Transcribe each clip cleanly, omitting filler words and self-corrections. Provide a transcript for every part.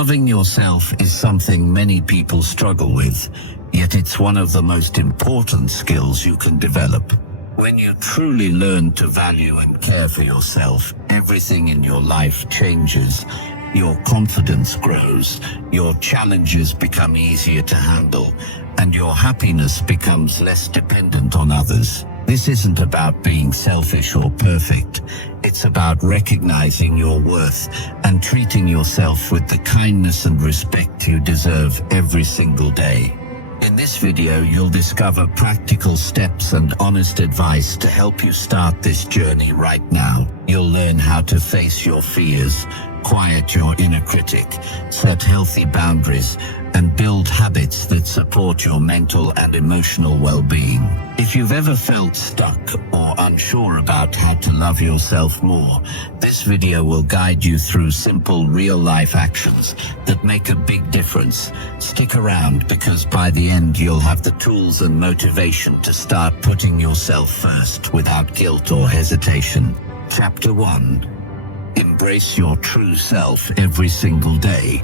Loving yourself is something many people struggle with, yet it's one of the most important skills you can develop. When you truly learn to value and care for yourself, everything in your life changes. Your confidence grows, your challenges become easier to handle, and your happiness becomes less dependent on others. This isn't about being selfish or perfect. It's about recognizing your worth and treating yourself with the kindness and respect you deserve every single day. In this video, you'll discover practical steps and honest advice to help you start this journey right now. You'll learn how to face your fears, quiet your inner critic, set healthy boundaries, and build habits that support your mental and emotional well-being. If you've ever felt stuck or unsure about how to love yourself more, this video will guide you through simple real-life actions that make a big difference. Stick around, because by the end you'll have the tools and motivation to start putting yourself first without guilt or hesitation. Chapter 1. Embrace your true self every single day.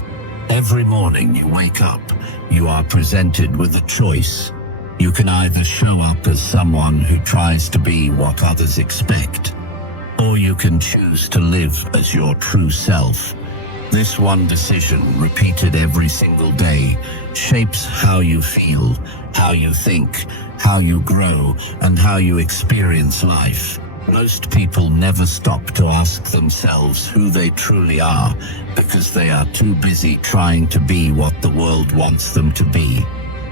Every morning you wake up, you are presented with a choice. You can either show up as someone who tries to be what others expect, or you can choose to live as your true self. This one decision, repeated every single day, shapes how you feel, how you think, how you grow, and how you experience life. Most people never stop to ask themselves who they truly are, because they are too busy trying to be what the world wants them to be.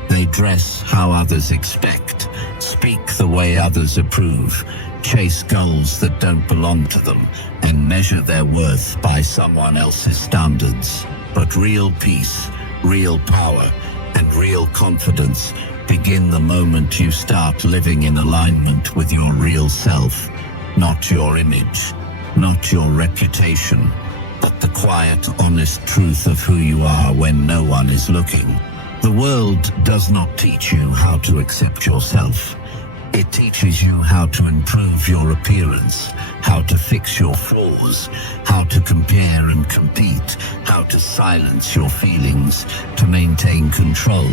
They dress how others expect, speak the way others approve, chase goals that don't belong to them, and measure their worth by someone else's standards. But real peace, real power, and real confidence begin the moment you start living in alignment with your real self. Not your image, not your reputation, but the quiet, honest truth of who you are when no one is looking. The world does not teach you how to accept yourself. It teaches you how to improve your appearance, how to fix your flaws, how to compare and compete, how to silence your feelings, to maintain control.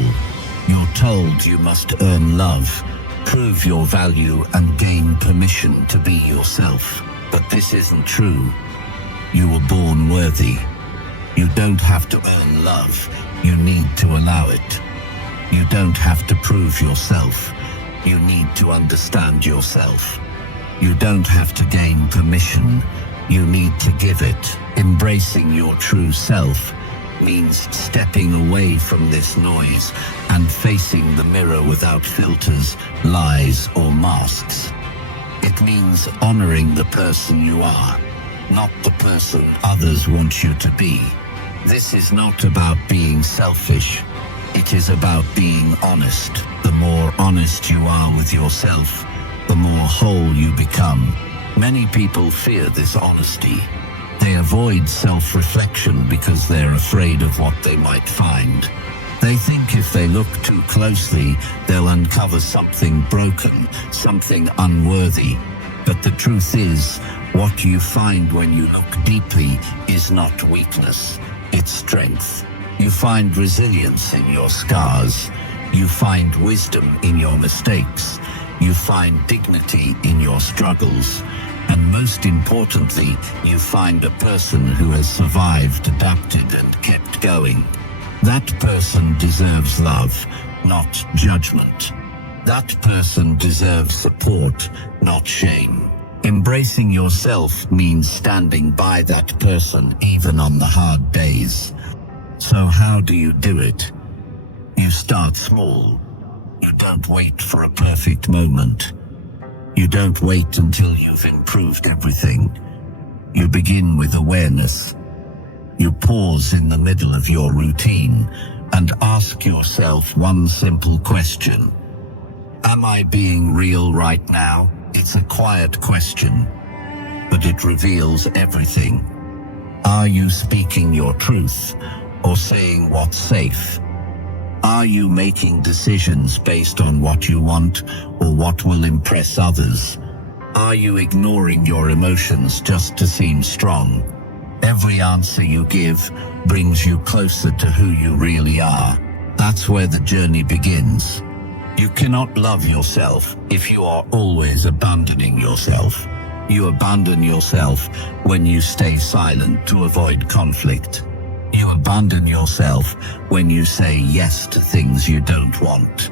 You're told you must earn love, prove your value, and gain permission to be yourself. But this isn't true. You were born worthy. You don't have to earn love. You need to allow it. You don't have to prove yourself. You need to understand yourself. You don't have to gain permission. You need to give it. Embracing your true self means stepping away from this noise and facing the mirror without filters, lies, or masks. It means honoring the person you are, not the person others want you to be. This is not about being selfish. It is about being honest. The more honest you are with yourself, the more whole you become. Many people fear this honesty. They avoid self-reflection because they're afraid of what they might find. They think if they look too closely, they'll uncover something broken, something unworthy. But the truth is, what you find when you look deeply is not weakness, it's strength. You find resilience in your scars. You find wisdom in your mistakes. You find dignity in your struggles. And most importantly, you find a person who has survived, adapted, and kept going. That person deserves love, not judgment. That person deserves support, not shame. Embracing yourself means standing by that person even on the hard days. So how do you do it? You start small. You don't wait for a perfect moment. You don't wait until you've improved everything. You begin with awareness. You pause in the middle of your routine and ask yourself one simple question. Am I being real right now? It's a quiet question, but it reveals everything. Are you speaking your truth or saying what's safe? Are you making decisions based on what you want or what will impress others? Are you ignoring your emotions just to seem strong? Every answer you give brings you closer to who you really are. That's where the journey begins. You cannot love yourself if you are always abandoning yourself. You abandon yourself when you stay silent to avoid conflict. You abandon yourself when you say yes to things you don't want.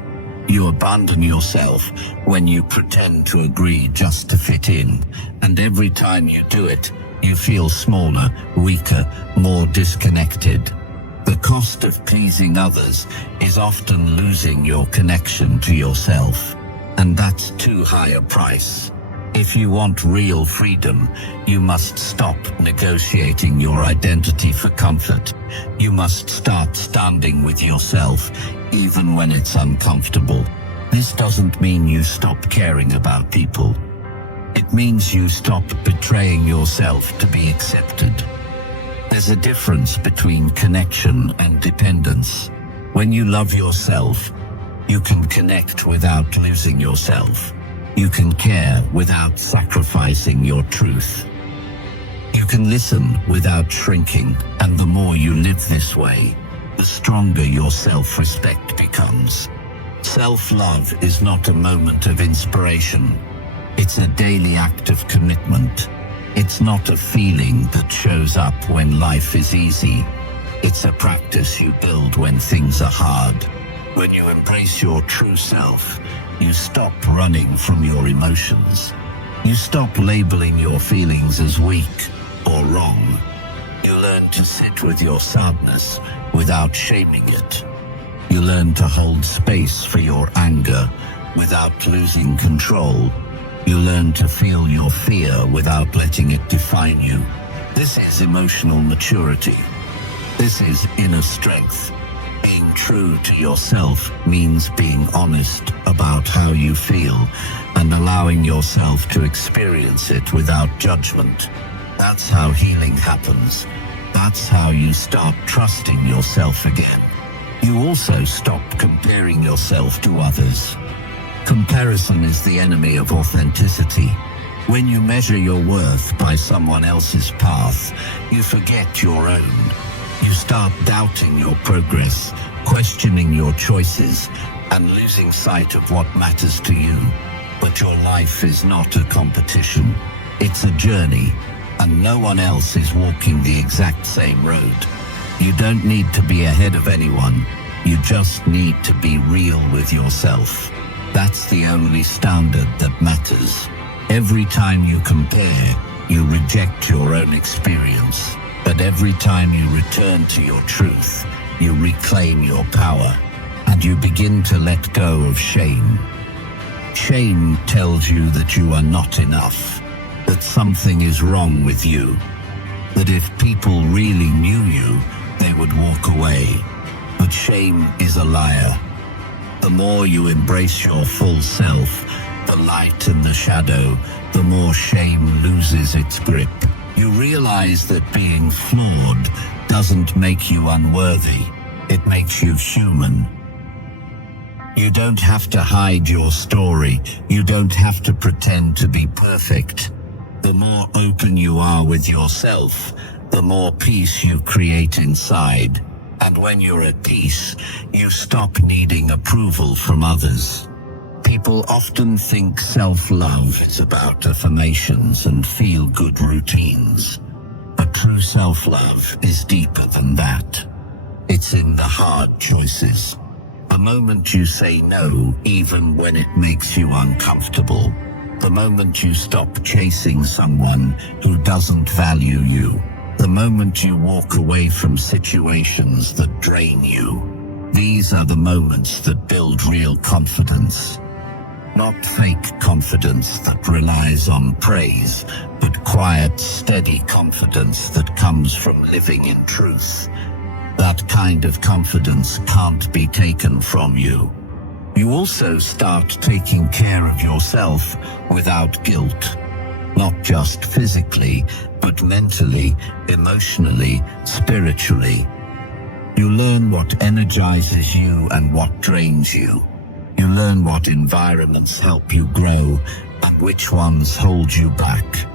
You abandon yourself when you pretend to agree just to fit in, and every time you do it, you feel smaller, weaker, more disconnected. The cost of pleasing others is often losing your connection to yourself, and that's too high a price. If you want real freedom, you must stop negotiating your identity for comfort. You must start standing with yourself, even when it's uncomfortable. This doesn't mean you stop caring about people. It means you stop betraying yourself to be accepted. There's a difference between connection and dependence. When you love yourself, you can connect without losing yourself. You can care without sacrificing your truth. You can listen without shrinking, and the more you live this way, the stronger your self-respect becomes. Self-love is not a moment of inspiration. It's a daily act of commitment. It's not a feeling that shows up when life is easy. It's a practice you build when things are hard. When you embrace your true self, you stop running from your emotions. You stop labeling your feelings as weak or wrong. You learn to sit with your sadness without shaming it. You learn to hold space for your anger without losing control. You learn to feel your fear without letting it define you. This is emotional maturity. This is inner strength. Being true to yourself means being honest about how you feel and allowing yourself to experience it without judgment. That's how healing happens. That's how you start trusting yourself again. You also stop comparing yourself to others. Comparison is the enemy of authenticity. When you measure your worth by someone else's path, you forget your own. You start doubting your progress, questioning your choices, and losing sight of what matters to you. But your life is not a competition. It's a journey, and no one else is walking the exact same road. You don't need to be ahead of anyone. You just need to be real with yourself. That's the only standard that matters. Every time you compare, you reject your own experience. But every time you return to your truth, you reclaim your power, and you begin to let go of shame. Shame tells you that you are not enough, that something is wrong with you, that if people really knew you, they would walk away. But shame is a liar. The more you embrace your full self, the light and the shadow, the more shame loses its grip. You realize that being flawed doesn't make you unworthy. It makes you human. You don't have to hide your story. You don't have to pretend to be perfect. The more open you are with yourself, the more peace you create inside. And when you're at peace, you stop needing approval from others. People often think self-love is about affirmations and feel-good routines. But true self-love is deeper than that. It's in the hard choices. The moment you say no, even when it makes you uncomfortable. The moment you stop chasing someone who doesn't value you. The moment you walk away from situations that drain you. These are the moments that build real confidence. Not fake confidence that relies on praise, but quiet, steady confidence that comes from living in truth. That kind of confidence can't be taken from you. You also start taking care of yourself without guilt. Not just physically, but mentally, emotionally, spiritually. You learn what energizes you and what drains you. You learn what environments help you grow and which ones hold you back.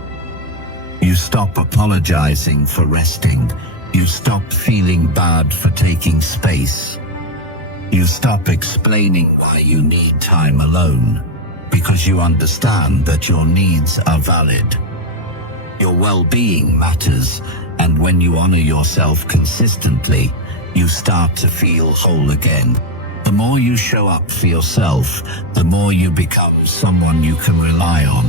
You stop apologizing for resting. You stop feeling bad for taking space. You stop explaining why you need time alone, because you understand that your needs are valid. Your well-being matters, and when you honor yourself consistently, you start to feel whole again. The more you show up for yourself, the more you become someone you can rely on,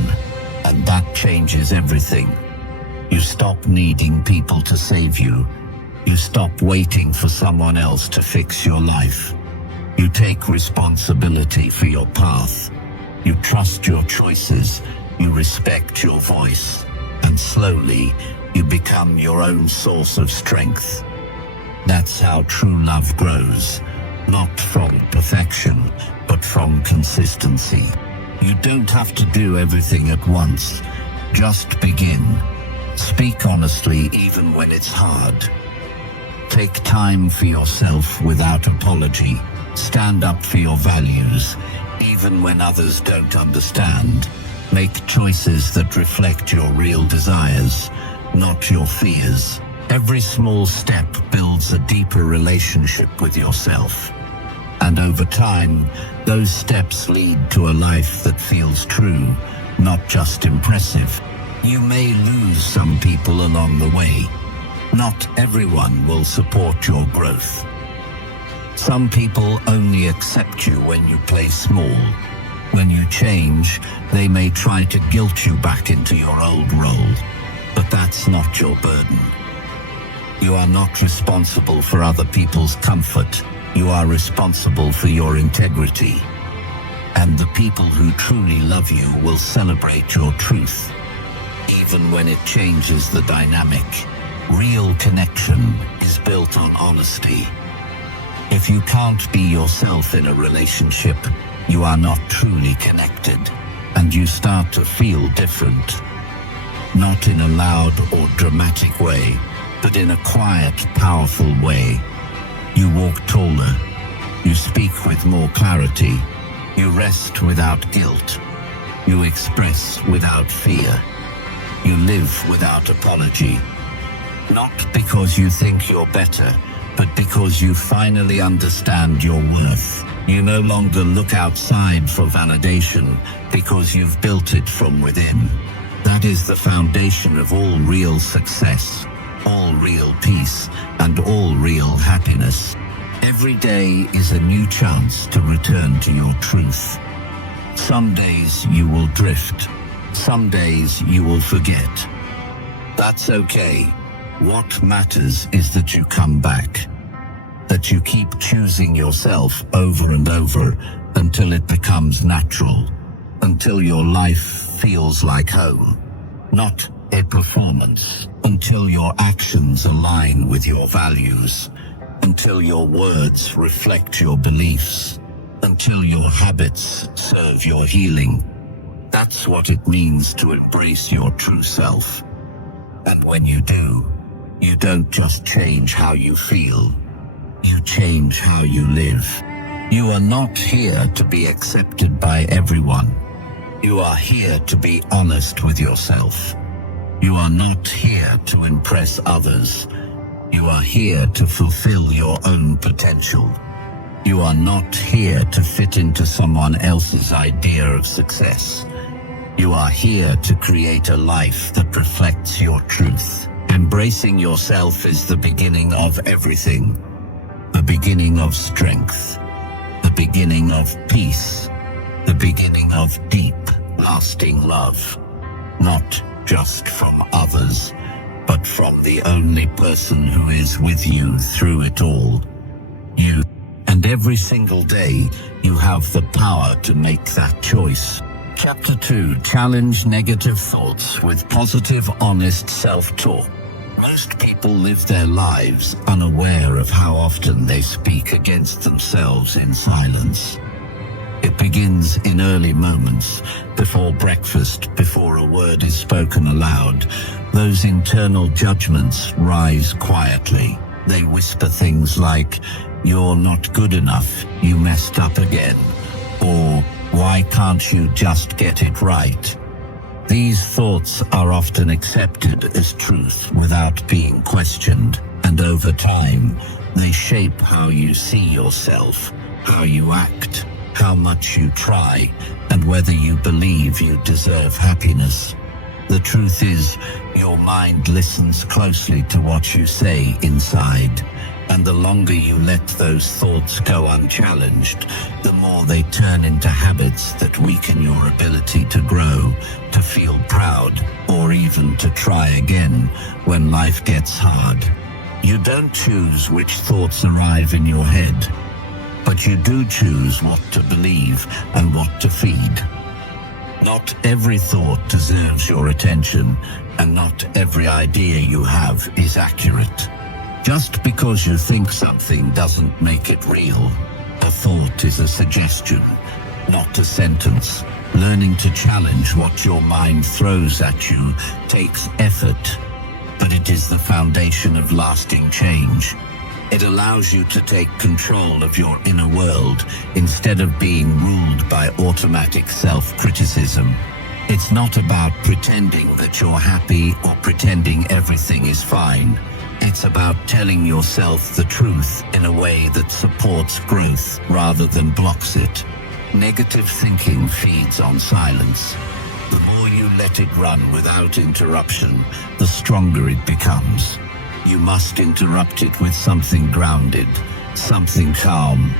and that changes everything. You stop needing people to save you. You stop waiting for someone else to fix your life. You take responsibility for your path. You trust your choices. You respect your voice. And slowly, you become your own source of strength. That's how true love grows. Not from perfection, but from consistency. You don't have to do everything at once. Just begin. Speak honestly even when it's hard. Take time for yourself without apology. Stand up for your values, even when others don't understand. Make choices that reflect your real desires, not your fears. Every small step builds a deeper relationship with yourself. And over time, those steps lead to a life that feels true, not just impressive. You may lose some people along the way. Not everyone will support your growth. Some people only accept you when you play small. When you change, they may try to guilt you back into your old role. But that's not your burden. You are not responsible for other people's comfort. You are responsible for your integrity. And the people who truly love you will celebrate your truth, even when it changes the dynamic. Real connection is built on honesty. If you can't be yourself in a relationship, you are not truly connected, and you start to feel different. Not in a loud or dramatic way, but in a quiet, powerful way. You walk taller. You speak with more clarity. You rest without guilt. You express without fear. You live without apology. Not because you think you're better, but because you finally understand your worth. You no longer look outside for validation because you've built it from within. That is the foundation of all real success, all real peace, and all real happiness. Every day is a new chance to return to your truth. Some days you will drift. Some days you will forget. That's okay. What matters is that you come back. That you keep choosing yourself over and over until it becomes natural. Until your life feels like home. Not a performance. Until your actions align with your values. Until your words reflect your beliefs. Until your habits serve your healing. That's what it means to embrace your true self. And when you do, you don't just change how you feel. You change how you live. You are not here to be accepted by everyone. You are here to be honest with yourself. You are not here to impress others. You are here to fulfill your own potential. You are not here to fit into someone else's idea of success. You are here to create a life that reflects your truth. Embracing yourself is the beginning of everything. The beginning of strength. The beginning of peace. The beginning of deep, lasting love. Not just from others, but from the only person who is with you through it all. You. And every single day, you have the power to make that choice. Chapter 2. Challenge negative thoughts with positive, honest self-talk. Most people live their lives unaware of how often they speak against themselves in silence. It begins in early moments, before breakfast, before a word is spoken aloud. Those internal judgments rise quietly. They whisper things like, "You're not good enough, you messed up again," or "Why can't you just get it right?" These thoughts are often accepted as truth without being questioned, and over time, they shape how you see yourself, how you act, how much you try, and whether you believe you deserve happiness. The truth is, your mind listens closely to what you say inside, and the longer you let those thoughts go unchallenged, the more they turn into habits that weaken your ability to grow, to feel proud, or even to try again when life gets hard. You don't choose which thoughts arrive in your head, but you do choose what to believe and what to feed. Not every thought deserves your attention, and not every idea you have is accurate. Just because you think something doesn't make it real. A thought is a suggestion, not a sentence. Learning to challenge what your mind throws at you takes effort, but it is the foundation of lasting change. It allows you to take control of your inner world instead of being ruled by automatic self-criticism. It's not about pretending that you're happy or pretending everything is fine. It's about telling yourself the truth in a way that supports growth rather than blocks it. Negative thinking feeds on silence. The more you let it run without interruption, the stronger it becomes. You must interrupt it with something grounded, something calm,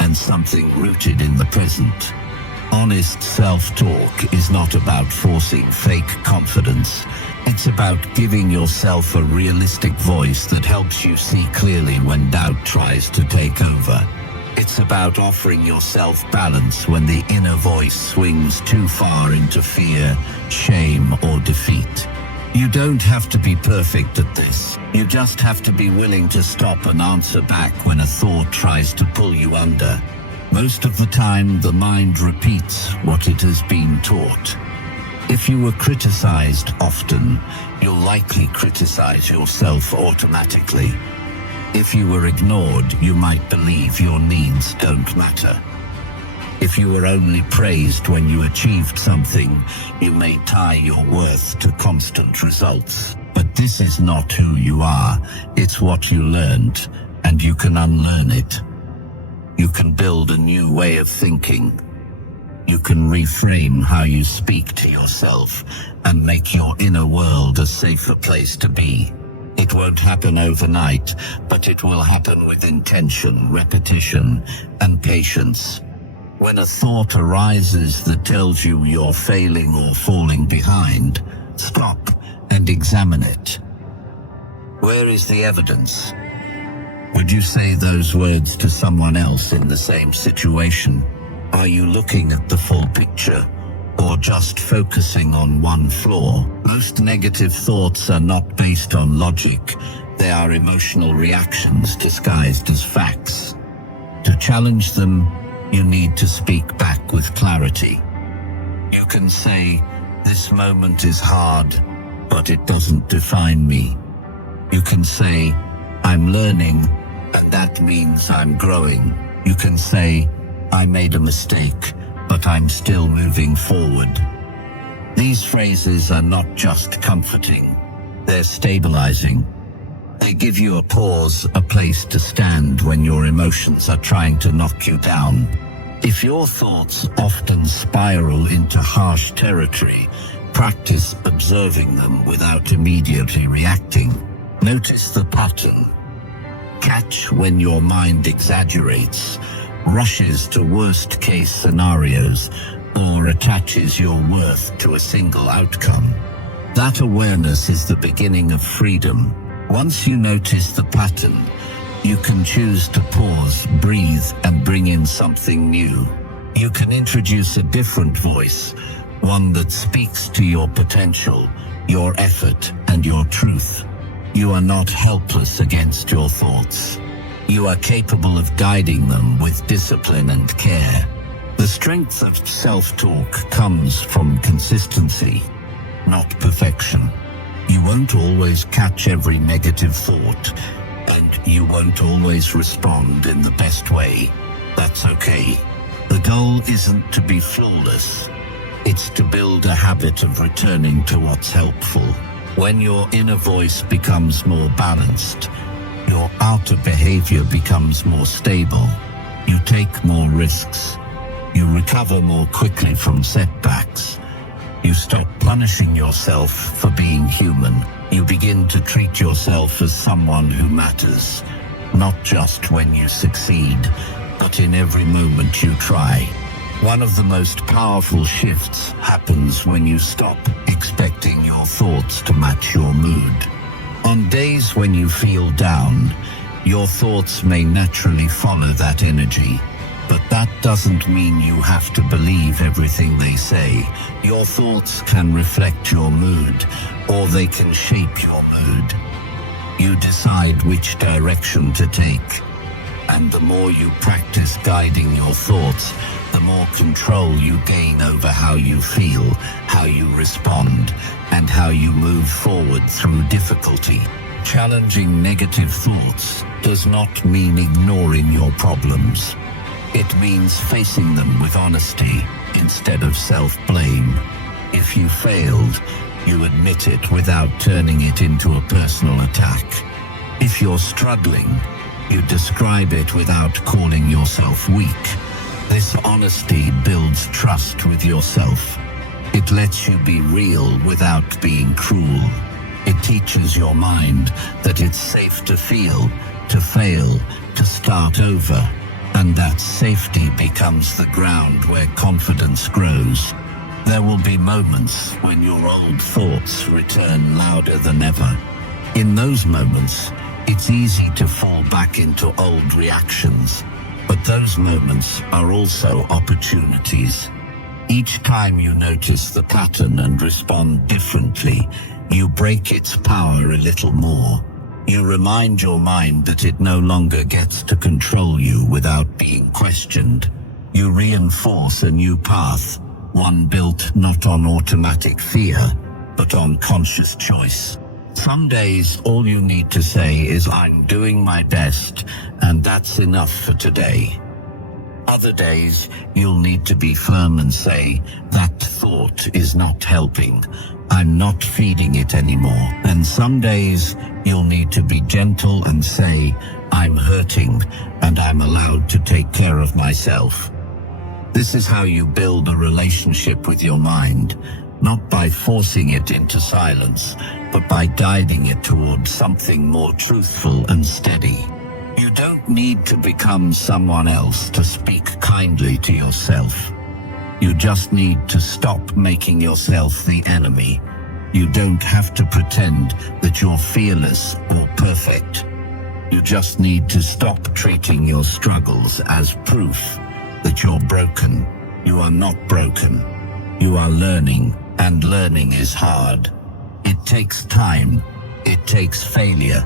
and something rooted in the present. Honest self-talk is not about forcing fake confidence. It's about giving yourself a realistic voice that helps you see clearly when doubt tries to take over. It's about offering yourself balance when the inner voice swings too far into fear, shame, or defeat. You don't have to be perfect at this. You just have to be willing to stop and answer back when a thought tries to pull you under. Most of the time, the mind repeats what it has been taught. If you were criticized often, you'll likely criticize yourself automatically. If you were ignored, you might believe your needs don't matter. If you were only praised when you achieved something, you may tie your worth to constant results. But this is not who you are. It's what you learned, and you can unlearn it. You can build a new way of thinking. You can reframe how you speak to yourself and make your inner world a safer place to be. It won't happen overnight, but it will happen with intention, repetition, and patience. When a thought arises that tells you you're failing or falling behind, stop and examine it. Where is the evidence? Would you say those words to someone else in the same situation? Are you looking at the full picture, or just focusing on one flaw? Most negative thoughts are not based on logic. They are emotional reactions disguised as facts. To challenge them, you need to speak back with clarity. You can say, "This moment is hard, but it doesn't define me." You can say, "I'm learning, and that means I'm growing." You can say, "I made a mistake, but I'm still moving forward." These phrases are not just comforting, they're stabilizing. They give you a pause, a place to stand when your emotions are trying to knock you down. If your thoughts often spiral into harsh territory, practice observing them without immediately reacting. Notice the pattern. Catch when your mind exaggerates, rushes to worst-case scenarios, or attaches your worth to a single outcome. That awareness is the beginning of freedom. Once you notice the pattern, you can choose to pause, breathe, and bring in something new. You can introduce a different voice, one that speaks to your potential, your effort, and your truth. You are not helpless against your thoughts. You are capable of guiding them with discipline and care. The strength of self-talk comes from consistency, not perfection. You won't always catch every negative thought, and you won't always respond in the best way. That's okay. The goal isn't to be flawless. It's to build a habit of returning to what's helpful. When your inner voice becomes more balanced, your outer behavior becomes more stable. You take more risks. You recover more quickly from setbacks. You stop punishing yourself for being human. You begin to treat yourself as someone who matters, not just when you succeed, but in every moment you try. One of the most powerful shifts happens when you stop expecting your thoughts to match your mood. On days when you feel down, your thoughts may naturally follow that energy. But that doesn't mean you have to believe everything they say. Your thoughts can reflect your mood, or they can shape your mood. You decide which direction to take. And the more you practice guiding your thoughts, the more control you gain over how you feel, how you respond, and how you move forward through difficulty. Challenging negative thoughts does not mean ignoring your problems. It means facing them with honesty instead of self-blame. If you failed, you admit it without turning it into a personal attack. If you're struggling, you describe it without calling yourself weak. This honesty builds trust with yourself. It lets you be real without being cruel. It teaches your mind that it's safe to feel, to fail, to start over. And that safety becomes the ground where confidence grows. There will be moments when your old thoughts return louder than ever. In those moments, it's easy to fall back into old reactions, but those moments are also opportunities. Each time you notice the pattern and respond differently, you break its power a little more. You remind your mind that it no longer gets to control you without being questioned. You reinforce a new path, one built not on automatic fear, but on conscious choice. Some days, all you need to say is, "I'm doing my best, and that's enough for today." Other days, you'll need to be firm and say, "That thought is not helping. I'm not feeding it anymore." And some days, you'll need to be gentle and say, "I'm hurting, and I'm allowed to take care of myself." This is how you build a relationship with your mind, not by forcing it into silence, but by guiding it towards something more truthful and steady. You don't need to become someone else to speak kindly to yourself. You just need to stop making yourself the enemy. You don't have to pretend that you're fearless or perfect. You just need to stop treating your struggles as proof that you're broken. You are not broken. You are learning, and learning is hard. It takes time. It takes failure.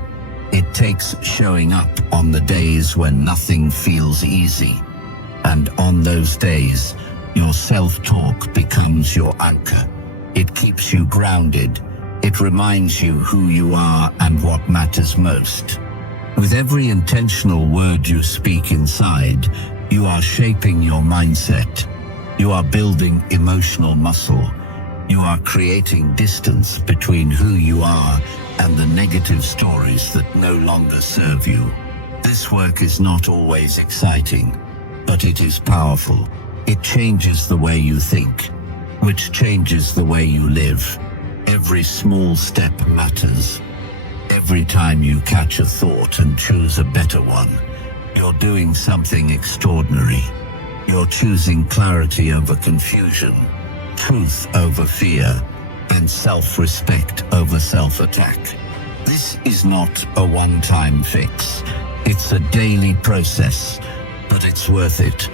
It takes showing up on the days when nothing feels easy. And on those days, your self-talk becomes your anchor. It keeps you grounded. It reminds you who you are and what matters most. With every intentional word you speak inside, you are shaping your mindset. You are building emotional muscle. You are creating distance between who you are and the negative stories that no longer serve you. This work is not always exciting, but it is powerful. It changes the way you think, which changes the way you live. Every small step matters. Every time you catch a thought and choose a better one, you're doing something extraordinary. You're choosing clarity over confusion, truth over fear, and self-respect over self-attack. This is not a one-time fix. It's a daily process, but it's worth it,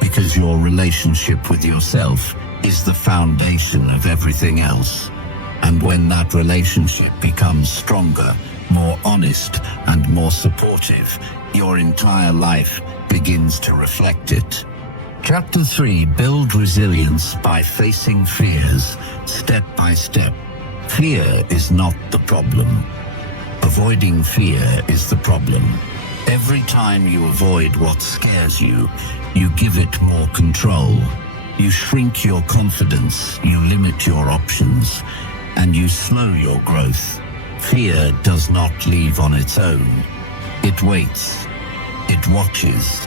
because your relationship with yourself is the foundation of everything else. And when that relationship becomes stronger, more honest, and more supportive, your entire life begins to reflect it. Chapter 3, Build Resilience by Facing Fears, Step by Step. Fear is not the problem. Avoiding fear is the problem. Every time you avoid what scares you, you give it more control. You shrink your confidence, you limit your options, and you slow your growth. Fear does not leave on its own. It waits, it watches,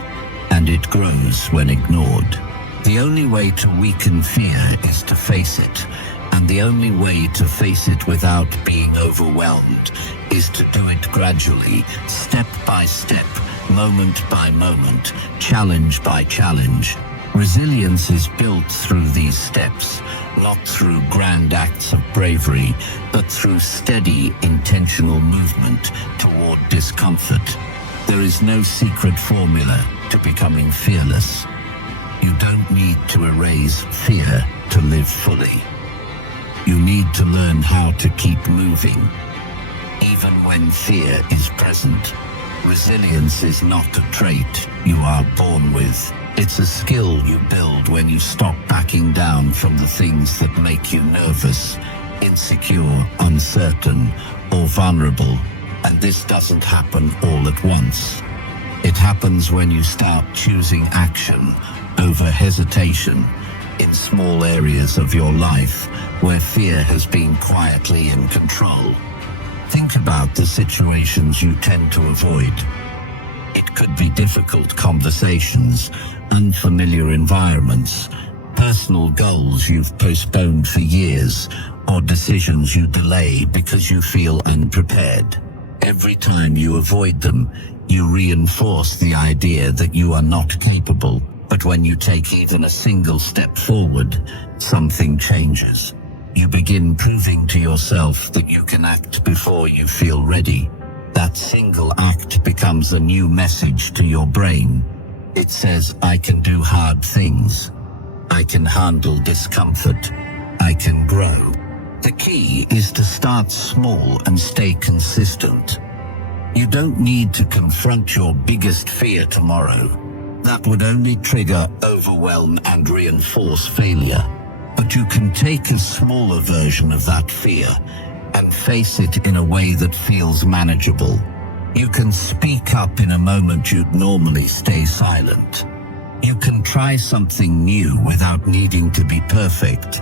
and it grows when ignored. The only way to weaken fear is to face it, and the only way to face it without being overwhelmed is to do it gradually, step by step, moment by moment, challenge by challenge. Resilience is built through these steps, not through grand acts of bravery, but through steady, intentional movement toward discomfort. There is no secret formula to becoming fearless. You don't need to erase fear to live fully. You need to learn how to keep moving, even when fear is present. Resilience is not a trait you are born with. It's a skill you build when you stop backing down from the things that make you nervous, insecure, uncertain, or vulnerable. And this doesn't happen all at once. It happens when you start choosing action over hesitation in small areas of your life where fear has been quietly in control. Think about the situations you tend to avoid. It could be difficult conversations, unfamiliar environments, personal goals you've postponed for years, or decisions you delay because you feel unprepared. Every time you avoid them, you reinforce the idea that you are not capable. But when you take even a single step forward, something changes. You begin proving to yourself that you can act before you feel ready. That single act becomes a new message to your brain. It says, I can do hard things. I can handle discomfort. I can grow. The key is to start small and stay consistent. You don't need to confront your biggest fear tomorrow. That would only trigger overwhelm and reinforce failure. But you can take a smaller version of that fear and face it in a way that feels manageable. You can speak up in a moment you'd normally stay silent. You can try something new without needing to be perfect.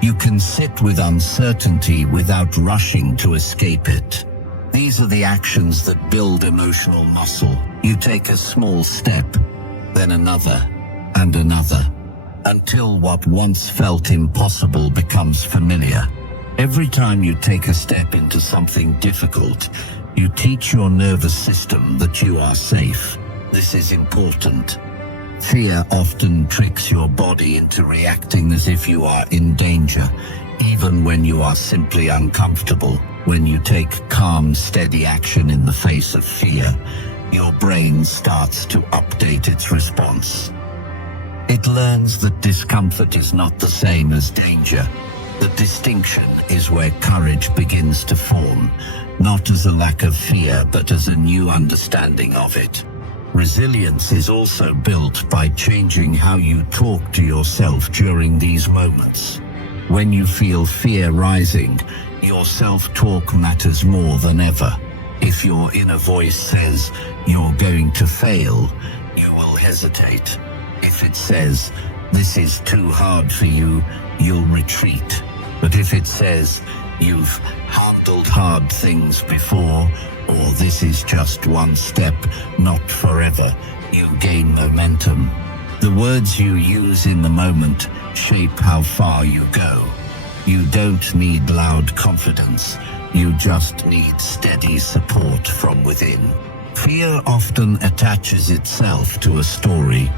You can sit with uncertainty without rushing to escape it. These are the actions that build emotional muscle. You take a small step, then another, and another, until what once felt impossible becomes familiar. Every time you take a step into something difficult, you teach your nervous system that you are safe. This is important. Fear often tricks your body into reacting as if you are in danger, even when you are simply uncomfortable. When you take calm, steady action in the face of fear, your brain starts to update its response. It learns that discomfort is not the same as danger. The distinction is where courage begins to form, not as a lack of fear, but as a new understanding of it. Resilience is also built by changing how you talk to yourself during these moments. When you feel fear rising, your self-talk matters more than ever. If your inner voice says you're going to fail, you will hesitate. If it says this is too hard for you, you'll retreat. But if it says you've handled hard things before, or this is just one step, not forever, you gain momentum. The words you use in the moment shape how far you go. You don't need loud confidence. You just need steady support from within. Fear often attaches itself to a story.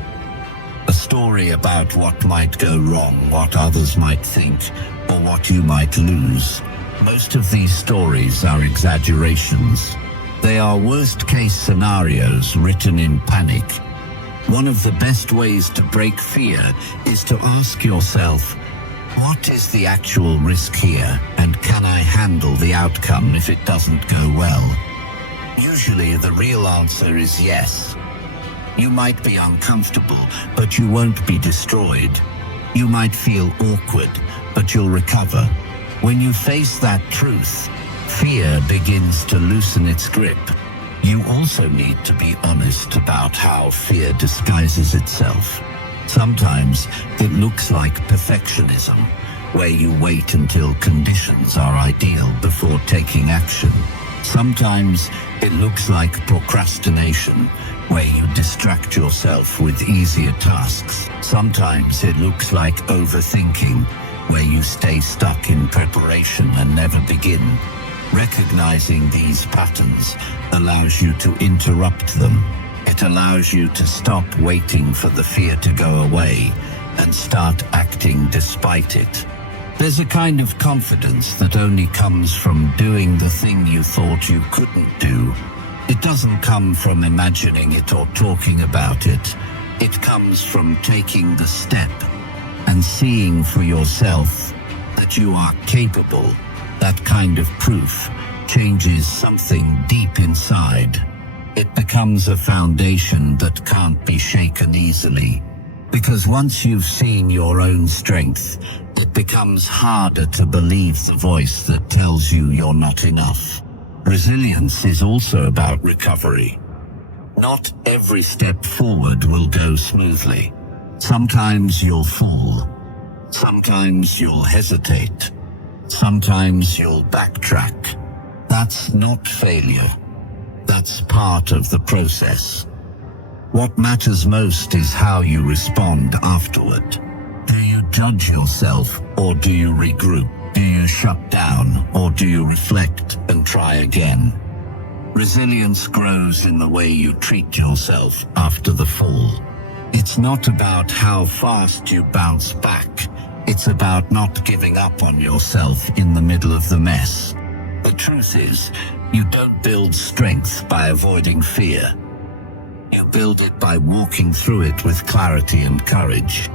A story about what might go wrong, what others might think, or what you might lose. Most of these stories are exaggerations. They are worst-case scenarios written in panic. One of the best ways to break fear is to ask yourself, what is the actual risk here, and can I handle the outcome if it doesn't go well? Usually the real answer is yes. You might be uncomfortable, but you won't be destroyed. You might feel awkward, but you'll recover. When you face that truth, fear begins to loosen its grip. You also need to be honest about how fear disguises itself. Sometimes it looks like perfectionism, where you wait until conditions are ideal before taking action. Sometimes it looks like procrastination, where you distract yourself with easier tasks. Sometimes it looks like overthinking, where you stay stuck in preparation and never begin. Recognizing these patterns allows you to interrupt them. It allows you to stop waiting for the fear to go away and start acting despite it. There's a kind of confidence that only comes from doing the thing you thought you couldn't do. It doesn't come from imagining it or talking about it. It comes from taking the step and seeing for yourself that you are capable. That kind of proof changes something deep inside. It becomes a foundation that can't be shaken easily. Because once you've seen your own strength, it becomes harder to believe the voice that tells you you're not enough. Resilience is also about recovery. Not every step forward will go smoothly. Sometimes you'll fall. Sometimes you'll hesitate. Sometimes you'll backtrack. That's not failure. That's part of the process. What matters most is how you respond afterward. Do you judge yourself, or do you regroup? Do you shut down, or do you reflect and try again? Resilience grows in the way you treat yourself after the fall. It's not about how fast you bounce back. It's about not giving up on yourself in the middle of the mess. The truth is, you don't build strength by avoiding fear. You build it by walking through it with clarity and courage.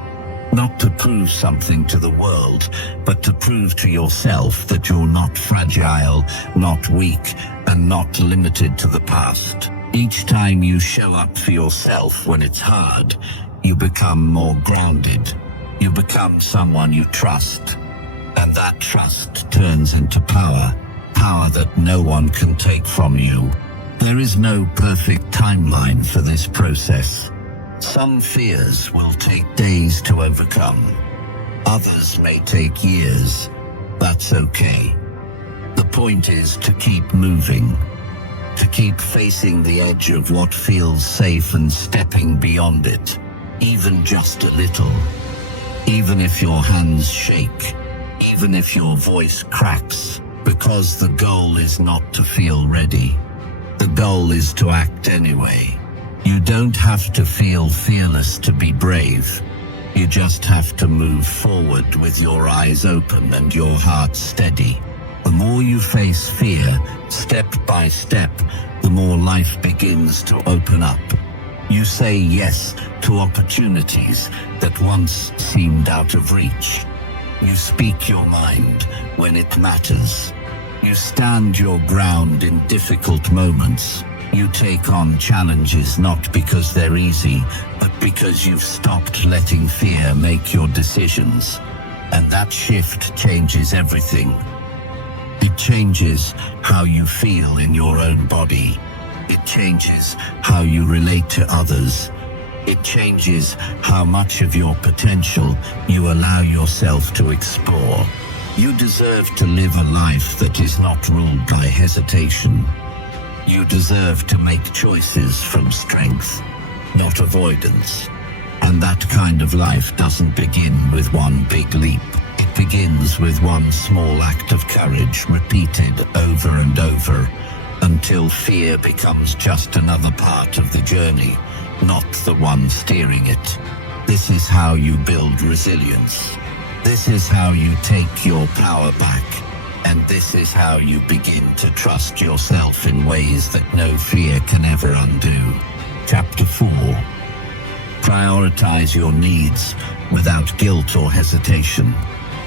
Not to prove something to the world, but to prove to yourself that you're not fragile, not weak, and not limited to the past. Each time you show up for yourself when it's hard, you become more grounded. You become someone you trust. And that trust turns into power. Power that no one can take from you. There is no perfect timeline for this process. Some fears will take days to overcome. Others may take years. That's okay. The point is to keep moving, to keep facing the edge of what feels safe and stepping beyond it, even just a little. Even if your hands shake, even if your voice cracks, because the goal is not to feel ready. The goal is to act anyway. You don't have to feel fearless to be brave. You just have to move forward with your eyes open and your heart steady. The more you face fear, step by step, the more life begins to open up. You say yes to opportunities that once seemed out of reach. You speak your mind when it matters. You stand your ground in difficult moments. You take on challenges not because they're easy, but because you've stopped letting fear make your decisions. And that shift changes everything. It changes how you feel in your own body. It changes how you relate to others. It changes how much of your potential you allow yourself to explore. You deserve to live a life that is not ruled by hesitation. You deserve to make choices from strength, not avoidance. And that kind of life doesn't begin with one big leap. It begins with one small act of courage repeated over and over until fear becomes just another part of the journey, not the one steering it. This is how you build resilience. This is how you take your power back. And this is how you begin to trust yourself in ways that no fear can ever undo. Chapter 4. Prioritize your needs without guilt or hesitation.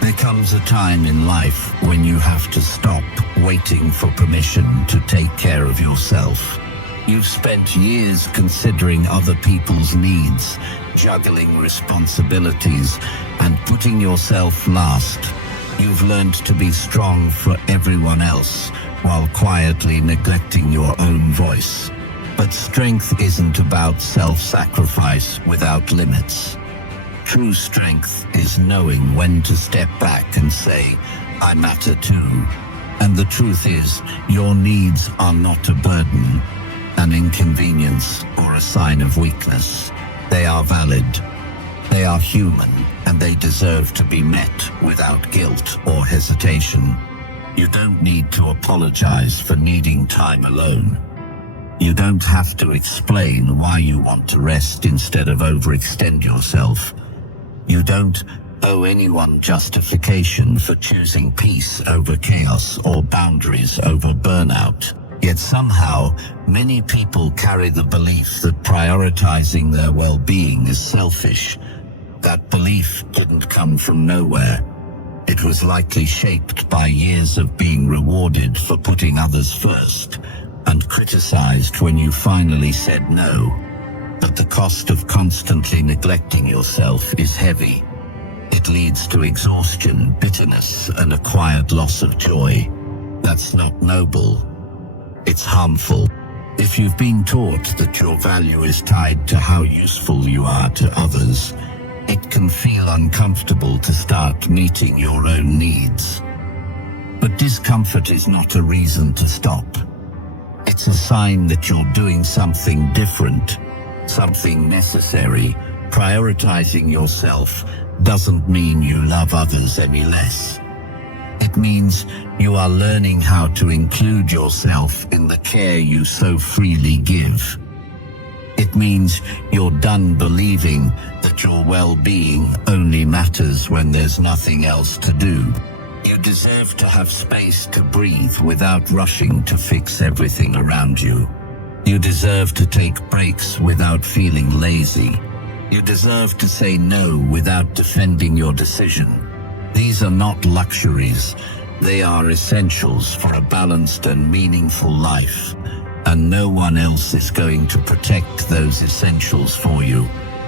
There comes a time in life when you have to stop waiting for permission to take care of yourself. You've spent years considering other people's needs, juggling responsibilities, and putting yourself last. You've learned to be strong for everyone else, while quietly neglecting your own voice. But strength isn't about self-sacrifice without limits. True strength is knowing when to step back and say, I matter too. And the truth is, your needs are not a burden, an inconvenience, or a sign of weakness. They are valid. They are human, and they deserve to be met without guilt or hesitation. You don't need to apologize for needing time alone. You don't have to explain why you want to rest instead of overextend yourself. You don't owe anyone justification for choosing peace over chaos or boundaries over burnout. Yet somehow, many people carry the belief that prioritizing their well-being is selfish. That belief didn't come from nowhere. It was likely shaped by years of being rewarded for putting others first, and criticized when you finally said no. But the cost of constantly neglecting yourself is heavy. It leads to exhaustion, bitterness, and a quiet loss of joy. That's not noble. It's harmful. If you've been taught that your value is tied to how useful you are to others, it can feel uncomfortable to start meeting your own needs. But discomfort is not a reason to stop. It's a sign that you're doing something different, something necessary. Prioritizing yourself doesn't mean you love others any less. It means you are learning how to include yourself in the care you so freely give. It means you're done believing that your well-being only matters when there's nothing else to do. You deserve to have space to breathe without rushing to fix everything around you. You deserve to take breaks without feeling lazy. You deserve to say no without defending your decision. These are not luxuries. They are essentials for a balanced and meaningful life. And no one else is going to protect those essentials for you.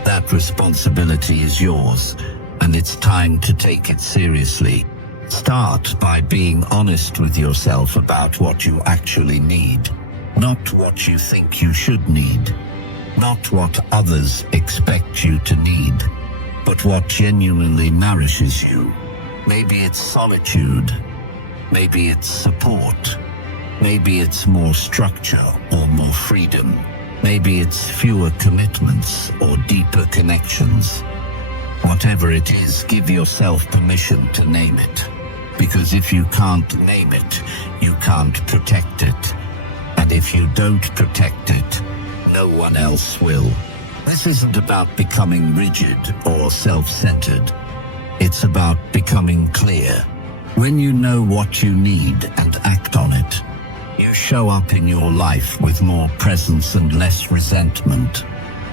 That responsibility is yours, and it's time to take it seriously. Start by being honest with yourself about what you actually need, not what you think you should need, not what others expect you to need, but what genuinely nourishes you. Maybe it's solitude, maybe it's support, maybe it's more structure or more freedom, maybe it's fewer commitments or deeper connections. Whatever it is, give yourself permission to name it. Because if you can't name it, you can't protect it. And if you don't protect it, no one else will. This isn't about becoming rigid or self-centered. It's about becoming clear. When you know what you need and act on it, you show up in your life with more presence and less resentment.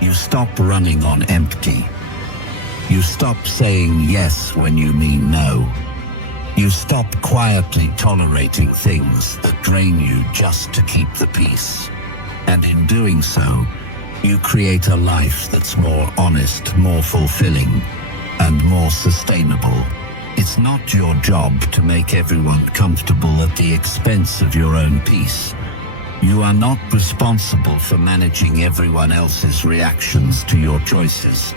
You stop running on empty. You stop saying yes when you mean no. You stop quietly tolerating things that drain you just to keep the peace. And in doing so, you create a life that's more honest, more fulfilling, and more sustainable. It's not your job to make everyone comfortable at the expense of your own peace. You are not responsible for managing everyone else's reactions to your choices.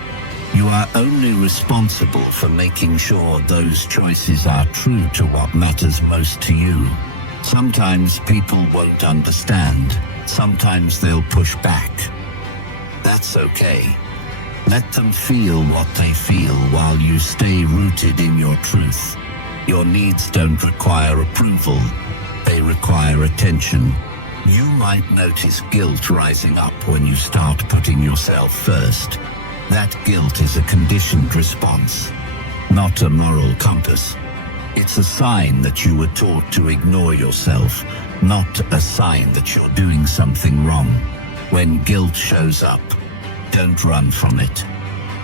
You are only responsible for making sure those choices are true to what matters most to you. Sometimes people won't understand. Sometimes they'll push back. That's okay. Let them feel what they feel while you stay rooted in your truth. Your needs don't require approval. They require attention. You might notice guilt rising up when you start putting yourself first. That guilt is a conditioned response, not a moral compass. It's a sign that you were taught to ignore yourself, not a sign that you're doing something wrong. When guilt shows up, don't run from it.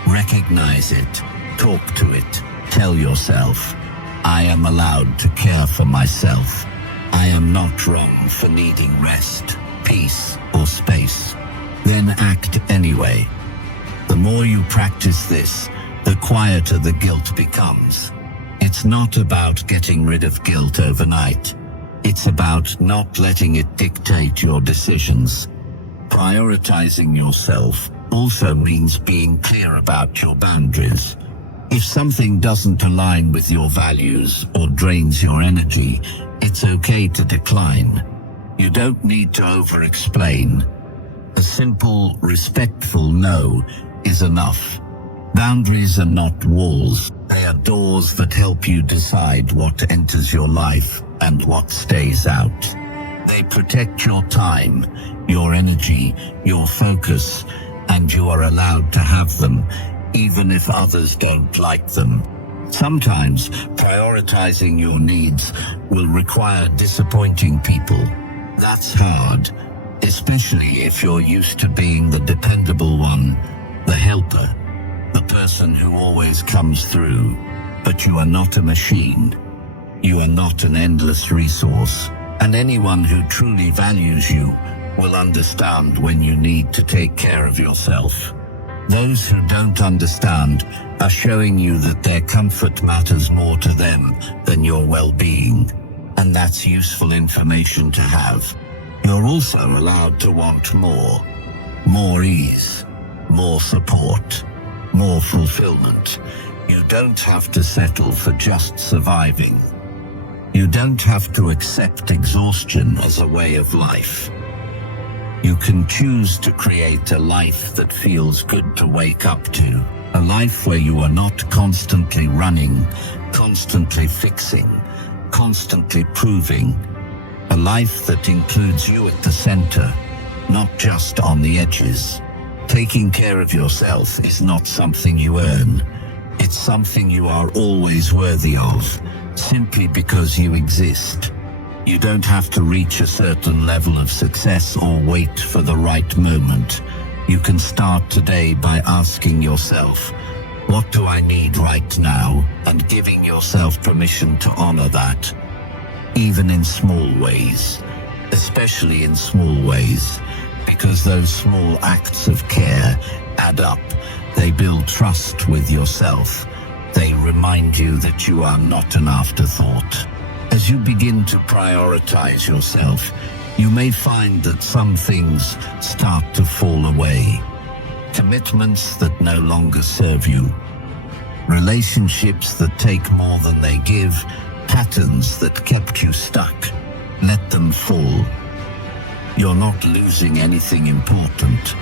Recognize it, talk to it, tell yourself, I am allowed to care for myself. I am not wrong for needing rest, peace, or space. Then act anyway. The more you practice this, the quieter the guilt becomes. It's not about getting rid of guilt overnight. It's about not letting it dictate your decisions. Prioritizing yourself also means being clear about your boundaries. If something doesn't align with your values or drains your energy, it's okay to decline. You don't need to over-explain. A simple, respectful no is enough. Boundaries are not walls. They are doors that help you decide what enters your life and what stays out. They protect your time, your energy, your focus, and you are allowed to have them, even if others don't like them. Sometimes prioritizing your needs will require disappointing people. That's hard, especially if you're used to being the dependable one, the helper, the person who always comes through. But you are not a machine. You are not an endless resource. And anyone who truly values you will understand when you need to take care of yourself. Those who don't understand are showing you that their comfort matters more to them than your well-being. And that's useful information to have. You're also allowed to want more. More ease, more support, more fulfillment. You don't have to settle for just surviving. You don't have to accept exhaustion as a way of life. You can choose to create a life that feels good to wake up to. A life where you are not constantly running, constantly fixing, constantly proving. A life that includes you at the center, not just on the edges. Taking care of yourself is not something you earn. It's something you are always worthy of, simply because you exist. You don't have to reach a certain level of success or wait for the right moment. You can start today by asking yourself, what do I need right now? And giving yourself permission to honor that. Even in small ways, especially in small ways, because those small acts of care add up. They build trust with yourself. They remind you that you are not an afterthought. As you begin to prioritize yourself, you may find that some things start to fall away. Commitments that no longer serve you. Relationships that take more than they give. Patterns that kept you stuck. Let them fall. You're not losing anything important.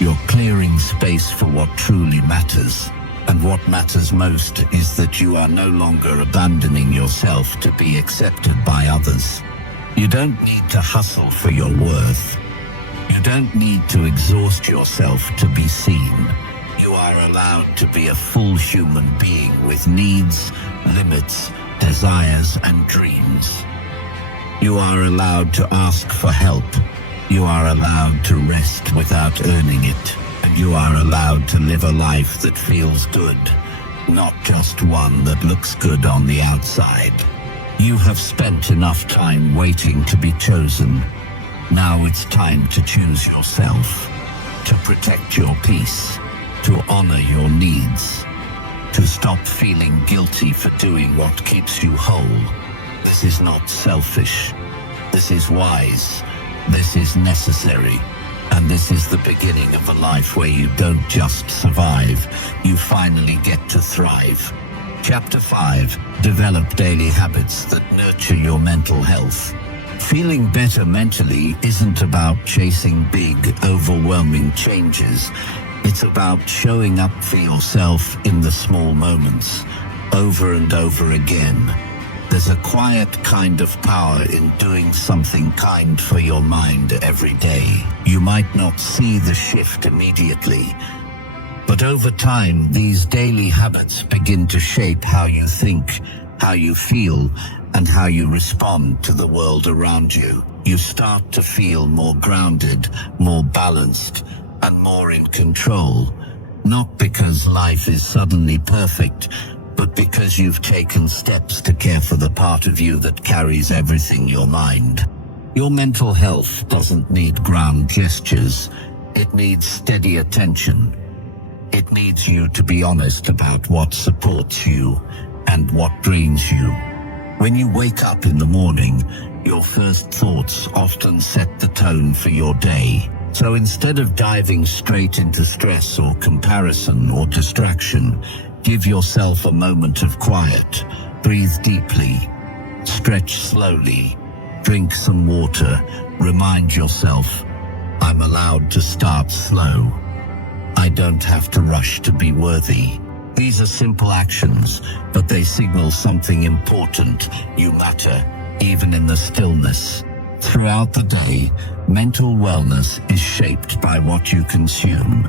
You're clearing space for what truly matters. And what matters most is that you are no longer abandoning yourself to be accepted by others. You don't need to hustle for your worth. You don't need to exhaust yourself to be seen. You are allowed to be a full human being with needs, limits, desires, and dreams. You are allowed to ask for help. You are allowed to rest without earning it. And you are allowed to live a life that feels good, not just one that looks good on the outside. You have spent enough time waiting to be chosen. Now it's time to choose yourself, to protect your peace, to honor your needs, to stop feeling guilty for doing what keeps you whole. This is not selfish. This is wise. This is necessary. And this is the beginning of a life where you don't just survive, you finally get to thrive. Chapter 5. Develop daily habits that nurture your mental health. Feeling better mentally isn't about chasing big, overwhelming changes. It's about showing up for yourself in the small moments, over and over again. There's a quiet kind of power in doing something kind for your mind every day. You might not see the shift immediately, but over time, these daily habits begin to shape how you think, how you feel, and how you respond to the world around you. You start to feel more grounded, more balanced, and more in control. Not because life is suddenly perfect, but because you've taken steps to care for the part of you that carries everything, your mind. Your mental health doesn't need grand gestures. It needs steady attention. It needs you to be honest about what supports you and what drains you. When you wake up in the morning, your first thoughts often set the tone for your day. So instead of diving straight into stress or comparison or distraction, give yourself a moment of quiet. Breathe deeply, stretch slowly, drink some water, remind yourself, I'm allowed to start slow. I don't have to rush to be worthy. These are simple actions, but they signal something important. You matter, even in the stillness. Throughout the day, mental wellness is shaped by what you consume,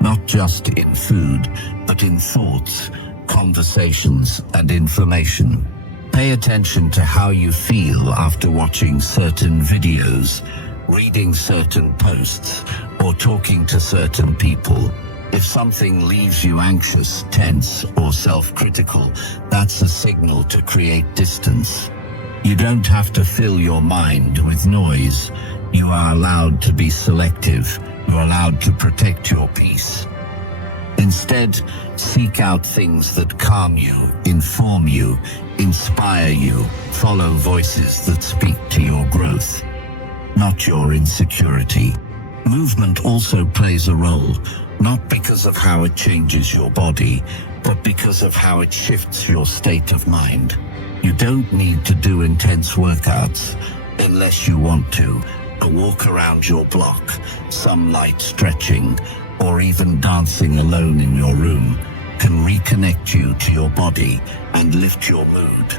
not just in food, but in thoughts, conversations, and information. Pay attention to how you feel after watching certain videos, reading certain posts, or talking to certain people. If something leaves you anxious, tense, or self-critical, that's a signal to create distance. You don't have to fill your mind with noise. You are allowed to be selective. You're allowed to protect your peace. Instead, seek out things that calm you, inform you, inspire you. Follow voices that speak to your growth, not your insecurity. Movement also plays a role, not because of how it changes your body, but because of how it shifts your state of mind. You don't need to do intense workouts unless you want to. A walk around your block, some light stretching, or even dancing alone in your room can reconnect you to your body and lift your mood.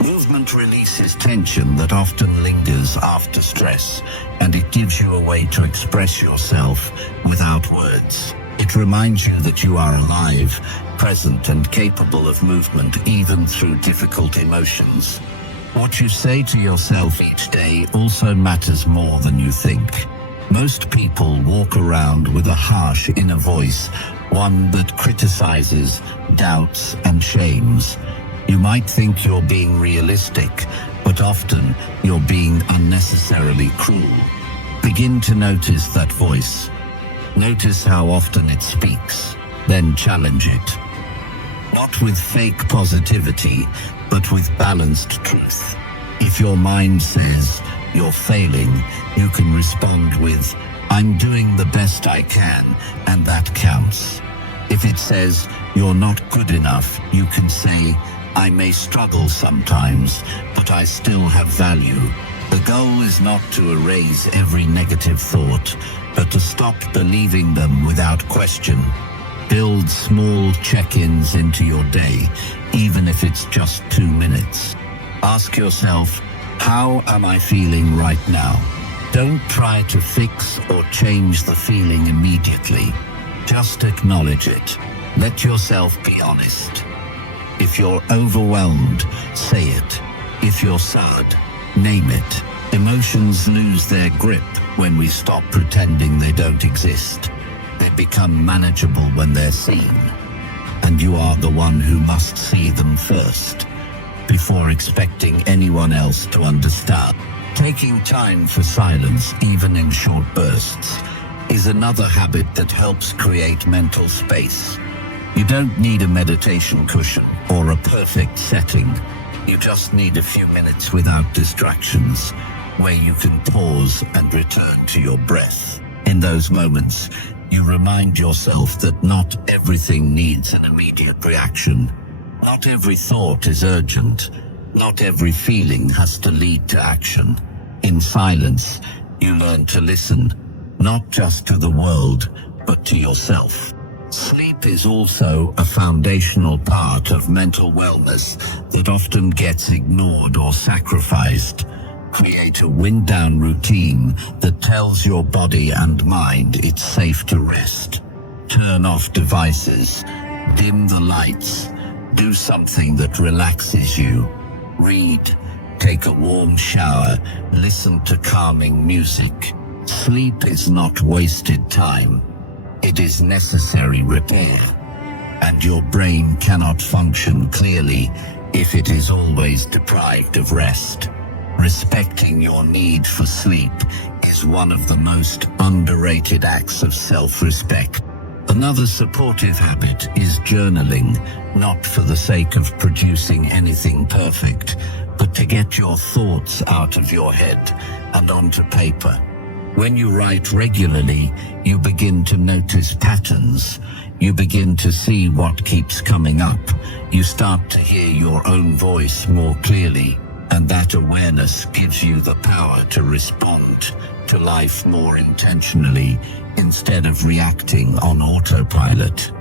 Movement releases tension that often lingers after stress, and it gives you a way to express yourself without words. It reminds you that you are alive, present, and capable of movement even through difficult emotions. What you say to yourself each day also matters more than you think. Most people walk around with a harsh inner voice, one that criticizes, doubts, and shames. You might think you're being realistic, but often you're being unnecessarily cruel. Begin to notice that voice. Notice how often it speaks, then challenge it. Not with fake positivity, but with balanced truth. If your mind says you're failing, you can respond with, I'm doing the best I can, and that counts. If it says you're not good enough, you can say, I may struggle sometimes, but I still have value. The goal is not to erase every negative thought, but to stop believing them without question. Build small check-ins into your day, even if it's just 2 minutes. Ask yourself, how am I feeling right now? Don't try to fix or change the feeling immediately. Just acknowledge it. Let yourself be honest. If you're overwhelmed, say it. If you're sad, name it. Emotions lose their grip when we stop pretending they don't exist. They become manageable when they're seen. And you are the one who must see them first, before expecting anyone else to understand. Taking time for silence, even in short bursts, is another habit that helps create mental space. You don't need a meditation cushion or a perfect setting. You just need a few minutes without distractions, where you can pause and return to your breath. In those moments, you remind yourself that not everything needs an immediate reaction. Not every thought is urgent. Not every feeling has to lead to action. In silence, you learn to listen, not just to the world, but to yourself. Sleep is also a foundational part of mental wellness that often gets ignored or sacrificed. Create a wind-down routine that tells your body and mind it's safe to rest. Turn off devices, dim the lights, do something that relaxes you. Read, take a warm shower, listen to calming music. Sleep is not wasted time. It is necessary repair. And your brain cannot function clearly if it is always deprived of rest. Respecting your need for sleep is one of the most underrated acts of self-respect. Another supportive habit is journaling, not for the sake of producing anything perfect, but to get your thoughts out of your head and onto paper. When you write regularly, you begin to notice patterns. You begin to see what keeps coming up. You start to hear your own voice more clearly, and that awareness gives you the power to respond to life more intentionally instead of reacting on autopilot.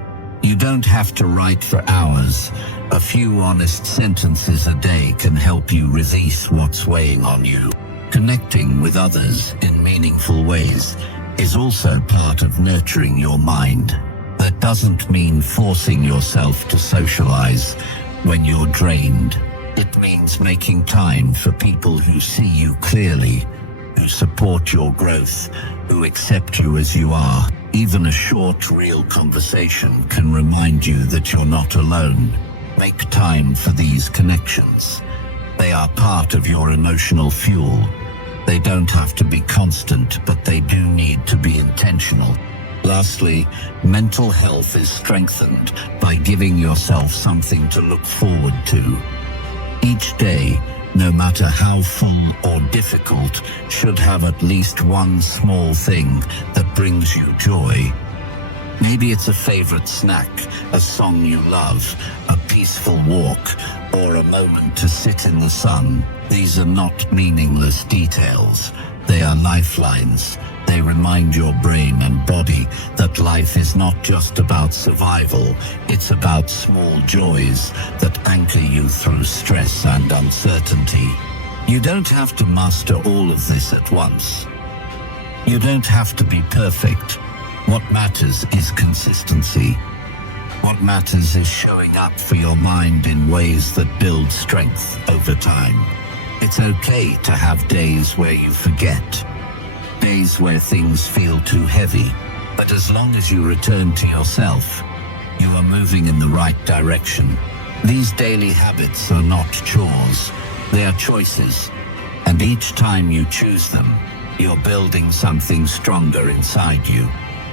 You don't have to write for hours. A few honest sentences a day can help you release what's weighing on you. Connecting with others in meaningful ways is also part of nurturing your mind. That doesn't mean forcing yourself to socialize when you're drained. It means making time for people who see you clearly, who support your growth, who accept you as you are. Even a short, real conversation can remind you that you're not alone. Make time for these connections. They are part of your emotional fuel. They don't have to be constant, but they do need to be intentional. Lastly, mental health is strengthened by giving yourself something to look forward to. Each day, no matter how full or difficult, should have at least one small thing that brings you joy. Maybe it's a favorite snack, a song you love, a peaceful walk, or a moment to sit in the sun. These are not meaningless details. They are lifelines. They remind your brain and body that life is not just about survival. It's about small joys that anchor you through stress and uncertainty. You don't have to master all of this at once. You don't have to be perfect. What matters is consistency. What matters is showing up for your mind in ways that build strength over time. It's okay to have days where you forget, days where things feel too heavy, but as long as you return to yourself, you are moving in the right direction. These daily habits are not chores, they are choices, and each time you choose them, you're building something stronger inside you.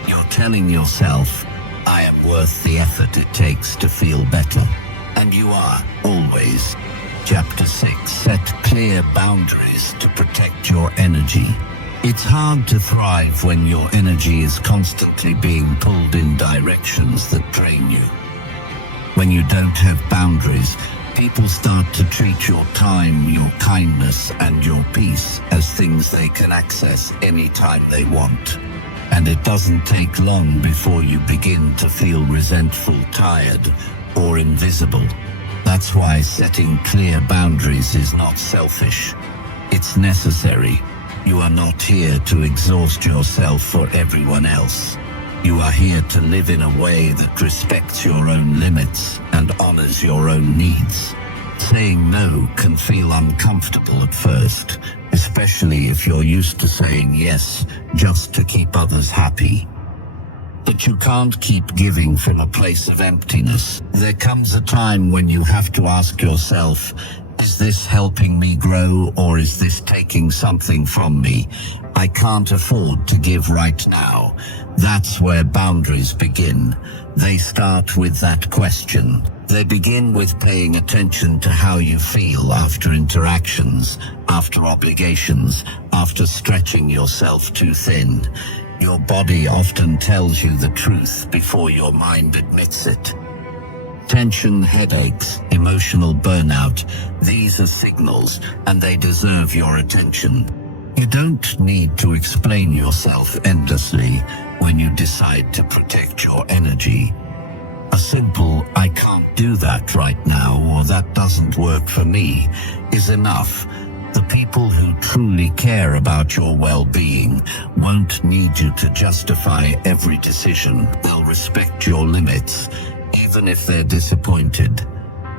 You're telling yourself, I am worth the effort it takes to feel better. And you are, always. Chapter 6. Set clear boundaries to protect your energy. It's hard to thrive when your energy is constantly being pulled in directions that drain you. When you don't have boundaries, people start to treat your time, your kindness, and your peace as things they can access anytime they want. And it doesn't take long before you begin to feel resentful, tired, or invisible. That's why setting clear boundaries is not selfish. It's necessary. You are not here to exhaust yourself for everyone else. You are here to live in a way that respects your own limits and honors your own needs. Saying no can feel uncomfortable at first, especially if you're used to saying yes just to keep others happy. But you can't keep giving from a place of emptiness. There comes a time when you have to ask yourself, is this helping me grow, or is this taking something from me? I can't afford to give right now. That's where boundaries begin. They start with that question. They begin with paying attention to how you feel after interactions, after obligations, after stretching yourself too thin. Your body often tells you the truth before your mind admits it. Tension, headaches, emotional burnout, these are signals, and they deserve your attention. You don't need to explain yourself endlessly when you decide to protect your energy. A simple, I can't do that right now, or that doesn't work for me, is enough. The people who truly care about your well-being won't need you to justify every decision. They'll respect your limits, even if they're disappointed.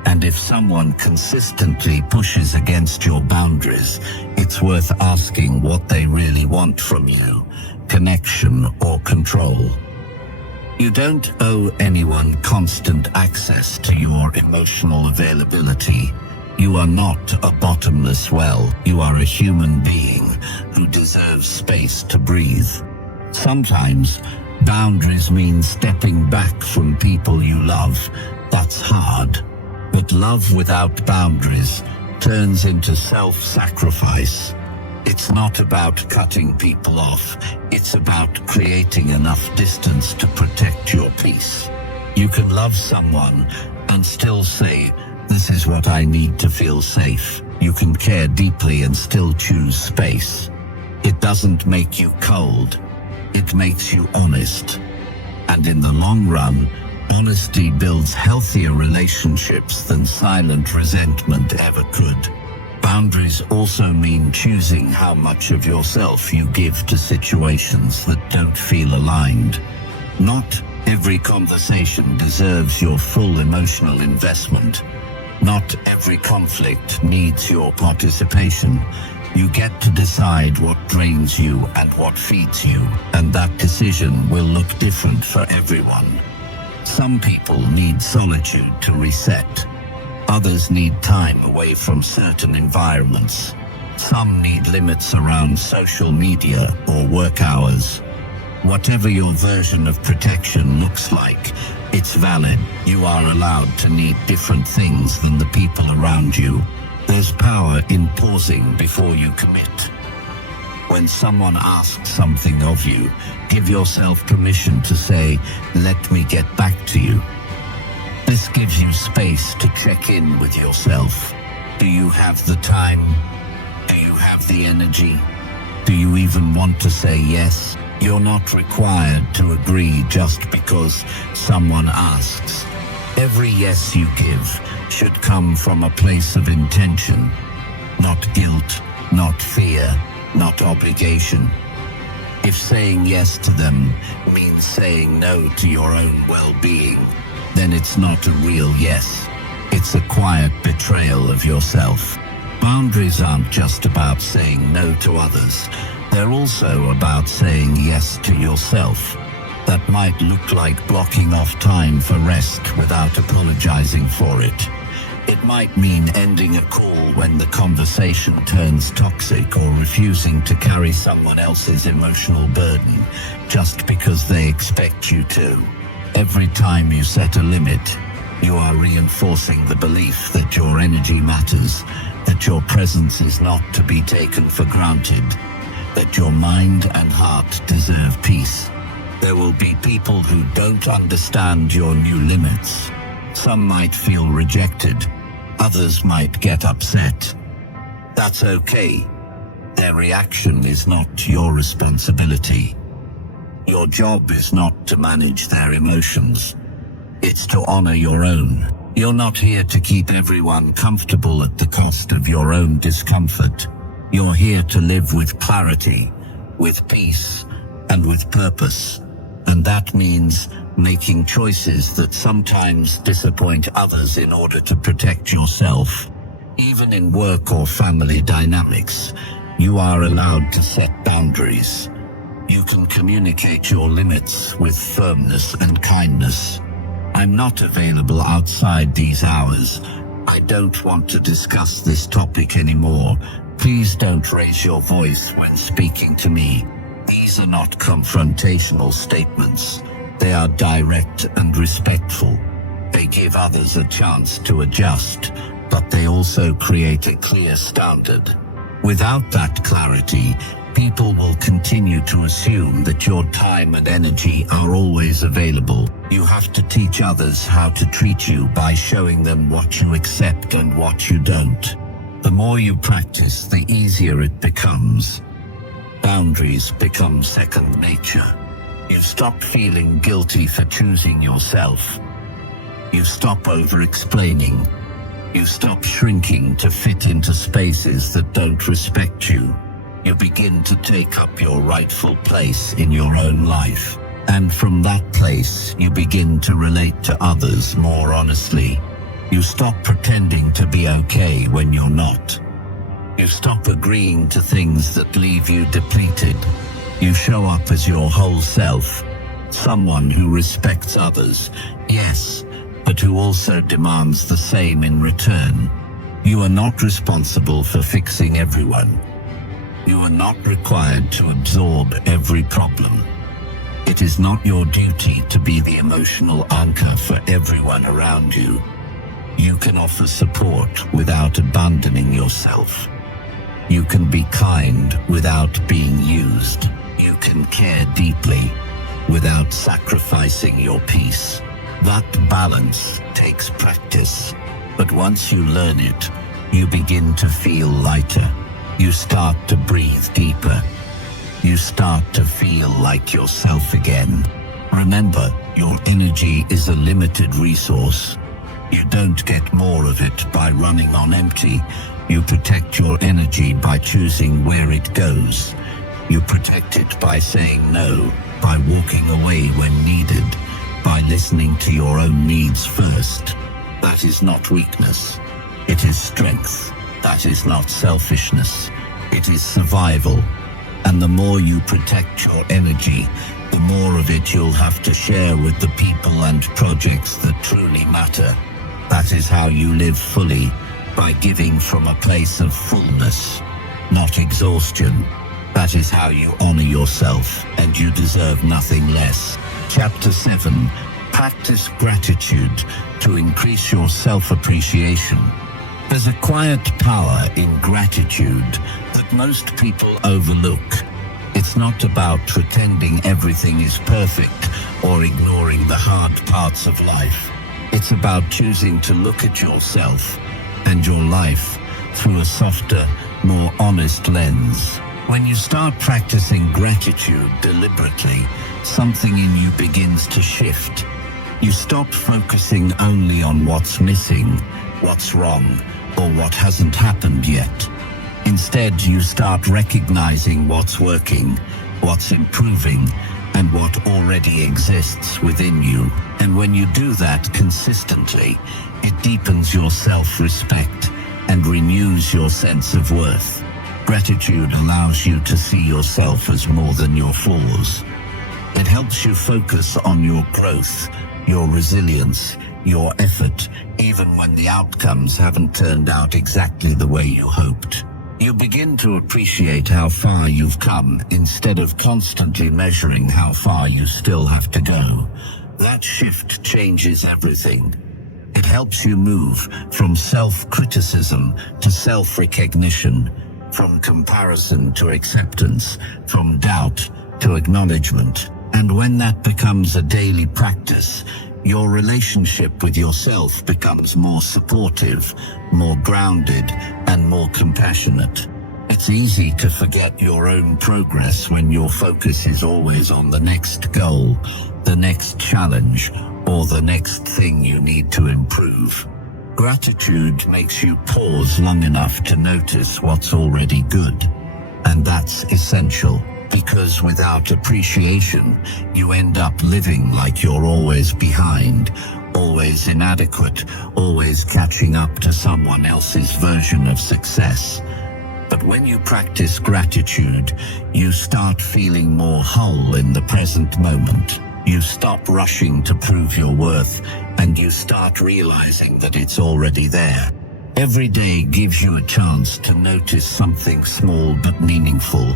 And if someone consistently pushes against your boundaries, it's worth asking what they really want from you, connection or control. You don't owe anyone constant access to your emotional availability. You are not a bottomless well. You are a human being who deserves space to breathe. Sometimes, boundaries mean stepping back from people you love. That's hard. But love without boundaries turns into self-sacrifice. It's not about cutting people off. It's about creating enough distance to protect your peace. You can love someone and still say, "This is what I need to feel safe." You can care deeply and still choose space. It doesn't make you cold. It makes you honest. And in the long run, honesty builds healthier relationships than silent resentment ever could. Boundaries also mean choosing how much of yourself you give to situations that don't feel aligned. Not every conversation deserves your full emotional investment. Not every conflict needs your participation. You get to decide what drains you and what feeds you, and that decision will look different for everyone. Some people need solitude to reset. Others need time away from certain environments. Some need limits around social media or work hours. Whatever your version of protection looks like, it's valid. You are allowed to need different things than the people around you. There's power in pausing before you commit. When someone asks something of you, give yourself permission to say, "Let me get back to you." This gives you space to check in with yourself. Do you have the time? Do you have the energy? Do you even want to say yes? You're not required to agree just because someone asks. Every yes you give should come from a place of intention, not guilt, not fear, not obligation. If saying yes to them means saying no to your own well-being, then it's not a real yes. It's a quiet betrayal of yourself. Boundaries aren't just about saying no to others. They're also about saying yes to yourself. That might look like blocking off time for rest without apologizing for it. It might mean ending a call when the conversation turns toxic, or refusing to carry someone else's emotional burden just because they expect you to. Every time you set a limit, you are reinforcing the belief that your energy matters, that your presence is not to be taken for granted, that your mind and heart deserve peace. There will be people who don't understand your new limits. Some might feel rejected. Others might get upset. That's okay. Their reaction is not your responsibility. Your job is not to manage their emotions. It's to honor your own. You're not here to keep everyone comfortable at the cost of your own discomfort. You're here to live with clarity, with peace, and with purpose. And that means making choices that sometimes disappoint others in order to protect yourself. Even in work or family dynamics, you are allowed to set boundaries. You can communicate your limits with firmness and kindness. "I'm not available outside these hours. I don't want to discuss this topic anymore. Please don't raise your voice when speaking to me." These are not confrontational statements. They are direct and respectful. They give others a chance to adjust, but they also create a clear standard. Without that clarity, people will continue to assume that your time and energy are always available. You have to teach others how to treat you by showing them what you accept and what you don't. The more you practice, the easier it becomes. Boundaries become second nature. You stop feeling guilty for choosing yourself. You stop over-explaining. You stop shrinking to fit into spaces that don't respect you. You begin to take up your rightful place in your own life. And from that place, you begin to relate to others more honestly. You stop pretending to be okay when you're not. You stop agreeing to things that leave you depleted. You show up as your whole self, someone who respects others, yes, but who also demands the same in return. You are not responsible for fixing everyone. You are not required to absorb every problem. It is not your duty to be the emotional anchor for everyone around you. You can offer support without abandoning yourself. You can be kind without being used. You can care deeply without sacrificing your peace. That balance takes practice, but once you learn it, you begin to feel lighter. You start to breathe deeper. You start to feel like yourself again. Remember, your energy is a limited resource. You don't get more of it by running on empty. You protect your energy by choosing where it goes. You protect it by saying no, by walking away when needed, by listening to your own needs first. That is not weakness. It is strength. That is not selfishness. It is survival. And the more you protect your energy, the more of it you'll have to share with the people and projects that truly matter. That is how you live fully, by giving from a place of fullness, not exhaustion. That is how you honor yourself, and you deserve nothing less. Chapter 7. Practice gratitude to increase your self-appreciation. There's a quiet power in gratitude that most people overlook. It's not about pretending everything is perfect or ignoring the hard parts of life. It's about choosing to look at yourself and your life through a softer, more honest lens. When you start practicing gratitude deliberately, something in you begins to shift. You stop focusing only on what's missing, what's wrong, or what hasn't happened yet. Instead, you start recognizing what's working, what's improving, and what already exists within you. And when you do that consistently, it deepens your self-respect and renews your sense of worth. Gratitude allows you to see yourself as more than your flaws. It helps you focus on your growth, your resilience, your effort, even when the outcomes haven't turned out exactly the way you hoped. You begin to appreciate how far you've come instead of constantly measuring how far you still have to go. That shift changes everything. It helps you move from self-criticism to self-recognition, from comparison to acceptance, from doubt to acknowledgement. And when that becomes a daily practice, your relationship with yourself becomes more supportive, more grounded, and more compassionate. It's easy to forget your own progress when your focus is always on the next goal, the next challenge, or the next thing you need to improve. Gratitude makes you pause long enough to notice what's already good. And that's essential, because without appreciation, you end up living like you're always behind, always inadequate, always catching up to someone else's version of success. But when you practice gratitude, you start feeling more whole in the present moment. You stop rushing to prove your worth, and you start realizing that it's already there. Every day gives you a chance to notice something small but meaningful.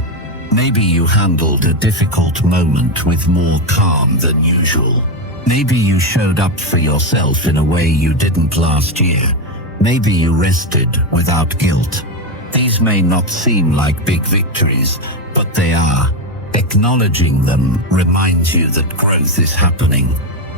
Maybe you handled a difficult moment with more calm than usual. Maybe you showed up for yourself in a way you didn't last year. Maybe you rested without guilt. These may not seem like big victories, but they are. Acknowledging them reminds you that growth is happening.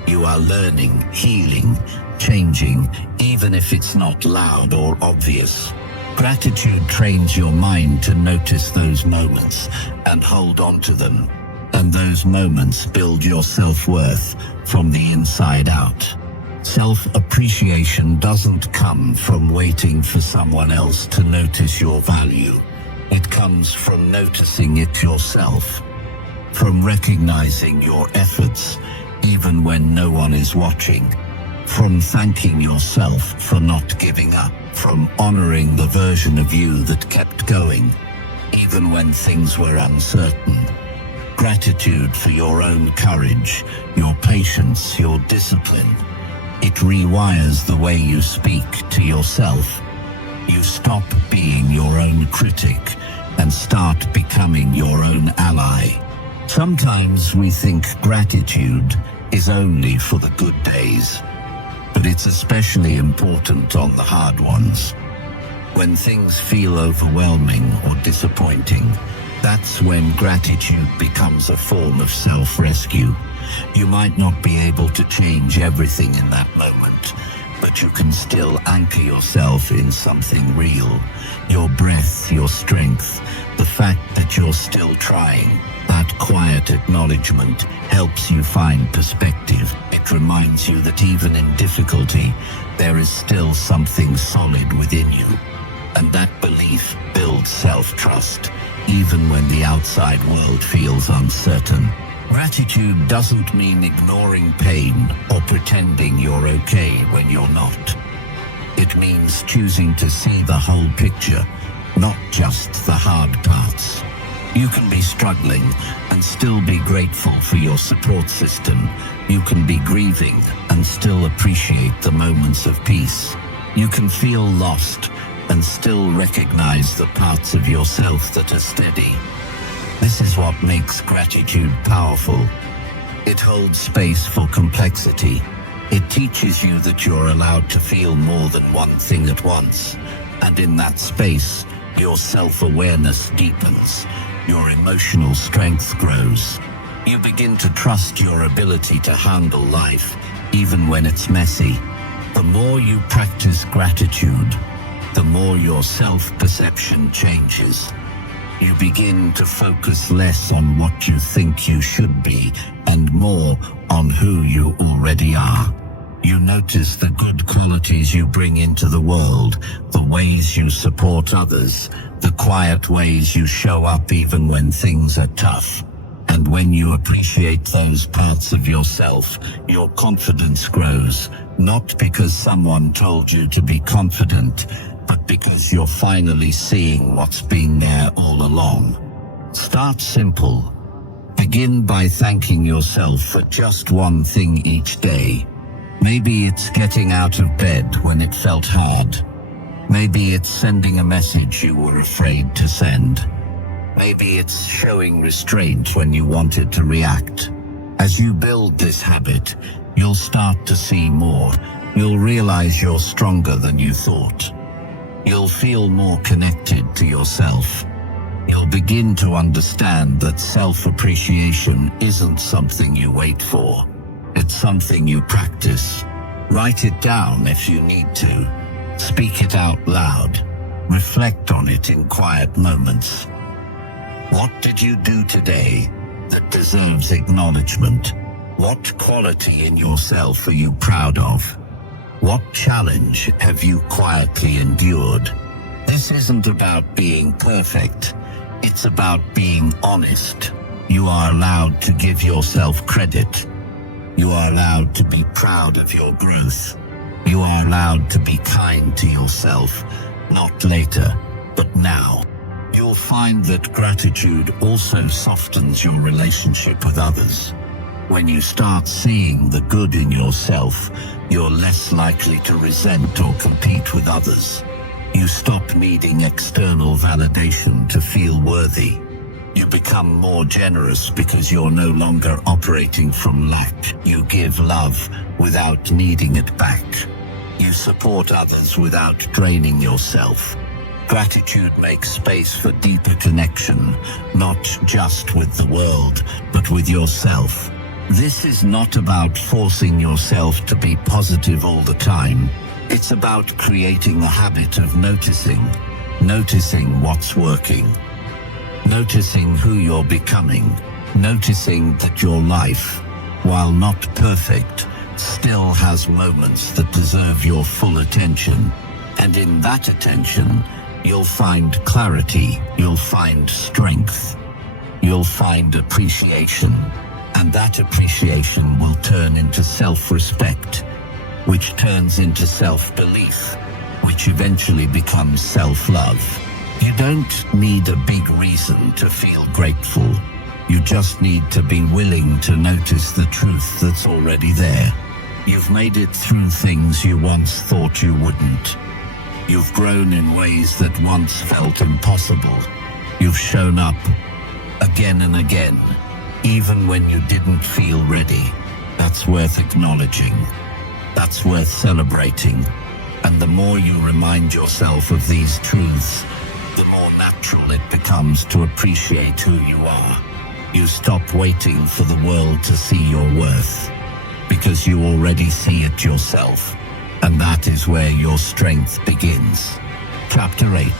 You are learning, healing, changing, even if it's not loud or obvious. Gratitude trains your mind to notice those moments and hold on to them. And those moments build your self-worth from the inside out. Self-appreciation doesn't come from waiting for someone else to notice your value. It comes from noticing it yourself, from recognizing your efforts even when no one is watching, from thanking yourself for not giving up, from honoring the version of you that kept going, even when things were uncertain. Gratitude for your own courage, your patience, your discipline. It rewires the way you speak to yourself. You stop being your own critic and start becoming your own ally. Sometimes we think gratitude is only for the good days, but it's especially important on the hard ones. When things feel overwhelming or disappointing, that's when gratitude becomes a form of self-rescue. You might not be able to change everything in that moment, but you can still anchor yourself in something real. Your breath, your strength, the fact that you're still trying. That quiet acknowledgement helps you find perspective. It reminds you that even in difficulty, there is still something solid within you. And that belief builds self-trust, even when the outside world feels uncertain. Gratitude doesn't mean ignoring pain or pretending you're okay when you're not. It means choosing to see the whole picture, not just the hard parts. You can be struggling and still be grateful for your support system. You can be grieving and still appreciate the moments of peace. You can feel lost and still recognize the parts of yourself that are steady. This is what makes gratitude powerful. It holds space for complexity. It teaches you that you're allowed to feel more than one thing at once. And in that space, your self-awareness deepens. Your emotional strength grows. You begin to trust your ability to handle life, even when it's messy. The more you practice gratitude, the more your self-perception changes. You begin to focus less on what you think you should be and more on who you already are. You notice the good qualities you bring into the world, the ways you support others, the quiet ways you show up even when things are tough. And when you appreciate those parts of yourself, your confidence grows, not because someone told you to be confident, but because you're finally seeing what's been there all along. Start simple. Begin by thanking yourself for just one thing each day. Maybe it's getting out of bed when it felt hard. Maybe it's sending a message you were afraid to send. Maybe it's showing restraint when you wanted to react. As you build this habit, you'll start to see more. You'll realize you're stronger than you thought. You'll feel more connected to yourself. You'll begin to understand that self-appreciation isn't something you wait for. It's something you practice. Write it down if you need to. Speak it out loud. Reflect on it in quiet moments. What did you do today that deserves acknowledgement? What quality in yourself are you proud of? What challenge have you quietly endured? This isn't about being perfect. It's about being honest. You are allowed to give yourself credit. You are allowed to be proud of your growth. You are allowed to be kind to yourself, not later, but now. You'll find that gratitude also softens your relationship with others. When you start seeing the good in yourself, you're less likely to resent or compete with others. You stop needing external validation to feel worthy. You become more generous because you're no longer operating from lack. You give love without needing it back. You support others without draining yourself. Gratitude makes space for deeper connection, not just with the world, but with yourself. This is not about forcing yourself to be positive all the time. It's about creating a habit of noticing what's working, noticing who you're becoming, noticing that your life, while not perfect, still has moments that deserve your full attention. And in that attention, you'll find clarity, you'll find strength, you'll find appreciation. And that appreciation will turn into self-respect, which turns into self-belief, which eventually becomes self-love. You don't need a big reason to feel grateful. You just need to be willing to notice the truth that's already there. You've made it through things you once thought you wouldn't. You've grown in ways that once felt impossible. You've shown up again and again, even when you didn't feel ready. That's worth acknowledging. That's worth celebrating. And the more you remind yourself of these truths, the more natural it becomes to appreciate who you are. You stop waiting for the world to see your worth, because you already see it yourself. And that is where your strength begins. Chapter 8.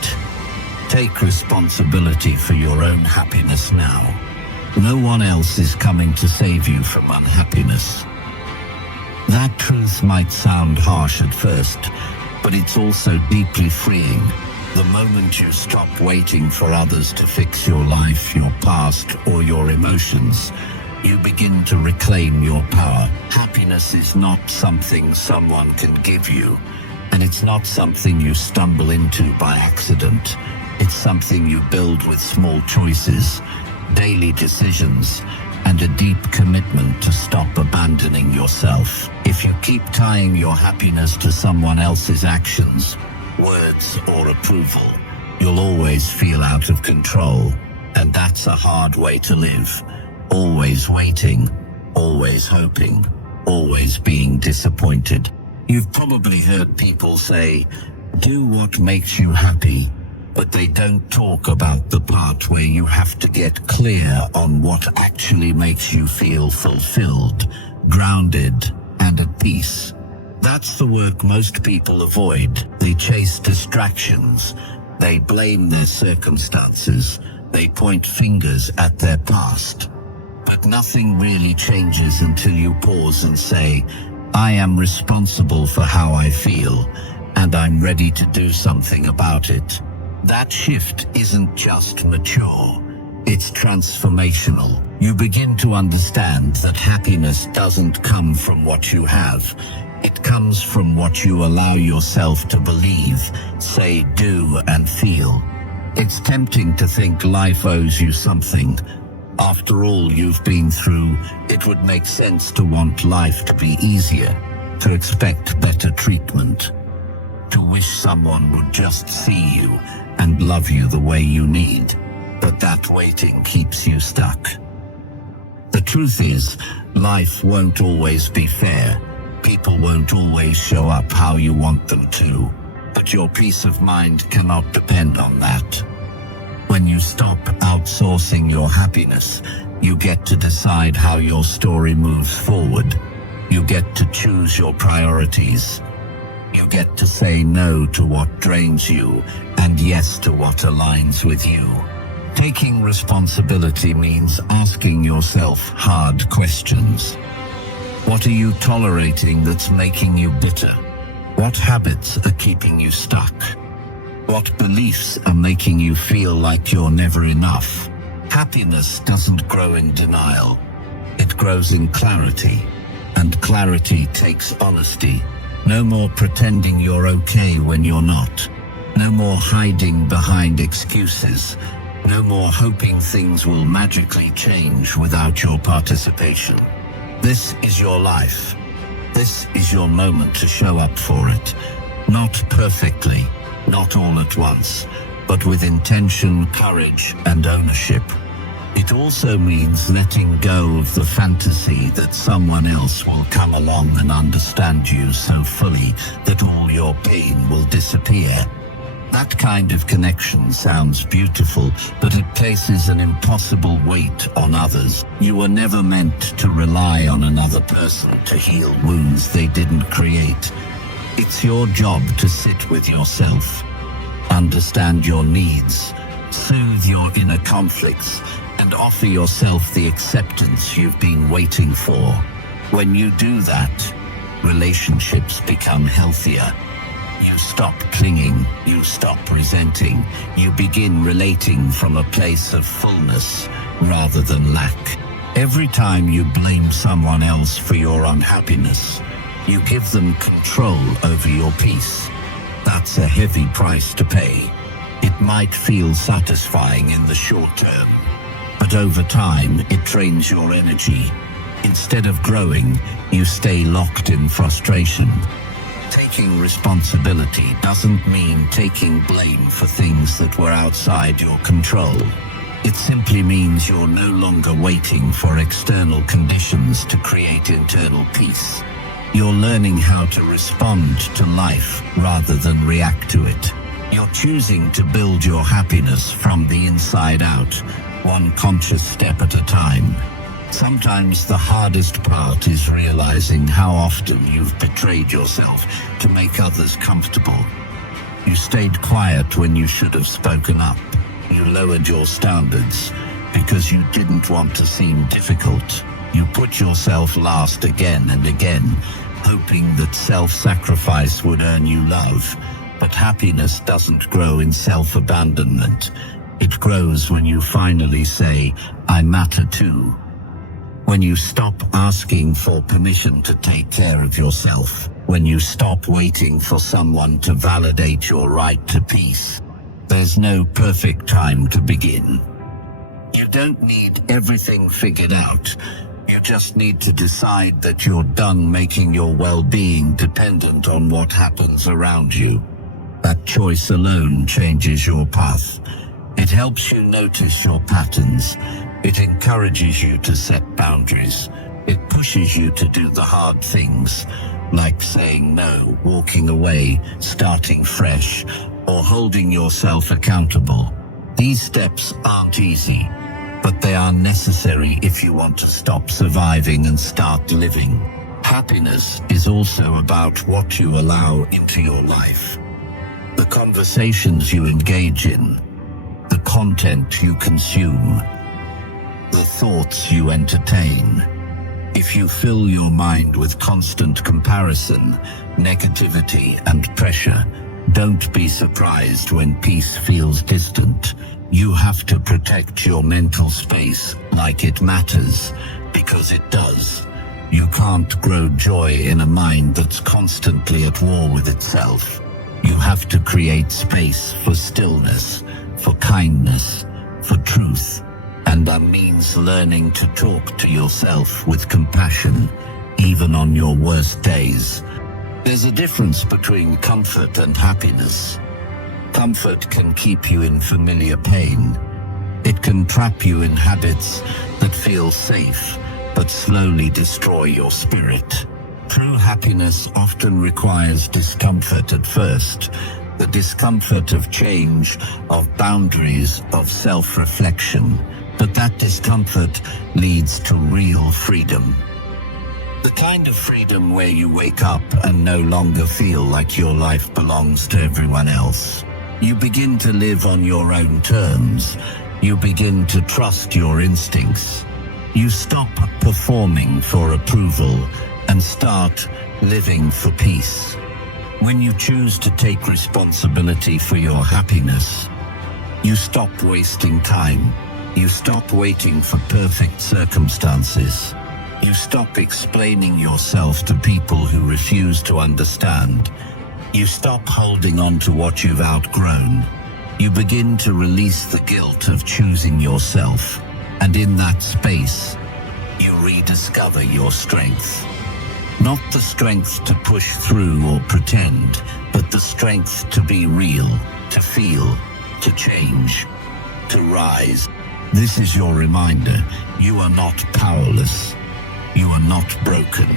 Take responsibility for your own happiness now. No one else is coming to save you from unhappiness. That truth might sound harsh at first, but it's also deeply freeing. The moment you stop waiting for others to fix your life, your past, or your emotions, you begin to reclaim your power. Happiness is not something someone can give you, and it's not something you stumble into by accident. It's something you build with small choices, daily decisions, and a deep commitment to stop abandoning yourself. If you keep tying your happiness to someone else's actions, words, or approval, you'll always feel out of control. And that's a hard way to live. Always waiting, always hoping, always being disappointed. You've probably heard people say, do what makes you happy, but they don't talk about the part where you have to get clear on what actually makes you feel fulfilled, grounded, and at peace. That's the work most people avoid. They chase distractions. They blame their circumstances. They point fingers at their past. But nothing really changes until you pause and say, I am responsible for how I feel, and I'm ready to do something about it. That shift isn't just mature, it's transformational. You begin to understand that happiness doesn't come from what you have. It comes from what you allow yourself to believe, say, do, and feel. It's tempting to think life owes you something. After all you've been through, it would make sense to want life to be easier, to expect better treatment, to wish someone would just see you and love you the way you need. But that waiting keeps you stuck. The truth is, life won't always be fair. People won't always show up how you want them to. But your peace of mind cannot depend on that. When you stop outsourcing your happiness, you get to decide how your story moves forward. You get to choose your priorities. You get to say no to what drains you and yes to what aligns with you. Taking responsibility means asking yourself hard questions. What are you tolerating that's making you bitter? What habits are keeping you stuck? What beliefs are making you feel like you're never enough? Happiness doesn't grow in denial. It grows in clarity. And clarity takes honesty. No more pretending you're okay when you're not. No more hiding behind excuses. No more hoping things will magically change without your participation. This is your life. This is your moment to show up for it. Not perfectly, not all at once, but with intention, courage, and ownership. It also means letting go of the fantasy that someone else will come along and understand you so fully that all your pain will disappear. That kind of connection sounds beautiful, but it places an impossible weight on others. You were never meant to rely on another person to heal wounds they didn't create. It's your job to sit with yourself, understand your needs, soothe your inner conflicts, and offer yourself the acceptance you've been waiting for. When you do that, relationships become healthier. You stop clinging, you stop resenting, you begin relating from a place of fullness rather than lack. Every time you blame someone else for your unhappiness, you give them control over your peace. That's a heavy price to pay. It might feel satisfying in the short term, but over time it drains your energy. Instead of growing, you stay locked in frustration. Taking responsibility doesn't mean taking blame for things that were outside your control. It simply means you're no longer waiting for external conditions to create internal peace. You're learning how to respond to life rather than react to it. You're choosing to build your happiness from the inside out, one conscious step at a time. Sometimes the hardest part is realizing how often you've betrayed yourself to make others comfortable. You stayed quiet when you should have spoken up. You lowered your standards because you didn't want to seem difficult. You put yourself last again and again, hoping that self-sacrifice would earn you love. But happiness doesn't grow in self-abandonment. It grows when you finally say, I matter too. When you stop asking for permission to take care of yourself. When you stop waiting for someone to validate your right to peace. There's no perfect time to begin. You don't need everything figured out. You just need to decide that you're done making your well-being dependent on what happens around you. That choice alone changes your path. It helps you notice your patterns. It encourages you to set boundaries. It pushes you to do the hard things, like saying no, walking away, starting fresh, or holding yourself accountable. These steps aren't easy, but they are necessary if you want to stop surviving and start living. Happiness is also about what you allow into your life. The conversations you engage in, the content you consume, the thoughts you entertain. If you fill your mind with constant comparison, negativity, and pressure, don't be surprised when peace feels distant. You have to protect your mental space like it matters, because it does. You can't grow joy in a mind that's constantly at war with itself. You have to create space for stillness, for kindness, for truth, and that means learning to talk to yourself with compassion, even on your worst days. There's a difference between comfort and happiness. Comfort can keep you in familiar pain. It can trap you in habits that feel safe, but slowly destroy your spirit. True happiness often requires discomfort at first. The discomfort of change, of boundaries, of self-reflection. But that discomfort leads to real freedom. The kind of freedom where you wake up and no longer feel like your life belongs to everyone else. You begin to live on your own terms. You begin to trust your instincts. You stop performing for approval and start living for peace. When you choose to take responsibility for your happiness, you stop wasting time. You stop waiting for perfect circumstances. You stop explaining yourself to people who refuse to understand. You stop holding on to what you've outgrown. You begin to release the guilt of choosing yourself. And in that space, you rediscover your strength. Not the strength to push through or pretend, but the strength to be real, to feel, to change, to rise. This is your reminder. You are not powerless. You are not broken.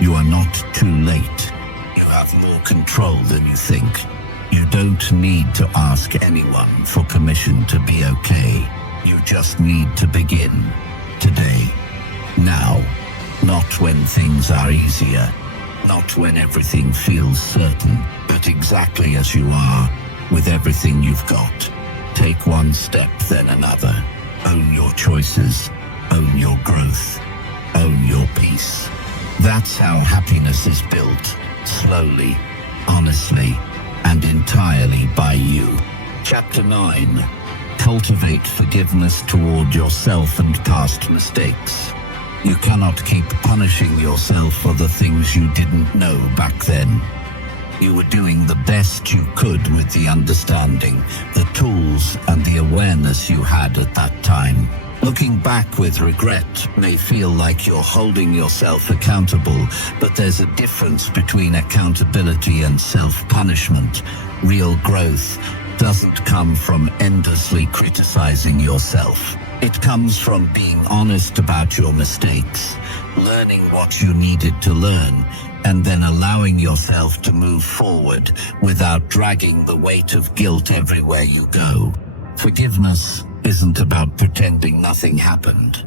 You are not too late. You have more control than you think. You don't need to ask anyone for permission to be okay. You just need to begin. Today. Now. Not when things are easier. Not when everything feels certain. But exactly as you are, with everything you've got. Take one step, then another. Own your choices. Own your growth. Own your peace. That's how happiness is built. Slowly, honestly, and entirely by you. Chapter 9. Cultivate forgiveness toward yourself and past mistakes. You cannot keep punishing yourself for the things you didn't know back then. You were doing the best you could with the understanding, the tools, and the awareness you had at that time. Looking back with regret may feel like you're holding yourself accountable, but there's a difference between accountability and self-punishment. Real growth doesn't come from endlessly criticizing yourself. It comes from being honest about your mistakes, learning what you needed to learn, and then allowing yourself to move forward without dragging the weight of guilt everywhere you go. Forgiveness isn't about pretending nothing happened.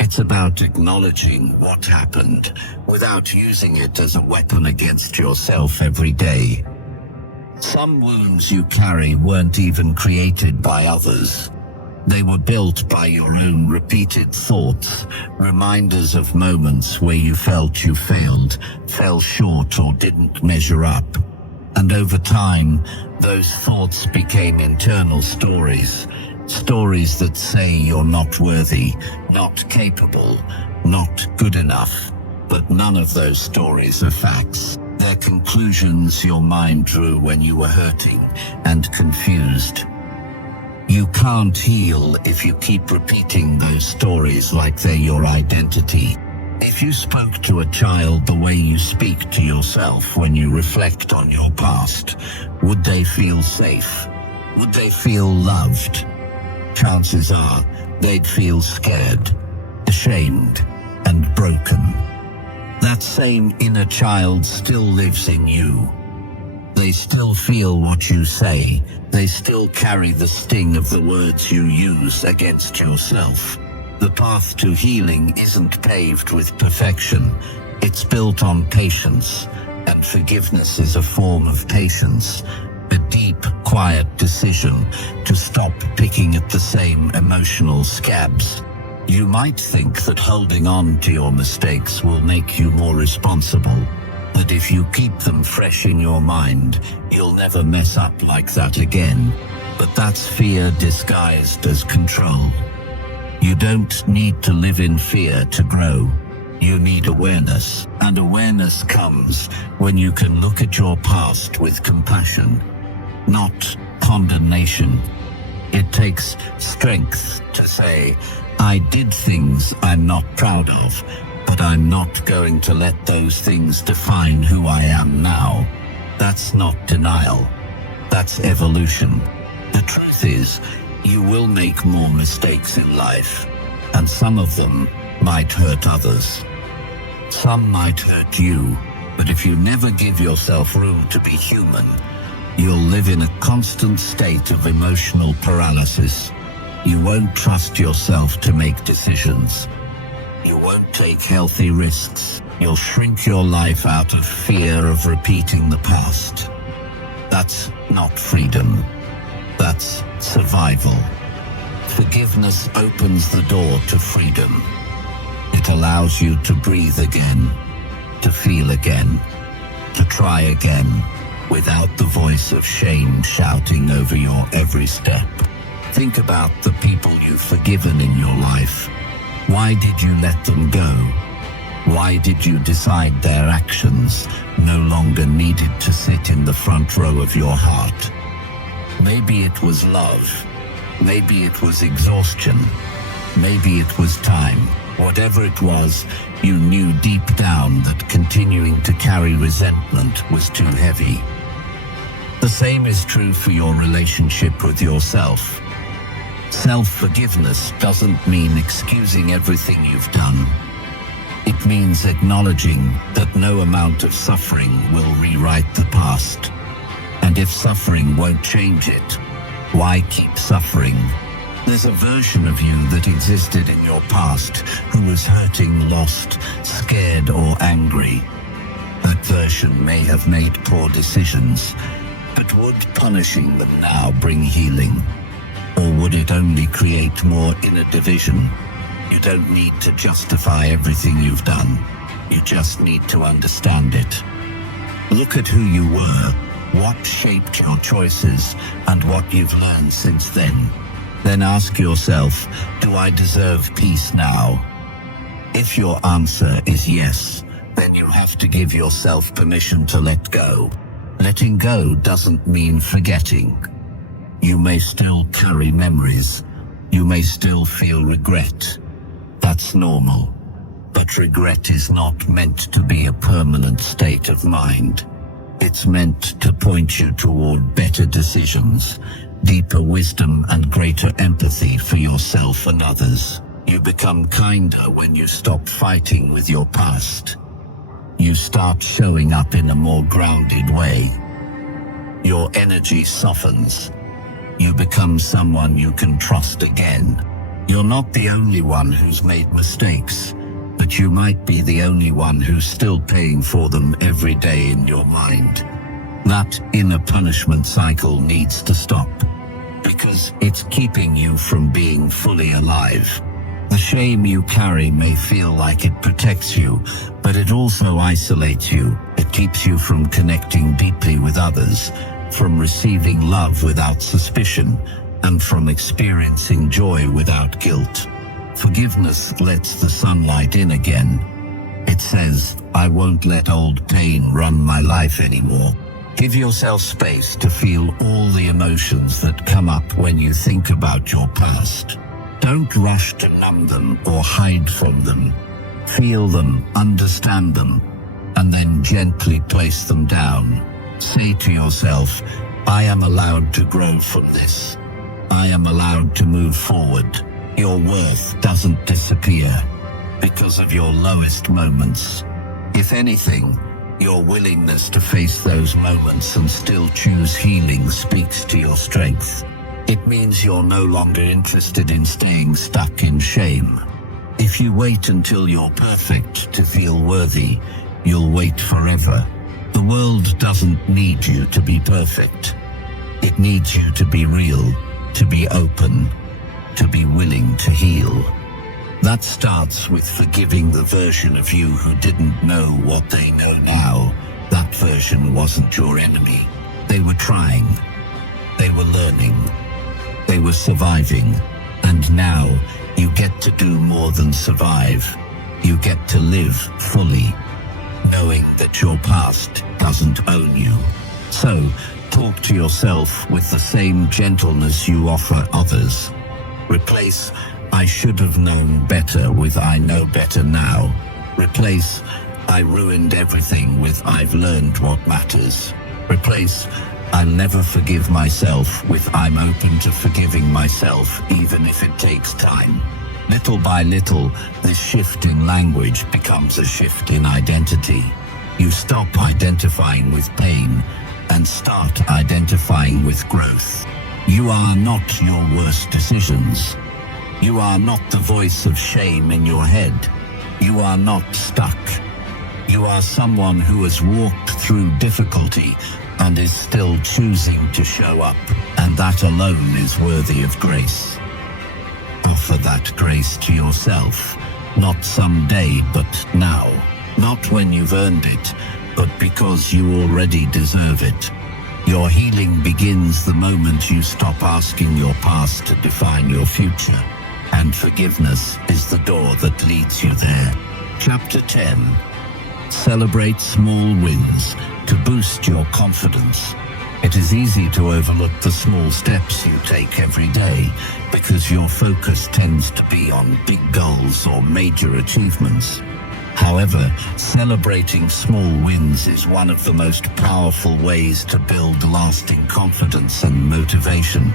It's about acknowledging what happened without using it as a weapon against yourself every day. Some wounds you carry weren't even created by others. They were built by your own repeated thoughts, reminders of moments where you felt you failed, fell short, or didn't measure up. And over time, those thoughts became internal stories. Stories that say you're not worthy, not capable, not good enough. But none of those stories are facts. They're conclusions your mind drew when you were hurting and confused. You can't heal if you keep repeating those stories like they're your identity. If you spoke to a child the way you speak to yourself when you reflect on your past, would they feel safe? Would they feel loved? Chances are they'd feel scared, ashamed, and broken. That same inner child still lives in you. They still feel what you say. They still carry the sting of the words you use against yourself. The path to healing isn't paved with perfection. It's built on patience, and forgiveness is a form of patience. A deep, quiet decision to stop picking at the same emotional scabs. You might think that holding on to your mistakes will make you more responsible, that if you keep them fresh in your mind, you'll never mess up like that again. But that's fear disguised as control. You don't need to live in fear to grow. You need awareness, and awareness comes when you can look at your past with compassion, not condemnation. It takes strength to say, I did things I'm not proud of, but I'm not going to let those things define who I am now. That's not denial. That's evolution. The truth is, you will make more mistakes in life, and some of them might hurt others. Some might hurt you, but if you never give yourself room to be human, you'll live in a constant state of emotional paralysis. You won't trust yourself to make decisions. You won't take healthy risks. You'll shrink your life out of fear of repeating the past. That's not freedom. That's survival. Forgiveness opens the door to freedom. It allows you to breathe again, to feel again, to try again, without the voice of shame shouting over your every step. Think about the people you've forgiven in your life. Why did you let them go? Why did you decide their actions no longer needed to sit in the front row of your heart? Maybe it was love. Maybe it was exhaustion. Maybe it was time. Whatever it was, you knew deep down that continuing to carry resentment was too heavy. The same is true for your relationship with yourself. Self-forgiveness doesn't mean excusing everything you've done. It means acknowledging that no amount of suffering will rewrite the past. And if suffering won't change it, why keep suffering? There's a version of you that existed in your past who was hurting, lost, scared, or angry. That version may have made poor decisions, but would punishing them now bring healing? Or would it only create more inner division? You don't need to justify everything you've done. You just need to understand it. Look at who you were, what shaped your choices, and what you've learned since then. Then ask yourself, do I deserve peace now? If your answer is yes, then you have to give yourself permission to let go. Letting go doesn't mean forgetting. You may still carry memories. You may still feel regret. That's normal. But regret is not meant to be a permanent state of mind. It's meant to point you toward better decisions, deeper wisdom, and greater empathy for yourself and others. You become kinder when you stop fighting with your past. You start showing up in a more grounded way. Your energy softens. You become someone you can trust again. You're not the only one who's made mistakes, but you might be the only one who's still paying for them every day in your mind. That inner punishment cycle needs to stop, because it's keeping you from being fully alive. The shame you carry may feel like it protects you, but it also isolates you. It keeps you from connecting deeply with others, from receiving love without suspicion, and from experiencing joy without guilt. Forgiveness lets the sunlight in again. It says, I won't let old pain run my life anymore. Give yourself space to feel all the emotions that come up when you think about your past. Don't rush to numb them or hide from them. Feel them, understand them, and then gently place them down. Say to yourself, I am allowed to grow from this. I am allowed to move forward. Your worth doesn't disappear because of your lowest moments. If anything, your willingness to face those moments and still choose healing speaks to your strength. It means you're no longer interested in staying stuck in shame. If you wait until you're perfect to feel worthy, you'll wait forever. The world doesn't need you to be perfect. It needs you to be real, to be open, to be willing to heal. That starts with forgiving the version of you who didn't know what they know now. That version wasn't your enemy. They were trying. They were learning. They were surviving. And now you get to do more than survive. You get to live fully, knowing that your past doesn't own you. So, talk to yourself with the same gentleness you offer others. Replace I should have known better with I know better now. Replace I ruined everything with I've learned what matters. Replace I'll never forgive myself with I'm open to forgiving myself, even if it takes time. Little by little, this shift in language becomes a shift in identity. You stop identifying with pain and start identifying with growth. You are not your worst decisions. You are not the voice of shame in your head. You are not stuck. You are someone who has walked through difficulty and is still choosing to show up, and that alone is worthy of grace. Offer that grace to yourself, not someday, but now. Not when you've earned it, but because you already deserve it. Your healing begins the moment you stop asking your past to define your future. And forgiveness is the door that leads you there. Chapter 10. Celebrate small wins to boost your confidence. It is easy to overlook the small steps you take every day because your focus tends to be on big goals or major achievements. However, celebrating small wins is one of the most powerful ways to build lasting confidence and motivation.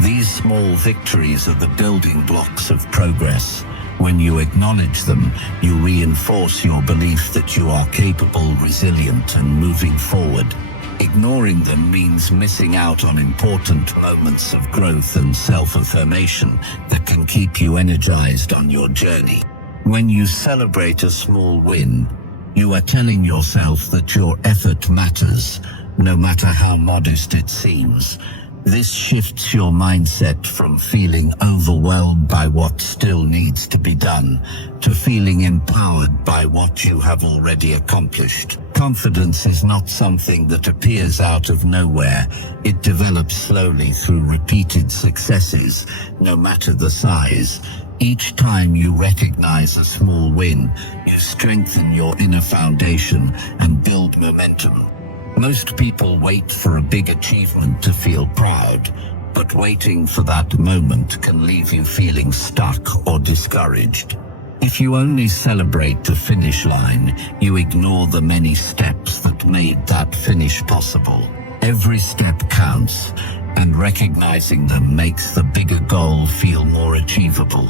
These small victories are the building blocks of progress. When you acknowledge them, you reinforce your belief that you are capable, resilient, and moving forward. Ignoring them means missing out on important moments of growth and self-affirmation that can keep you energized on your journey. When you celebrate a small win, you are telling yourself that your effort matters, no matter how modest it seems. This shifts your mindset from feeling overwhelmed by what still needs to be done to feeling empowered by what you have already accomplished. Confidence is not something that appears out of nowhere. It develops slowly through repeated successes, no matter the size. Each time you recognize a small win, you strengthen your inner foundation and build momentum. Most people wait for a big achievement to feel proud, but waiting for that moment can leave you feeling stuck or discouraged. If you only celebrate the finish line, you ignore the many steps that made that finish possible. Every step counts, and recognizing them makes the bigger goal feel more achievable.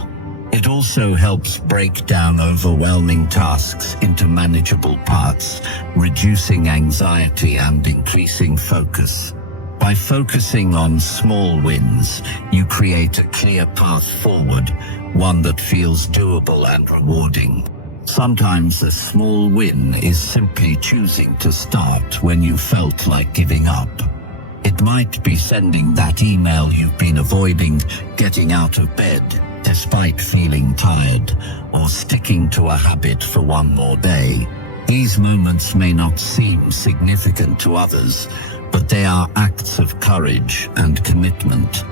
It also helps break down overwhelming tasks into manageable parts, reducing anxiety and increasing focus. By focusing on small wins, you create a clear path forward, one that feels doable and rewarding. Sometimes a small win is simply choosing to start when you felt like giving up. It might be sending that email you've been avoiding, getting out of bed despite feeling tired, or sticking to a habit for one more day. These moments may not seem significant to others, but they are acts of courage and commitment.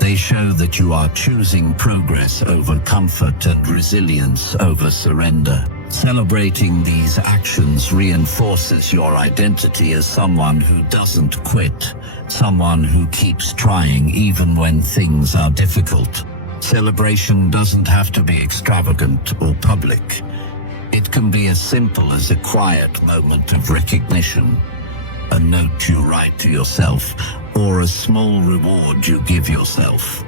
They show that you are choosing progress over comfort and resilience over surrender. Celebrating these actions reinforces your identity as someone who doesn't quit, someone who keeps trying even when things are difficult. Celebration doesn't have to be extravagant or public. It can be as simple as a quiet moment of recognition, a note you write to yourself, or a small reward you give yourself.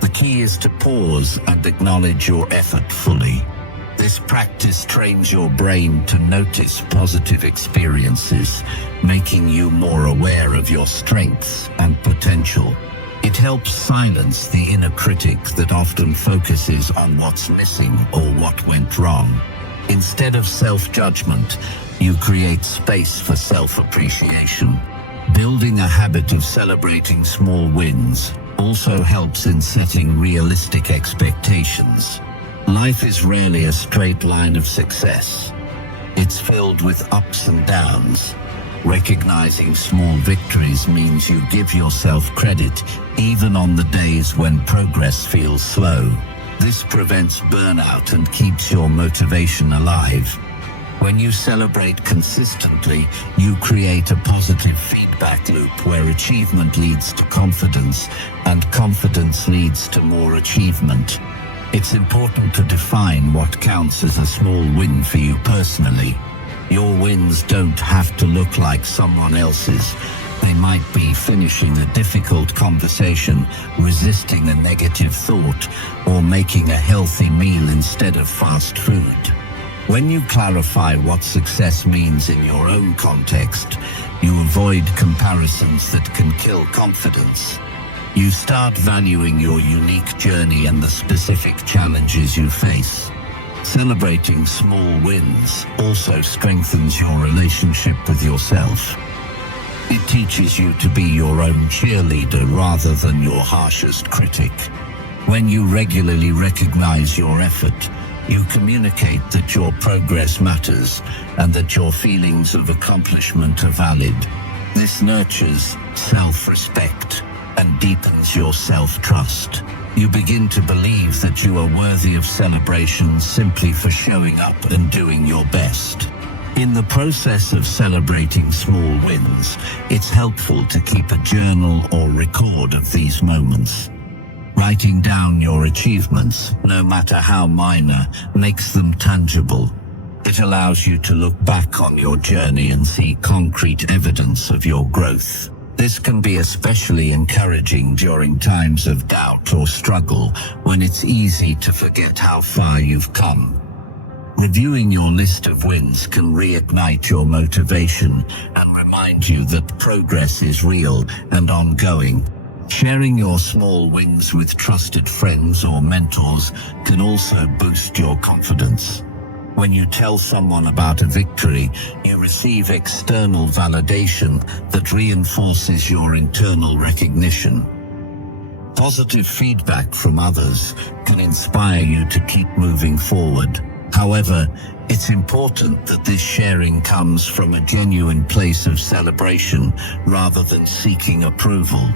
The key is to pause and acknowledge your effort fully. This practice trains your brain to notice positive experiences, making you more aware of your strengths and potential. It helps silence the inner critic that often focuses on what's missing or what went wrong. Instead of self-judgment, you create space for self-appreciation. Building a habit of celebrating small wins also helps in setting realistic expectations. Life is rarely a straight line of success. It's filled with ups and downs. Recognizing small victories means you give yourself credit even on the days when progress feels slow. This prevents burnout and keeps your motivation alive. When you celebrate consistently, you create a positive feedback loop where achievement leads to confidence and confidence leads to more achievement. It's important to define what counts as a small win for you personally. Your wins don't have to look like someone else's. They might be finishing a difficult conversation, resisting a negative thought, or making a healthy meal instead of fast food. When you clarify what success means in your own context, you avoid comparisons that can kill confidence. You start valuing your unique journey and the specific challenges you face. Celebrating small wins also strengthens your relationship with yourself. It teaches you to be your own cheerleader rather than your harshest critic. When you regularly recognize your effort, you communicate that your progress matters and that your feelings of accomplishment are valid. This nurtures self-respect and deepens your self-trust. You begin to believe that you are worthy of celebration simply for showing up and doing your best. In the process of celebrating small wins, it's helpful to keep a journal or record of these moments. Writing down your achievements, no matter how minor, makes them tangible. It allows you to look back on your journey and see concrete evidence of your growth. This can be especially encouraging during times of doubt or struggle, when it's easy to forget how far you've come. Reviewing your list of wins can reignite your motivation and remind you that progress is real and ongoing. Sharing your small wins with trusted friends or mentors can also boost your confidence. When you tell someone about a victory, you receive external validation that reinforces your internal recognition. Positive feedback from others can inspire you to keep moving forward. However, it's important that this sharing comes from a genuine place of celebration rather than seeking approval.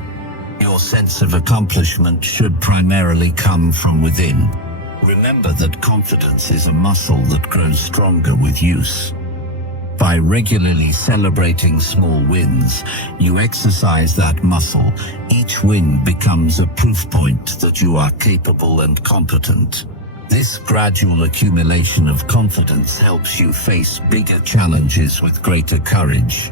Your sense of accomplishment should primarily come from within. Remember that confidence is a muscle that grows stronger with use. By regularly celebrating small wins, you exercise that muscle. Each win becomes a proof point that you are capable and competent. This gradual accumulation of confidence helps you face bigger challenges with greater courage.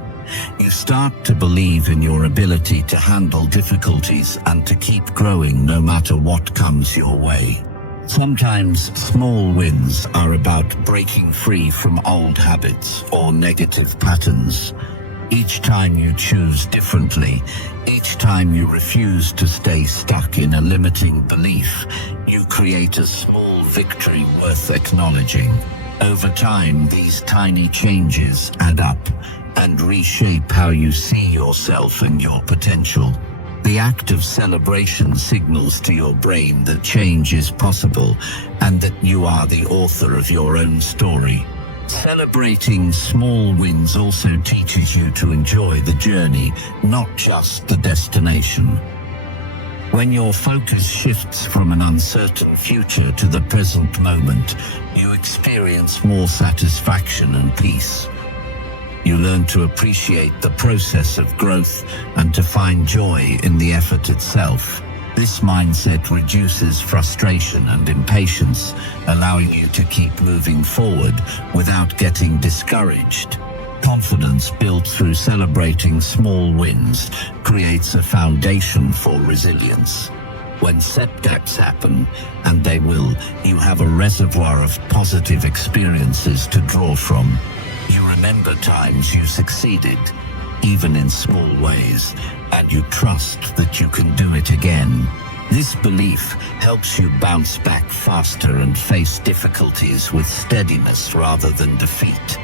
You start to believe in your ability to handle difficulties and to keep growing no matter what comes your way. Sometimes small wins are about breaking free from old habits or negative patterns. Each time you choose differently, each time you refuse to stay stuck in a limiting belief, you create a small victory worth acknowledging. Over time, these tiny changes add up and reshape how you see yourself and your potential. The act of celebration signals to your brain that change is possible and that you are the author of your own story. Celebrating small wins also teaches you to enjoy the journey, not just the destination. When your focus shifts from an uncertain future to the present moment, you experience more satisfaction and peace. You learn to appreciate the process of growth and to find joy in the effort itself. This mindset reduces frustration and impatience, allowing you to keep moving forward without getting discouraged. Confidence built through celebrating small wins creates a foundation for resilience. When setbacks happen, and they will, you have a reservoir of positive experiences to draw from. You remember times you succeeded, even in small ways, and you trust that you can do it again. This belief helps you bounce back faster and face difficulties with steadiness rather than defeat.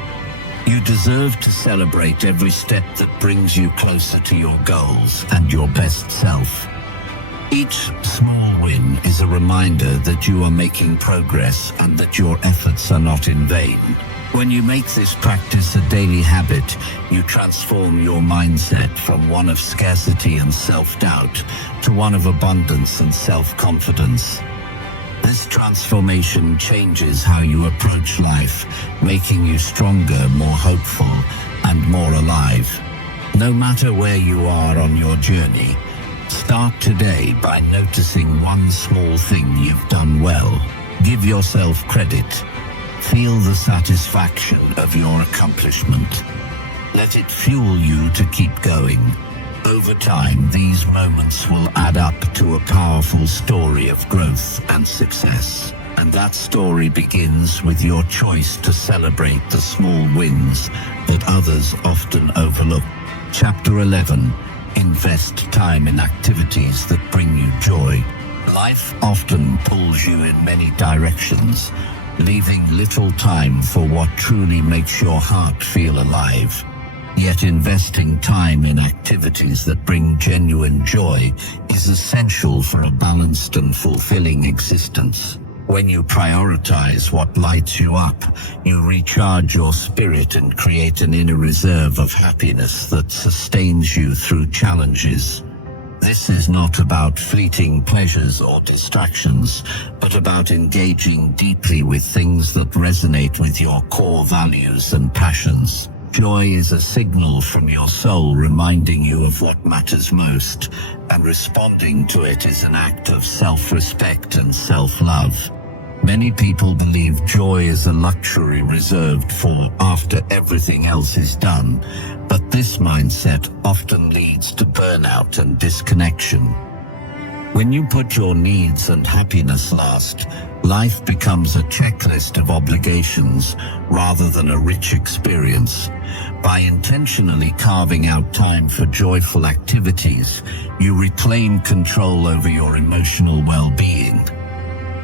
You deserve to celebrate every step that brings you closer to your goals and your best self. Each small win is a reminder that you are making progress and that your efforts are not in vain. When you make this practice a daily habit, you transform your mindset from one of scarcity and self-doubt to one of abundance and self-confidence. This transformation changes how you approach life, making you stronger, more hopeful, and more alive. No matter where you are on your journey, start today by noticing one small thing you've done well. Give yourself credit. Feel the satisfaction of your accomplishment. Let it fuel you to keep going. Over time, these moments will add up to a powerful story of growth and success. And that story begins with your choice to celebrate the small wins that others often overlook. Chapter 11. Invest time in activities that bring you joy. Life often pulls you in many directions, leaving little time for what truly makes your heart feel alive. Yet investing time in activities that bring genuine joy is essential for a balanced and fulfilling existence. When you prioritize what lights you up, you recharge your spirit and create an inner reserve of happiness that sustains you through challenges. This is not about fleeting pleasures or distractions, but about engaging deeply with things that resonate with your core values and passions. Joy is a signal from your soul reminding you of what matters most, and responding to it is an act of self-respect and self-love. Many people believe joy is a luxury reserved for after everything else is done, but this mindset often leads to burnout and disconnection. When you put your needs and happiness last, life becomes a checklist of obligations rather than a rich experience. By intentionally carving out time for joyful activities, you reclaim control over your emotional well-being.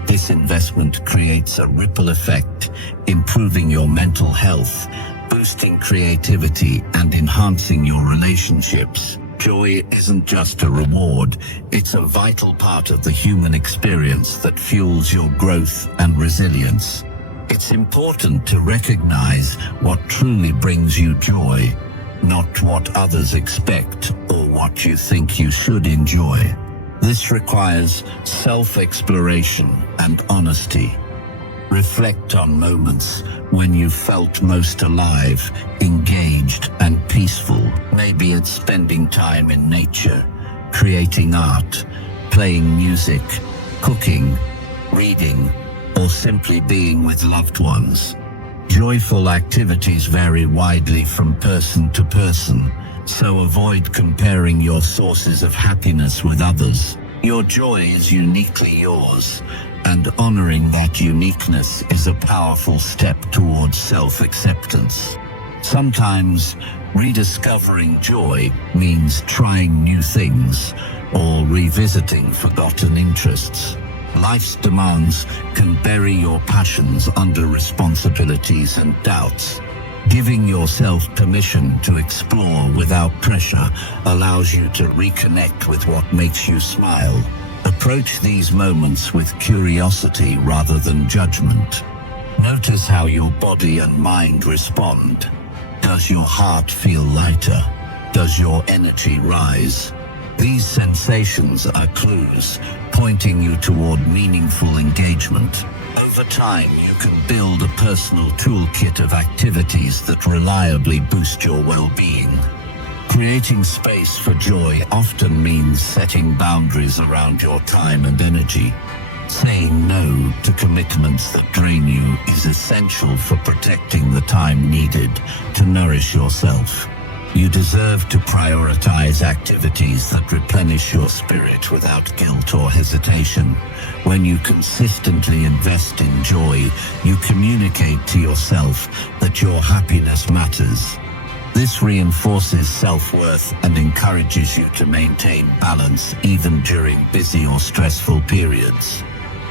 This investment creates a ripple effect, improving your mental health, boosting creativity, and enhancing your relationships. Joy isn't just a reward, it's a vital part of the human experience that fuels your growth and resilience. It's important to recognize what truly brings you joy, not what others expect or what you think you should enjoy. This requires self-exploration and honesty. Reflect on moments when you felt most alive, engaged, and peaceful. Maybe it's spending time in nature, creating art, playing music, cooking, reading, or simply being with loved ones. Joyful activities vary widely from person to person, so avoid comparing your sources of happiness with others. Your joy is uniquely yours, and honoring that uniqueness is a powerful step towards self-acceptance. Sometimes, rediscovering joy means trying new things or revisiting forgotten interests. Life's demands can bury your passions under responsibilities and doubts. Giving yourself permission to explore without pressure allows you to reconnect with what makes you smile. Approach these moments with curiosity rather than judgment. Notice how your body and mind respond. Does your heart feel lighter? Does your energy rise? These sensations are clues pointing you toward meaningful engagement. Over time, you can build a personal toolkit of activities that reliably boost your well-being. Creating space for joy often means setting boundaries around your time and energy. Saying no to commitments that drain you is essential for protecting the time needed to nourish yourself. You deserve to prioritize activities that replenish your spirit without guilt or hesitation. When you consistently invest in joy, you communicate to yourself that your happiness matters. This reinforces self-worth and encourages you to maintain balance even during busy or stressful periods.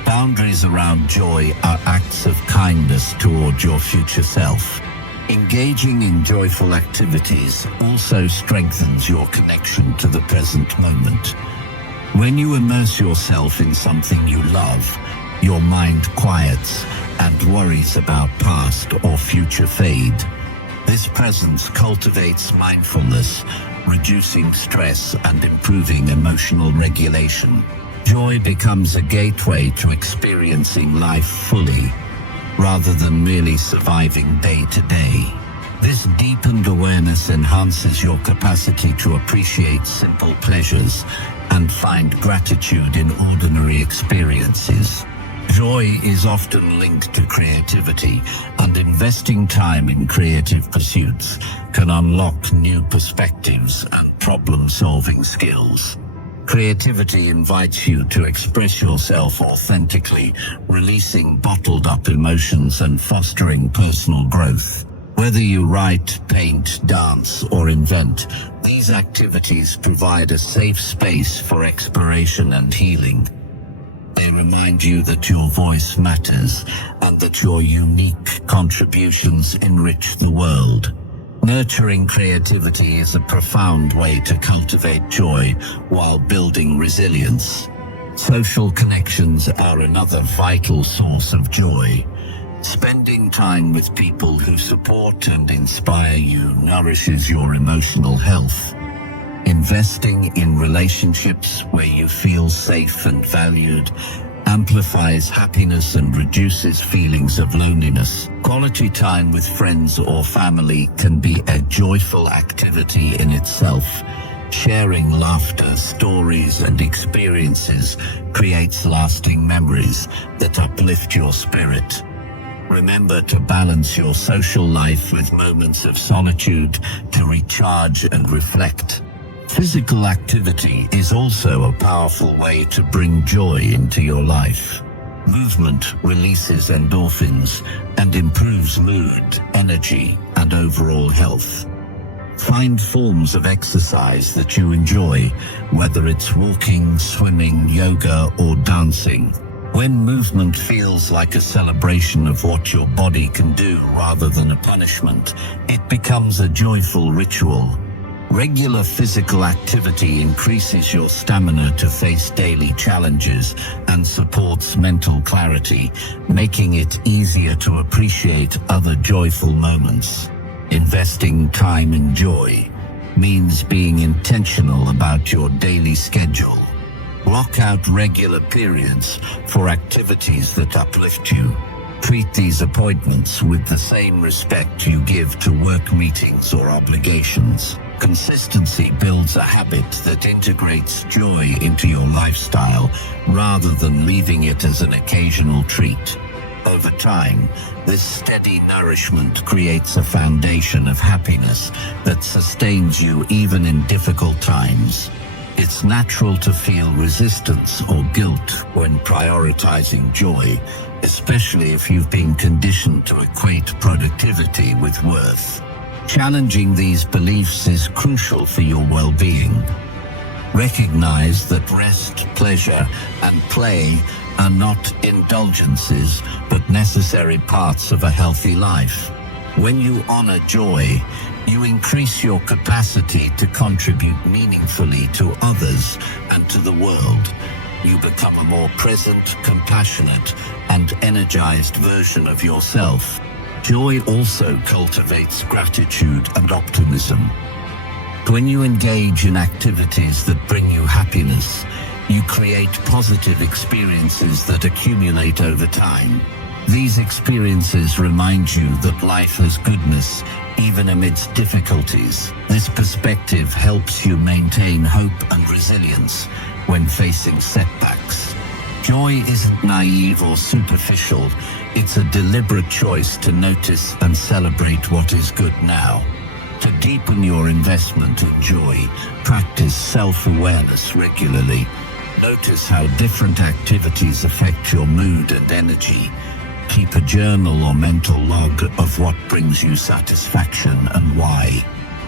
Boundaries around joy are acts of kindness toward your future self. Engaging in joyful activities also strengthens your connection to the present moment. When you immerse yourself in something you love, your mind quiets and worries about past or future fade. This presence cultivates mindfulness, reducing stress and improving emotional regulation. Joy becomes a gateway to experiencing life fully, rather than merely surviving day to day. This deepened awareness enhances your capacity to appreciate simple pleasures and find gratitude in ordinary experiences. Joy is often linked to creativity, and investing time in creative pursuits can unlock new perspectives and problem-solving skills. Creativity invites you to express yourself authentically, releasing bottled-up emotions and fostering personal growth. Whether you write, paint, dance, or invent, these activities provide a safe space for exploration and healing. They remind you that your voice matters and that your unique contributions enrich the world. Nurturing creativity is a profound way to cultivate joy while building resilience. Social connections are another vital source of joy. Spending time with people who support and inspire you nourishes your emotional health. Investing in relationships where you feel safe and valued amplifies happiness and reduces feelings of loneliness. Quality time with friends or family can be a joyful activity in itself. Sharing laughter, stories, and experiences creates lasting memories that uplift your spirit. Remember to balance your social life with moments of solitude to recharge and reflect. Physical activity is also a powerful way to bring joy into your life. Movement releases endorphins and improves mood, energy, and overall health. Find forms of exercise that you enjoy, whether it's walking, swimming, yoga, or dancing. When movement feels like a celebration of what your body can do rather than a punishment, it becomes a joyful ritual. Regular physical activity increases your stamina to face daily challenges and supports mental clarity, making it easier to appreciate other joyful moments. Investing time in joy means being intentional about your daily schedule. Block out regular periods for activities that uplift you. Treat these appointments with the same respect you give to work meetings or obligations. Consistency builds a habit that integrates joy into your lifestyle rather than leaving it as an occasional treat. Over time, this steady nourishment creates a foundation of happiness that sustains you even in difficult times. It's natural to feel resistance or guilt when prioritizing joy, especially if you've been conditioned to equate productivity with worth. Challenging these beliefs is crucial for your well-being. Recognize that rest, pleasure, and play are not indulgences, but necessary parts of a healthy life. When you honor joy, you increase your capacity to contribute meaningfully to others and to the world. You become a more present, compassionate, and energized version of yourself. Joy also cultivates gratitude and optimism. When you engage in activities that bring you happiness, you create positive experiences that accumulate over time. These experiences remind you that life has goodness, even amidst difficulties. This perspective helps you maintain hope and resilience when facing setbacks. Joy isn't naive or superficial. It's a deliberate choice to notice and celebrate what is good now. To deepen your investment in joy, practice self-awareness regularly. Notice how different activities affect your mood and energy. Keep a journal or mental log of what brings you satisfaction and why.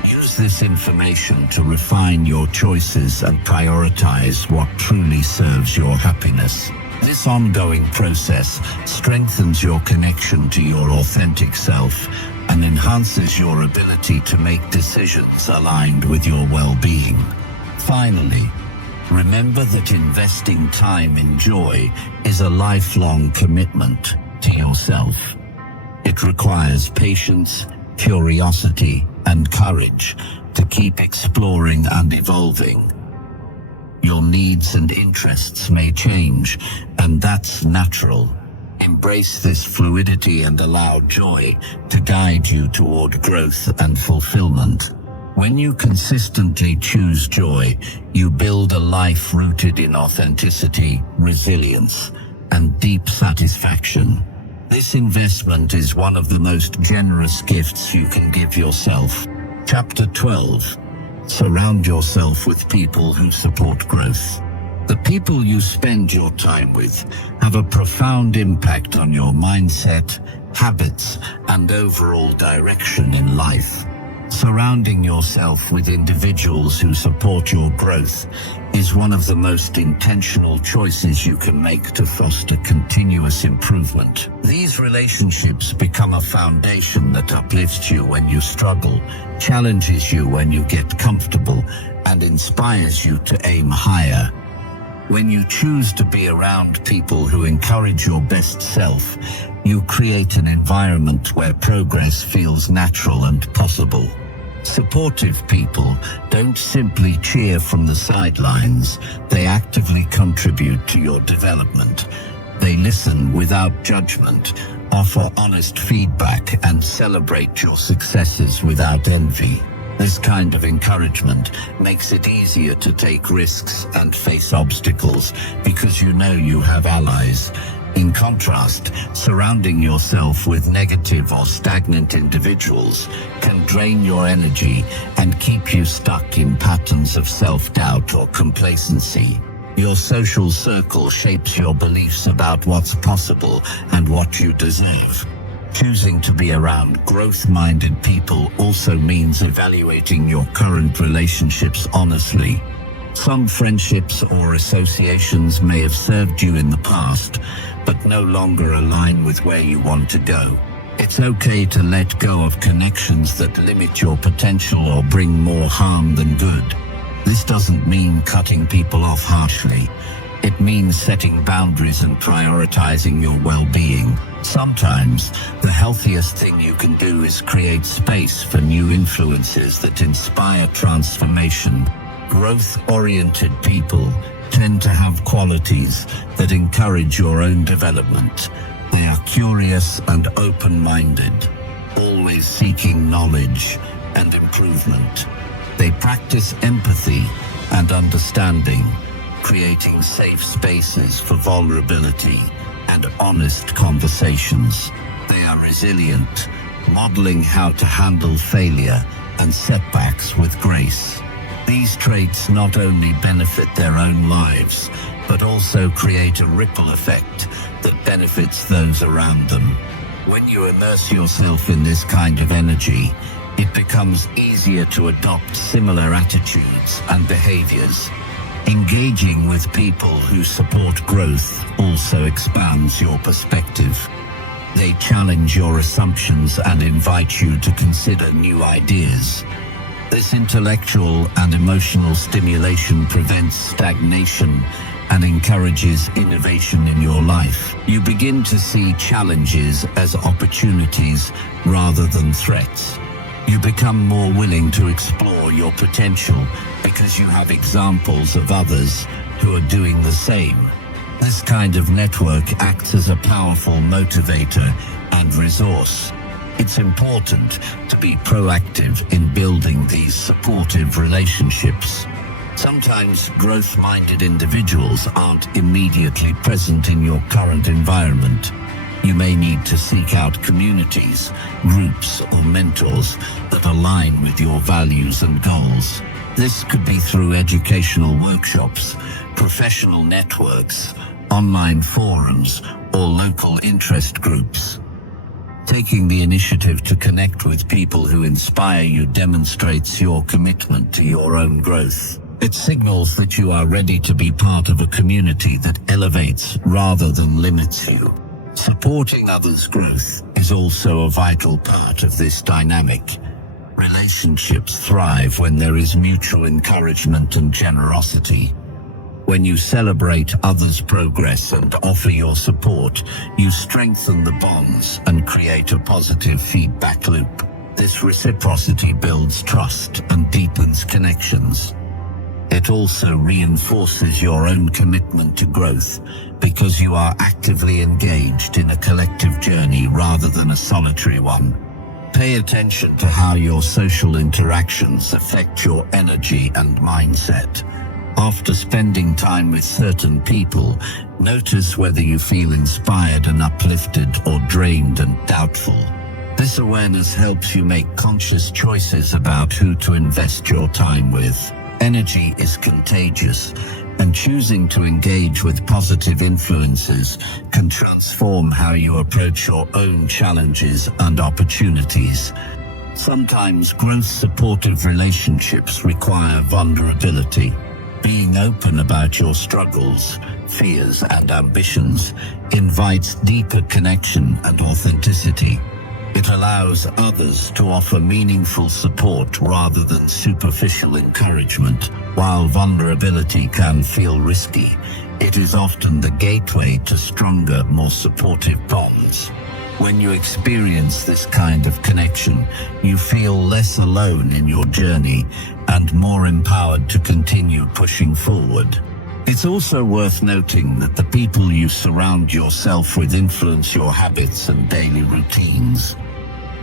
Use this information to refine your choices and prioritize what truly serves your happiness. This ongoing process strengthens your connection to your authentic self and enhances your ability to make decisions aligned with your well-being. Finally, remember that investing time in joy is a lifelong commitment to yourself. It requires patience, curiosity, and courage to keep exploring and evolving. Your needs and interests may change, and that's natural. Embrace this fluidity and allow joy to guide you toward growth and fulfillment. When you consistently choose joy, you build a life rooted in authenticity, resilience, and deep satisfaction. This investment is one of the most generous gifts you can give yourself. Chapter 12. Surround yourself with people who support growth. The people you spend your time with have a profound impact on your mindset, habits, and overall direction in life. Surrounding yourself with individuals who support your growth is one of the most intentional choices you can make to foster continuous improvement. These relationships become a foundation that uplifts you when you struggle, challenges you when you get comfortable, and inspires you to aim higher. When you choose to be around people who encourage your best self, you create an environment where progress feels natural and possible. Supportive people don't simply cheer from the sidelines, they actively contribute to your development. They listen without judgment, offer honest feedback, and celebrate your successes without envy. This kind of encouragement makes it easier to take risks and face obstacles because you know you have allies. In contrast, surrounding yourself with negative or stagnant individuals can drain your energy and keep you stuck in patterns of self-doubt or complacency. Your social circle shapes your beliefs about what's possible and what you deserve. Choosing to be around growth-minded people also means evaluating your current relationships honestly. Some friendships or associations may have served you in the past, but no longer align with where you want to go. It's okay to let go of connections that limit your potential or bring more harm than good. This doesn't mean cutting people off harshly. It means setting boundaries and prioritizing your well-being. Sometimes, the healthiest thing you can do is create space for new influences that inspire transformation. Growth-oriented people tend to have qualities that encourage your own development. They are curious and open-minded, always seeking knowledge and improvement. They practice empathy and understanding, creating safe spaces for vulnerability and honest conversations. They are resilient, modeling how to handle failure and setbacks with grace. These traits not only benefit their own lives, but also create a ripple effect that benefits those around them. When you immerse yourself in this kind of energy, it becomes easier to adopt similar attitudes and behaviors. Engaging with people who support growth also expands your perspective. They challenge your assumptions and invite you to consider new ideas. This intellectual and emotional stimulation prevents stagnation and encourages innovation in your life. You begin to see challenges as opportunities rather than threats. You become more willing to explore your potential because you have examples of others who are doing the same. This kind of network acts as a powerful motivator and resource. It's important to be proactive in building these supportive relationships. Sometimes growth-minded individuals aren't immediately present in your current environment. You may need to seek out communities, groups, or mentors that align with your values and goals. This could be through educational workshops, professional networks, online forums, or local interest groups. Taking the initiative to connect with people who inspire you demonstrates your commitment to your own growth. It signals that you are ready to be part of a community that elevates rather than limits you. Supporting others' growth is also a vital part of this dynamic. Relationships thrive when there is mutual encouragement and generosity. When you celebrate others' progress and offer your support, you strengthen the bonds and create a positive feedback loop. This reciprocity builds trust and deepens connections. It also reinforces your own commitment to growth because you are actively engaged in a collective journey rather than a solitary one. Pay attention to how your social interactions affect your energy and mindset. After spending time with certain people, notice whether you feel inspired and uplifted or drained and doubtful. This awareness helps you make conscious choices about who to invest your time with. Energy is contagious, and choosing to engage with positive influences can transform how you approach your own challenges and opportunities. Sometimes growth-supportive relationships require vulnerability. Being open about your struggles, fears, and ambitions invites deeper connection and authenticity. It allows others to offer meaningful support rather than superficial encouragement. While vulnerability can feel risky, it is often the gateway to stronger, more supportive bonds. When you experience this kind of connection, you feel less alone in your journey and more empowered to continue pushing forward. It's also worth noting that the people you surround yourself with influence your habits and daily routines.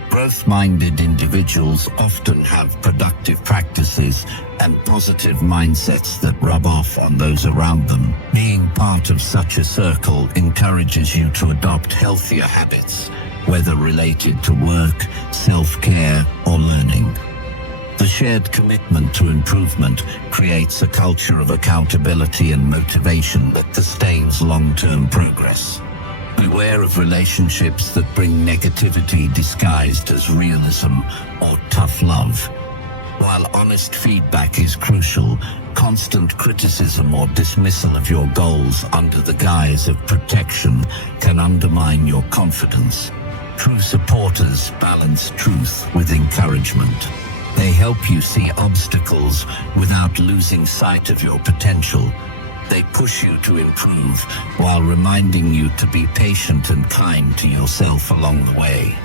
Growth-minded individuals often have productive practices and positive mindsets that rub off on those around them. Being part of such a circle encourages you to adopt healthier habits, whether related to work, self-care, or learning. The shared commitment to improvement creates a culture of accountability and motivation that sustains long-term progress. Beware of relationships that bring negativity disguised as realism or tough love. While honest feedback is crucial, constant criticism or dismissal of your goals under the guise of protection can undermine your confidence. True supporters balance truth with encouragement. They help you see obstacles without losing sight of your potential. They push you to improve while reminding you to be patient and kind to yourself along the way.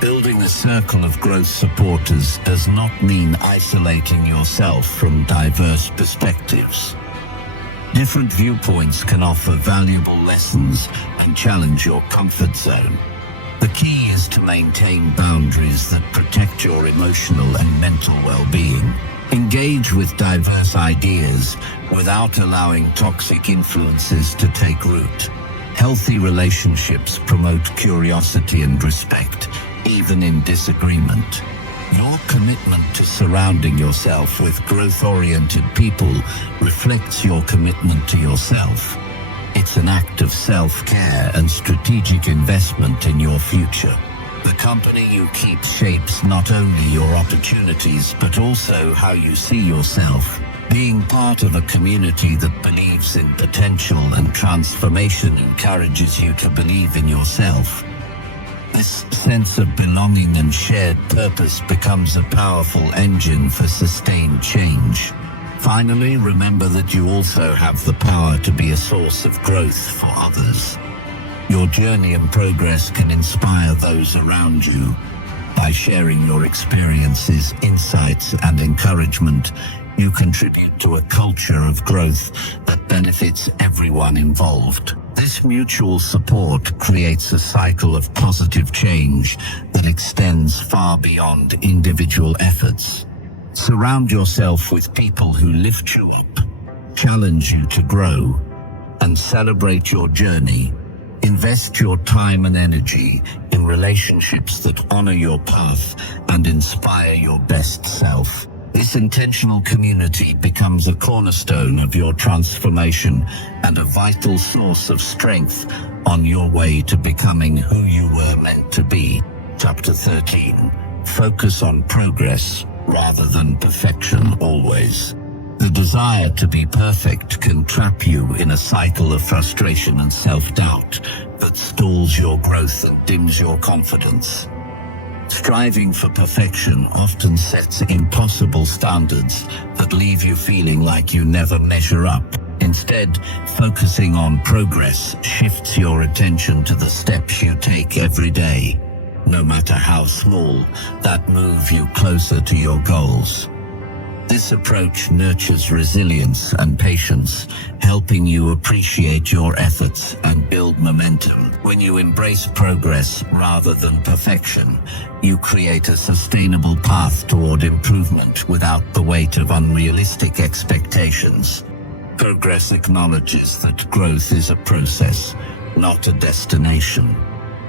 Building a circle of growth supporters does not mean isolating yourself from diverse perspectives. Different viewpoints can offer valuable lessons and challenge your comfort zone. The key is to maintain boundaries that protect your emotional and mental well-being. Engage with diverse ideas without allowing toxic influences to take root. Healthy relationships promote curiosity and respect, even in disagreement. Your commitment to surrounding yourself with growth-oriented people reflects your commitment to yourself. It's an act of self-care and strategic investment in your future. The company you keep shapes not only your opportunities, but also how you see yourself. Being part of a community that believes in potential and transformation encourages you to believe in yourself. This sense of belonging and shared purpose becomes a powerful engine for sustained change. Finally, remember that you also have the power to be a source of growth for others. Your journey and progress can inspire those around you. By sharing your experiences, insights, and encouragement, you contribute to a culture of growth that benefits everyone involved. This mutual support creates a cycle of positive change that extends far beyond individual efforts. Surround yourself with people who lift you up, challenge you to grow, and celebrate your journey. Invest your time and energy in relationships that honor your path and inspire your best self. This intentional community becomes a cornerstone of your transformation and a vital source of strength on your way to becoming who you were meant to be. Chapter 13. Focus on progress rather than perfection always. The desire to be perfect can trap you in a cycle of frustration and self-doubt that stalls your growth and dims your confidence. Striving for perfection often sets impossible standards that leave you feeling like you never measure up. Instead, focusing on progress shifts your attention to the steps you take every day. No matter how small, that move you closer to your goals. This approach nurtures resilience and patience, helping you appreciate your efforts and build momentum. When you embrace progress rather than perfection, you create a sustainable path toward improvement without the weight of unrealistic expectations. Progress acknowledges that growth is a process, not a destination.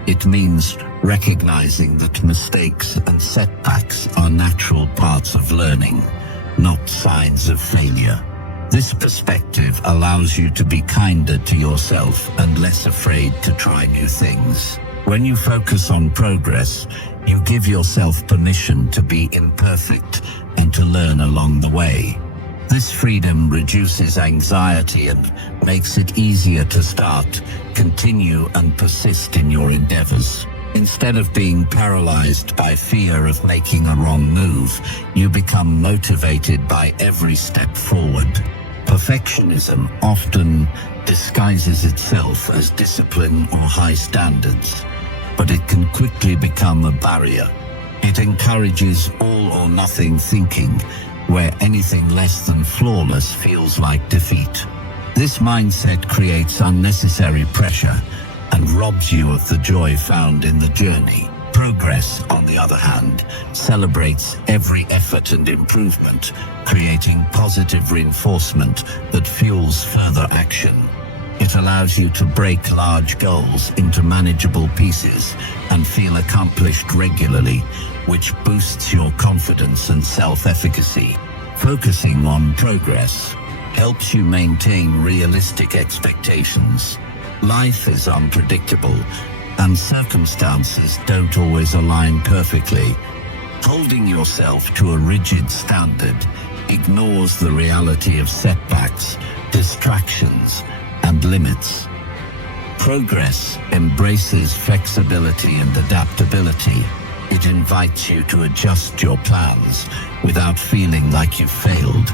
It means recognizing that mistakes and setbacks are natural parts of learning, not signs of failure. This perspective allows you to be kinder to yourself and less afraid to try new things. When you focus on progress, you give yourself permission to be imperfect and to learn along the way. This freedom reduces anxiety and makes it easier to start, continue, and persist in your endeavors. Instead of being paralyzed by fear of making a wrong move, you become motivated by every step forward. Perfectionism often disguises itself as discipline or high standards, but it can quickly become a barrier. It encourages all or nothing thinking, where anything less than flawless feels like defeat. This mindset creates unnecessary pressure and robs you of the joy found in the journey. Progress, on the other hand, celebrates every effort and improvement, creating positive reinforcement that fuels further action. It allows you to break large goals into manageable pieces and feel accomplished regularly, which boosts your confidence and self-efficacy. Focusing on progress helps you maintain realistic expectations. Life is unpredictable, and circumstances don't always align perfectly. Holding yourself to a rigid standard ignores the reality of setbacks, distractions, and limits. Progress embraces flexibility and adaptability. It invites you to adjust your plans without feeling like you've failed.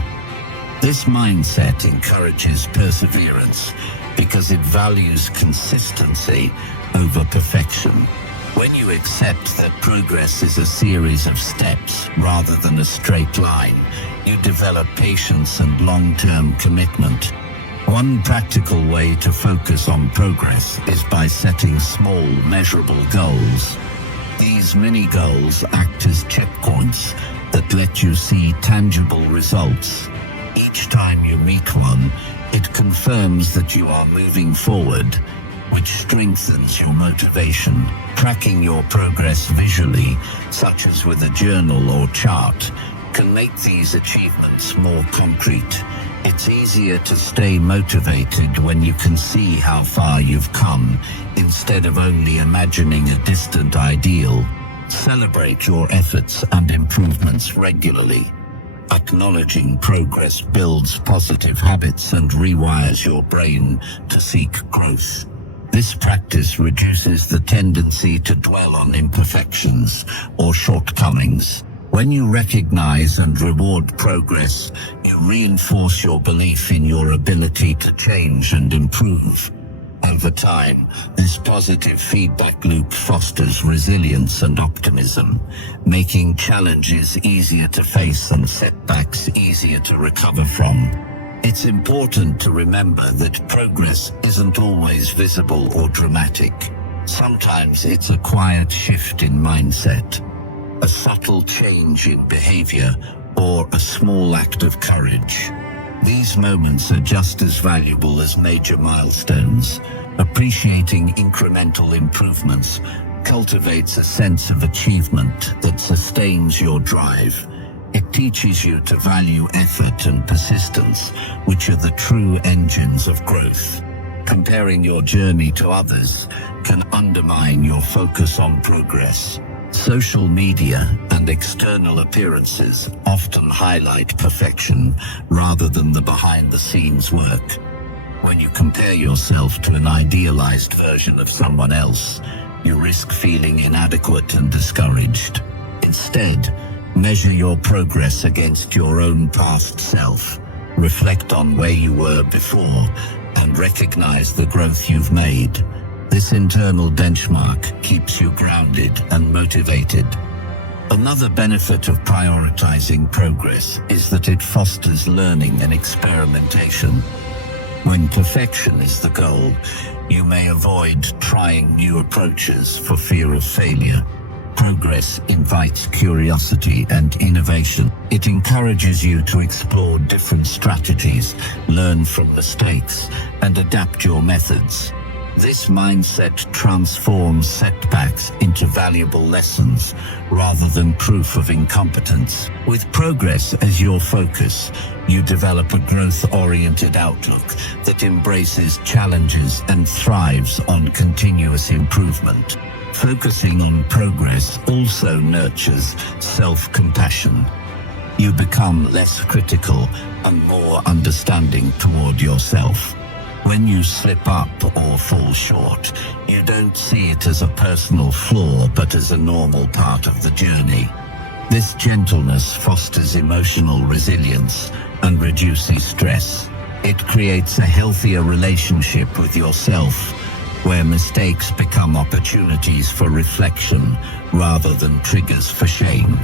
This mindset encourages perseverance because it values consistency over perfection. When you accept that progress is a series of steps rather than a straight line, you develop patience and long-term commitment. One practical way to focus on progress is by setting small, measurable goals. These mini goals act as checkpoints that let you see tangible results. Each time you meet one, it confirms that you are moving forward. which strengthens your motivation. Tracking your progress visually, such as with a journal or chart, can make these achievements more concrete. It's easier to stay motivated when you can see how far you've come, instead of only imagining a distant ideal. Celebrate your efforts and improvements regularly. Acknowledging progress builds positive habits and rewires your brain to seek growth. This practice reduces the tendency to dwell on imperfections or shortcomings. When you recognize and reward progress, you reinforce your belief in your ability to change and improve. Over time, this positive feedback loop fosters resilience and optimism, making challenges easier to face and setbacks easier to recover from. It's important to remember that progress isn't always visible or dramatic. Sometimes it's a quiet shift in mindset, a subtle change in behavior, or a small act of courage. These moments are just as valuable as major milestones. Appreciating incremental improvements cultivates a sense of achievement that sustains your drive. It teaches you to value effort and persistence, which are the true engines of growth. Comparing your journey to others can undermine your focus on progress. Social media and external appearances often highlight perfection rather than the behind-the-scenes work. When you compare yourself to an idealized version of someone else, you risk feeling inadequate and discouraged. Instead, measure your progress against your own past self. Reflect on where you were before and recognize the growth you've made. This internal benchmark keeps you grounded and motivated. Another benefit of prioritizing progress is that it fosters learning and experimentation. When perfection is the goal, you may avoid trying new approaches for fear of failure. Progress invites curiosity and innovation. It encourages you to explore different strategies, learn from mistakes, and adapt your methods. This mindset transforms setbacks into valuable lessons rather than proof of incompetence. With progress as your focus, you develop a growth-oriented outlook that embraces challenges and thrives on continuous improvement. Focusing on progress also nurtures self-compassion. You become less critical and more understanding toward yourself. When you slip up or fall short, you don't see it as a personal flaw, but as a normal part of the journey. This gentleness fosters emotional resilience and reduces stress. It creates a healthier relationship with yourself, where mistakes become opportunities for reflection rather than triggers for shame.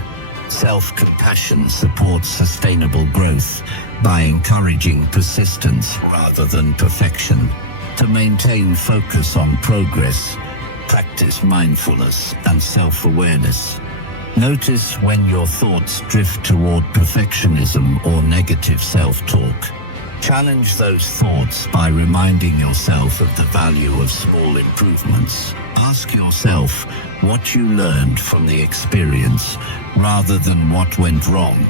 Self-compassion supports sustainable growth by encouraging persistence rather than perfection. To maintain focus on progress, practice mindfulness and self-awareness. Notice when your thoughts drift toward perfectionism or negative self-talk. Challenge those thoughts by reminding yourself of the value of small improvements. Ask yourself what you learned from the experience rather than what went wrong.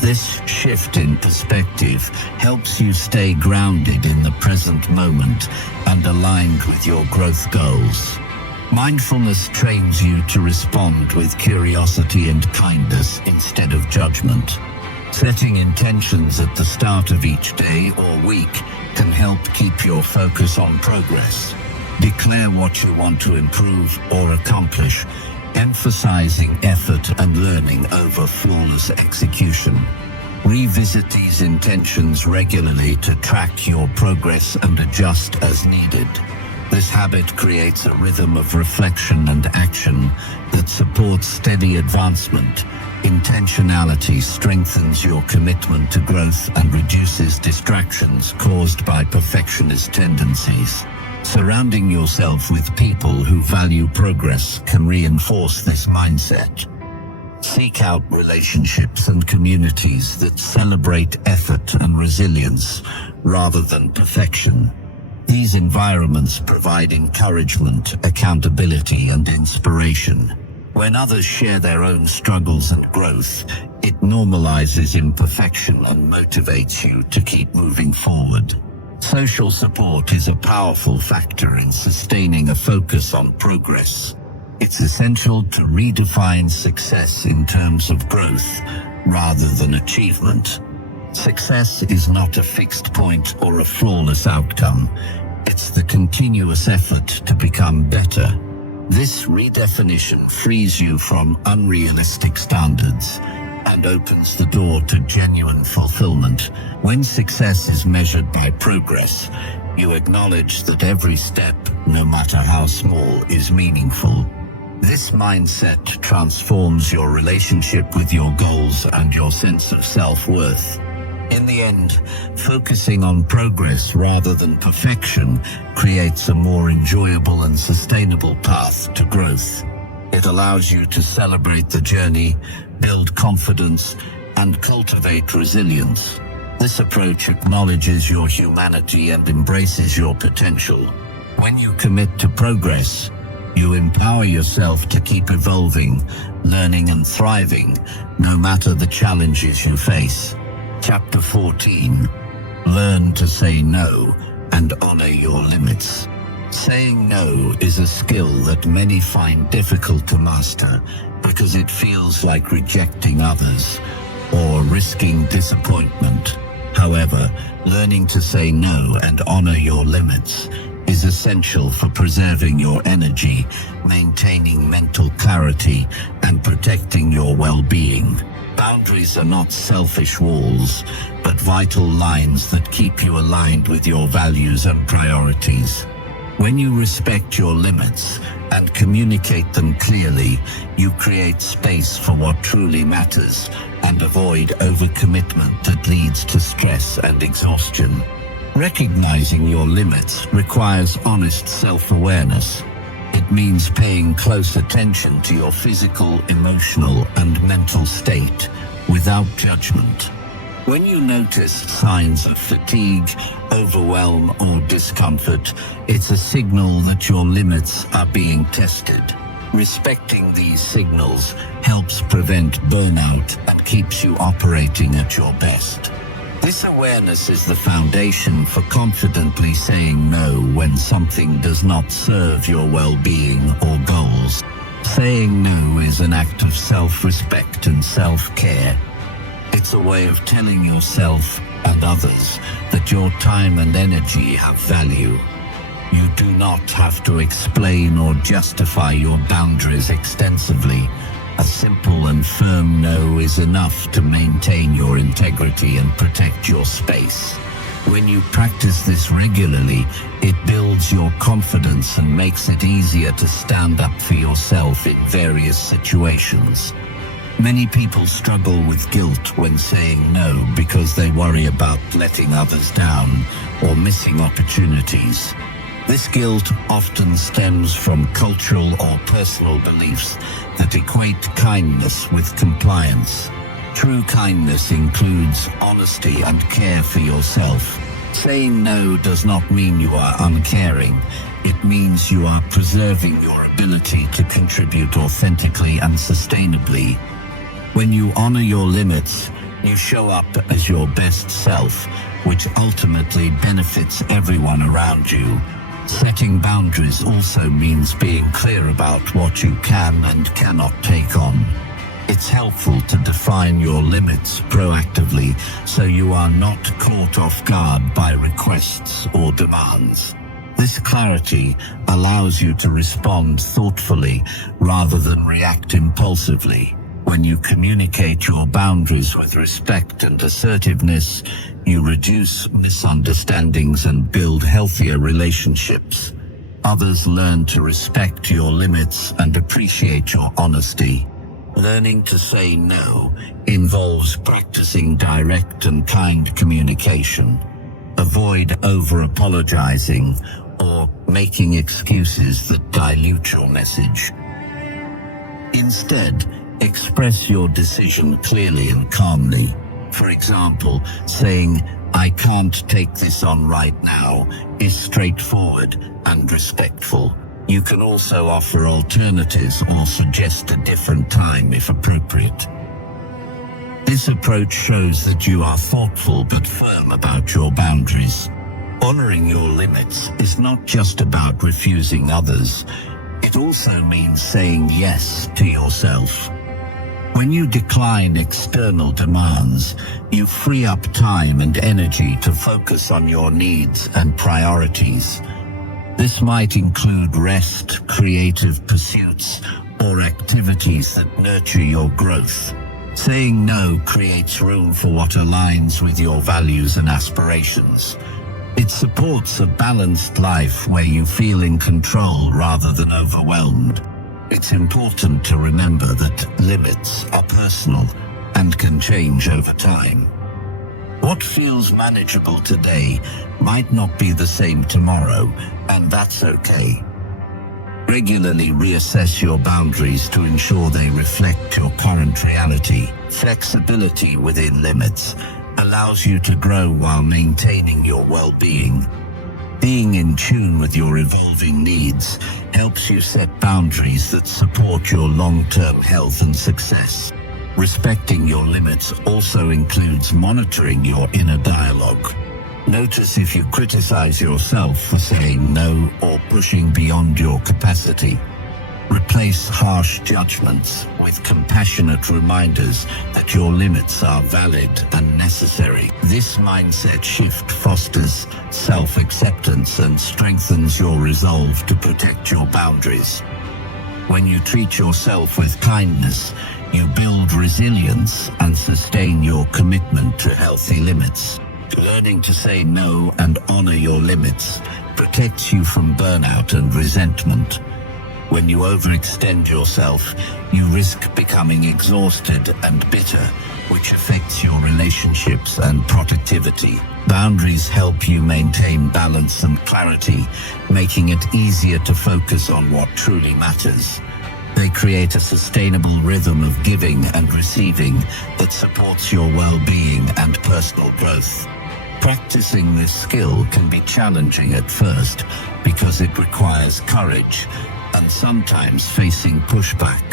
This shift in perspective helps you stay grounded in the present moment and aligned with your growth goals. Mindfulness trains you to respond with curiosity and kindness instead of judgment. Setting intentions at the start of each day or week can help keep your focus on progress. Declare what you want to improve or accomplish, emphasizing effort and learning over flawless execution. Revisit these intentions regularly to track your progress and adjust as needed. This habit creates a rhythm of reflection and action that supports steady advancement. Intentionality strengthens your commitment to growth and reduces distractions caused by perfectionist tendencies. Surrounding yourself with people who value progress can reinforce this mindset. Seek out relationships and communities that celebrate effort and resilience rather than perfection. These environments provide encouragement, accountability, and inspiration. When others share their own struggles and growth, it normalizes imperfection and motivates you to keep moving forward. Social support is a powerful factor in sustaining a focus on progress. It's essential to redefine success in terms of growth rather than achievement. Success is not a fixed point or a flawless outcome. It's the continuous effort to become better. This redefinition frees you from unrealistic standards and opens the door to genuine fulfillment. When success is measured by progress, you acknowledge that every step, no matter how small, is meaningful. This mindset transforms your relationship with your goals and your sense of self-worth. In the end, focusing on progress rather than perfection creates a more enjoyable and sustainable path to growth. It allows you to celebrate the journey, build confidence, and cultivate resilience. This approach acknowledges your humanity and embraces your potential. When you commit to progress, you empower yourself to keep evolving, learning, and thriving, no matter the challenges you face. Chapter 14. Learn to say no and honor your limits. Saying no is a skill that many find difficult to master because it feels like rejecting others or risking disappointment. However, learning to say no and honor your limits is essential for preserving your energy, maintaining mental clarity, and protecting your well-being. Boundaries are not selfish walls, but vital lines that keep you aligned with your values and priorities. When you respect your limits and communicate them clearly, you create space for what truly matters and avoid overcommitment that leads to stress and exhaustion. Recognizing your limits requires honest self-awareness. It means paying close attention to your physical, emotional, and mental state without judgment. When you notice signs of fatigue, overwhelm, or discomfort, it's a signal that your limits are being tested. Respecting these signals helps prevent burnout and keeps you operating at your best. This awareness is the foundation for confidently saying no when something does not serve your well-being or goals. Saying no is an act of self-respect and self-care. It's a way of telling yourself and others that your time and energy have value. You do not have to explain or justify your boundaries extensively. A simple and firm no is enough to maintain your integrity and protect your space. When you practice this regularly, it builds your confidence and makes it easier to stand up for yourself in various situations. Many people struggle with guilt when saying no because they worry about letting others down or missing opportunities. This guilt often stems from cultural or personal beliefs that equate kindness with compliance. True kindness includes honesty and care for yourself. Saying no does not mean you are uncaring. It means you are preserving your ability to contribute authentically and sustainably. When you honor your limits, you show up as your best self, which ultimately benefits everyone around you. Setting boundaries also means being clear about what you can and cannot take on. It's helpful to define your limits proactively so you are not caught off guard by requests or demands. This clarity allows you to respond thoughtfully rather than react impulsively. When you communicate your boundaries with respect and assertiveness, you reduce misunderstandings and build healthier relationships. Others learn to respect your limits and appreciate your honesty. Learning to say no involves practicing direct and kind communication. Avoid over-apologizing or making excuses that dilute your message. Instead, express your decision clearly and calmly. For example, saying, "I can't take this on right now" is straightforward and respectful. You can also offer alternatives or suggest a different time if appropriate. This approach shows that you are thoughtful but firm about your boundaries. Honoring your limits is not just about refusing others. It also means saying yes to yourself. When you decline external demands, you free up time and energy to focus on your needs and priorities. This might include rest, creative pursuits, or activities that nurture your growth. Saying no creates room for what aligns with your values and aspirations. It supports a balanced life where you feel in control rather than overwhelmed. It's important to remember that limits are personal and can change over time. What feels manageable today might not be the same tomorrow, and that's okay. Regularly reassess your boundaries to ensure they reflect your current reality. Flexibility within limits allows you to grow while maintaining your well-being. Being in tune with your evolving needs helps you set boundaries that support your long-term health and success. Respecting your limits also includes monitoring your inner dialogue. Notice if you criticize yourself for saying no or pushing beyond your capacity. Replace harsh judgments with compassionate reminders that your limits are valid and necessary. This mindset shift fosters self-acceptance and strengthens your resolve to protect your boundaries. When you treat yourself with kindness, you build resilience and sustain your commitment to healthy limits. Learning to say no and honor your limits protects you from burnout and resentment. When you overextend yourself, you risk becoming exhausted and bitter, which affects your relationships and productivity. Boundaries help you maintain balance and clarity, making it easier to focus on what truly matters. They create a sustainable rhythm of giving and receiving that supports your well-being and personal growth. Practicing this skill can be challenging at first because it requires courage and sometimes facing pushback.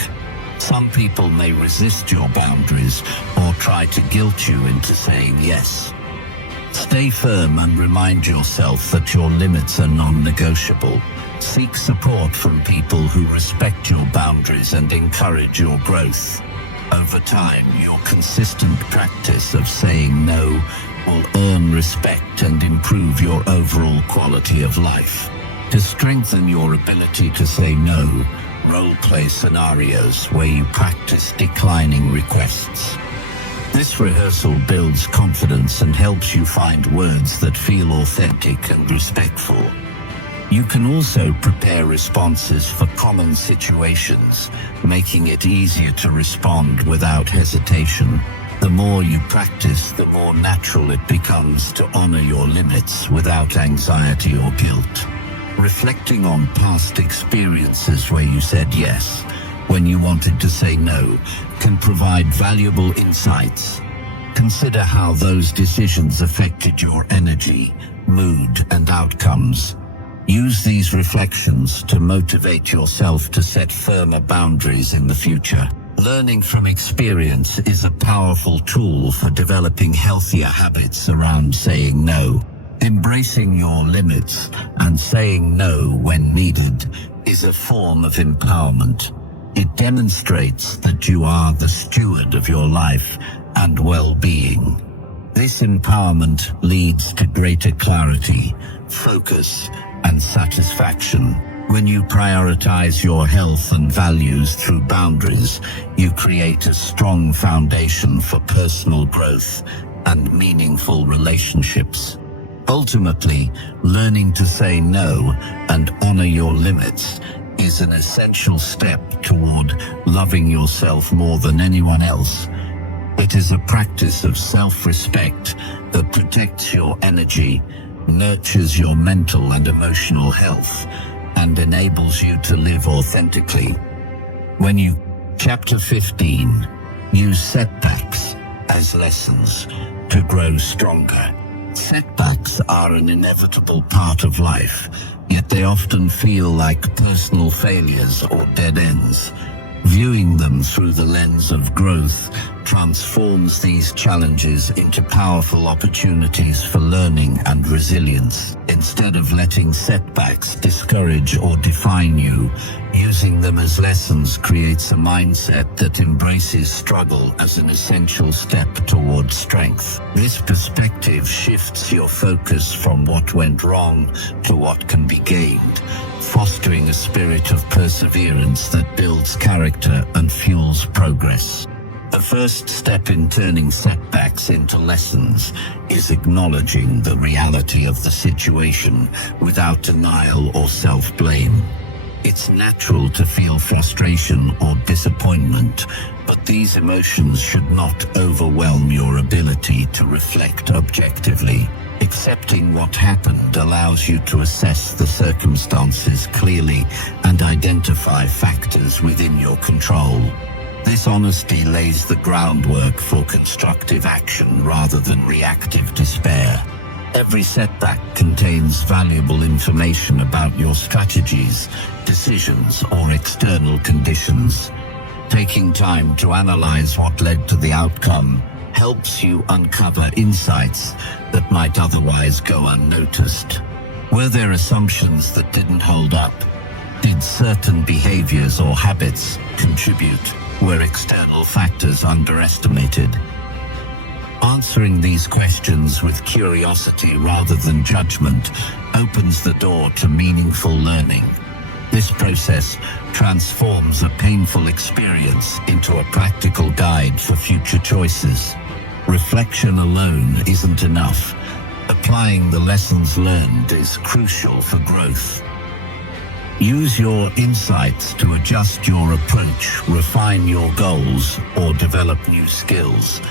Some people may resist your boundaries or try to guilt you into saying yes. Stay firm and remind yourself that your limits are non-negotiable. Seek support from people who respect your boundaries and encourage your growth. Over time, your consistent practice of saying no will earn respect and improve your overall quality of life. To strengthen your ability to say no, role-play scenarios where you practice declining requests. This rehearsal builds confidence and helps you find words that feel authentic and respectful. You can also prepare responses for common situations, making it easier to respond without hesitation. The more you practice, the more natural it becomes to honor your limits without anxiety or guilt. Reflecting on past experiences where you said yes when you wanted to say no can provide valuable insights. Consider how those decisions affected your energy, mood, and outcomes. Use these reflections to motivate yourself to set firmer boundaries in the future. Learning from experience is a powerful tool for developing healthier habits around saying no. Embracing your limits and saying no when needed is a form of empowerment. It demonstrates that you are the steward of your life and well-being. This empowerment leads to greater clarity, focus, and satisfaction. When you prioritize your health and values through boundaries, you create a strong foundation for personal growth and meaningful relationships. Ultimately, learning to say no and honor your limits is an essential step toward loving yourself more than anyone else. It is a practice of self-respect that protects your energy, nurtures your mental and emotional health, and enables you to live authentically. Chapter 15, use setbacks as lessons to grow stronger. Setbacks are an inevitable part of life, yet they often feel like personal failures or dead ends. Viewing them through the lens of growth transforms these challenges into powerful opportunities for learning and resilience. Instead of letting setbacks discourage or define you, using them as lessons creates a mindset that embraces struggle as an essential step toward strength. This perspective shifts your focus from what went wrong to what can be gained, fostering a spirit of perseverance that builds character and fuels progress. The first step in turning setbacks into lessons is acknowledging the reality of the situation without denial or self-blame. It's natural to feel frustration or disappointment, but these emotions should not overwhelm your ability to reflect objectively. Accepting what happened allows you to assess the circumstances clearly and identify factors within your control. This honesty lays the groundwork for constructive action rather than reactive despair. Every setback contains valuable information about your strategies, decisions, or external conditions. Taking time to analyze what led to the outcome helps you uncover insights that might otherwise go unnoticed. Were there assumptions that didn't hold up? Did certain behaviors or habits contribute? Were external factors underestimated? Answering these questions with curiosity rather than judgment opens the door to meaningful learning. This process transforms a painful experience into a practical guide for future choices. Reflection alone isn't enough. Applying the lessons learned is crucial for growth. Use your insights to adjust your approach, refine your goals, or develop new skills.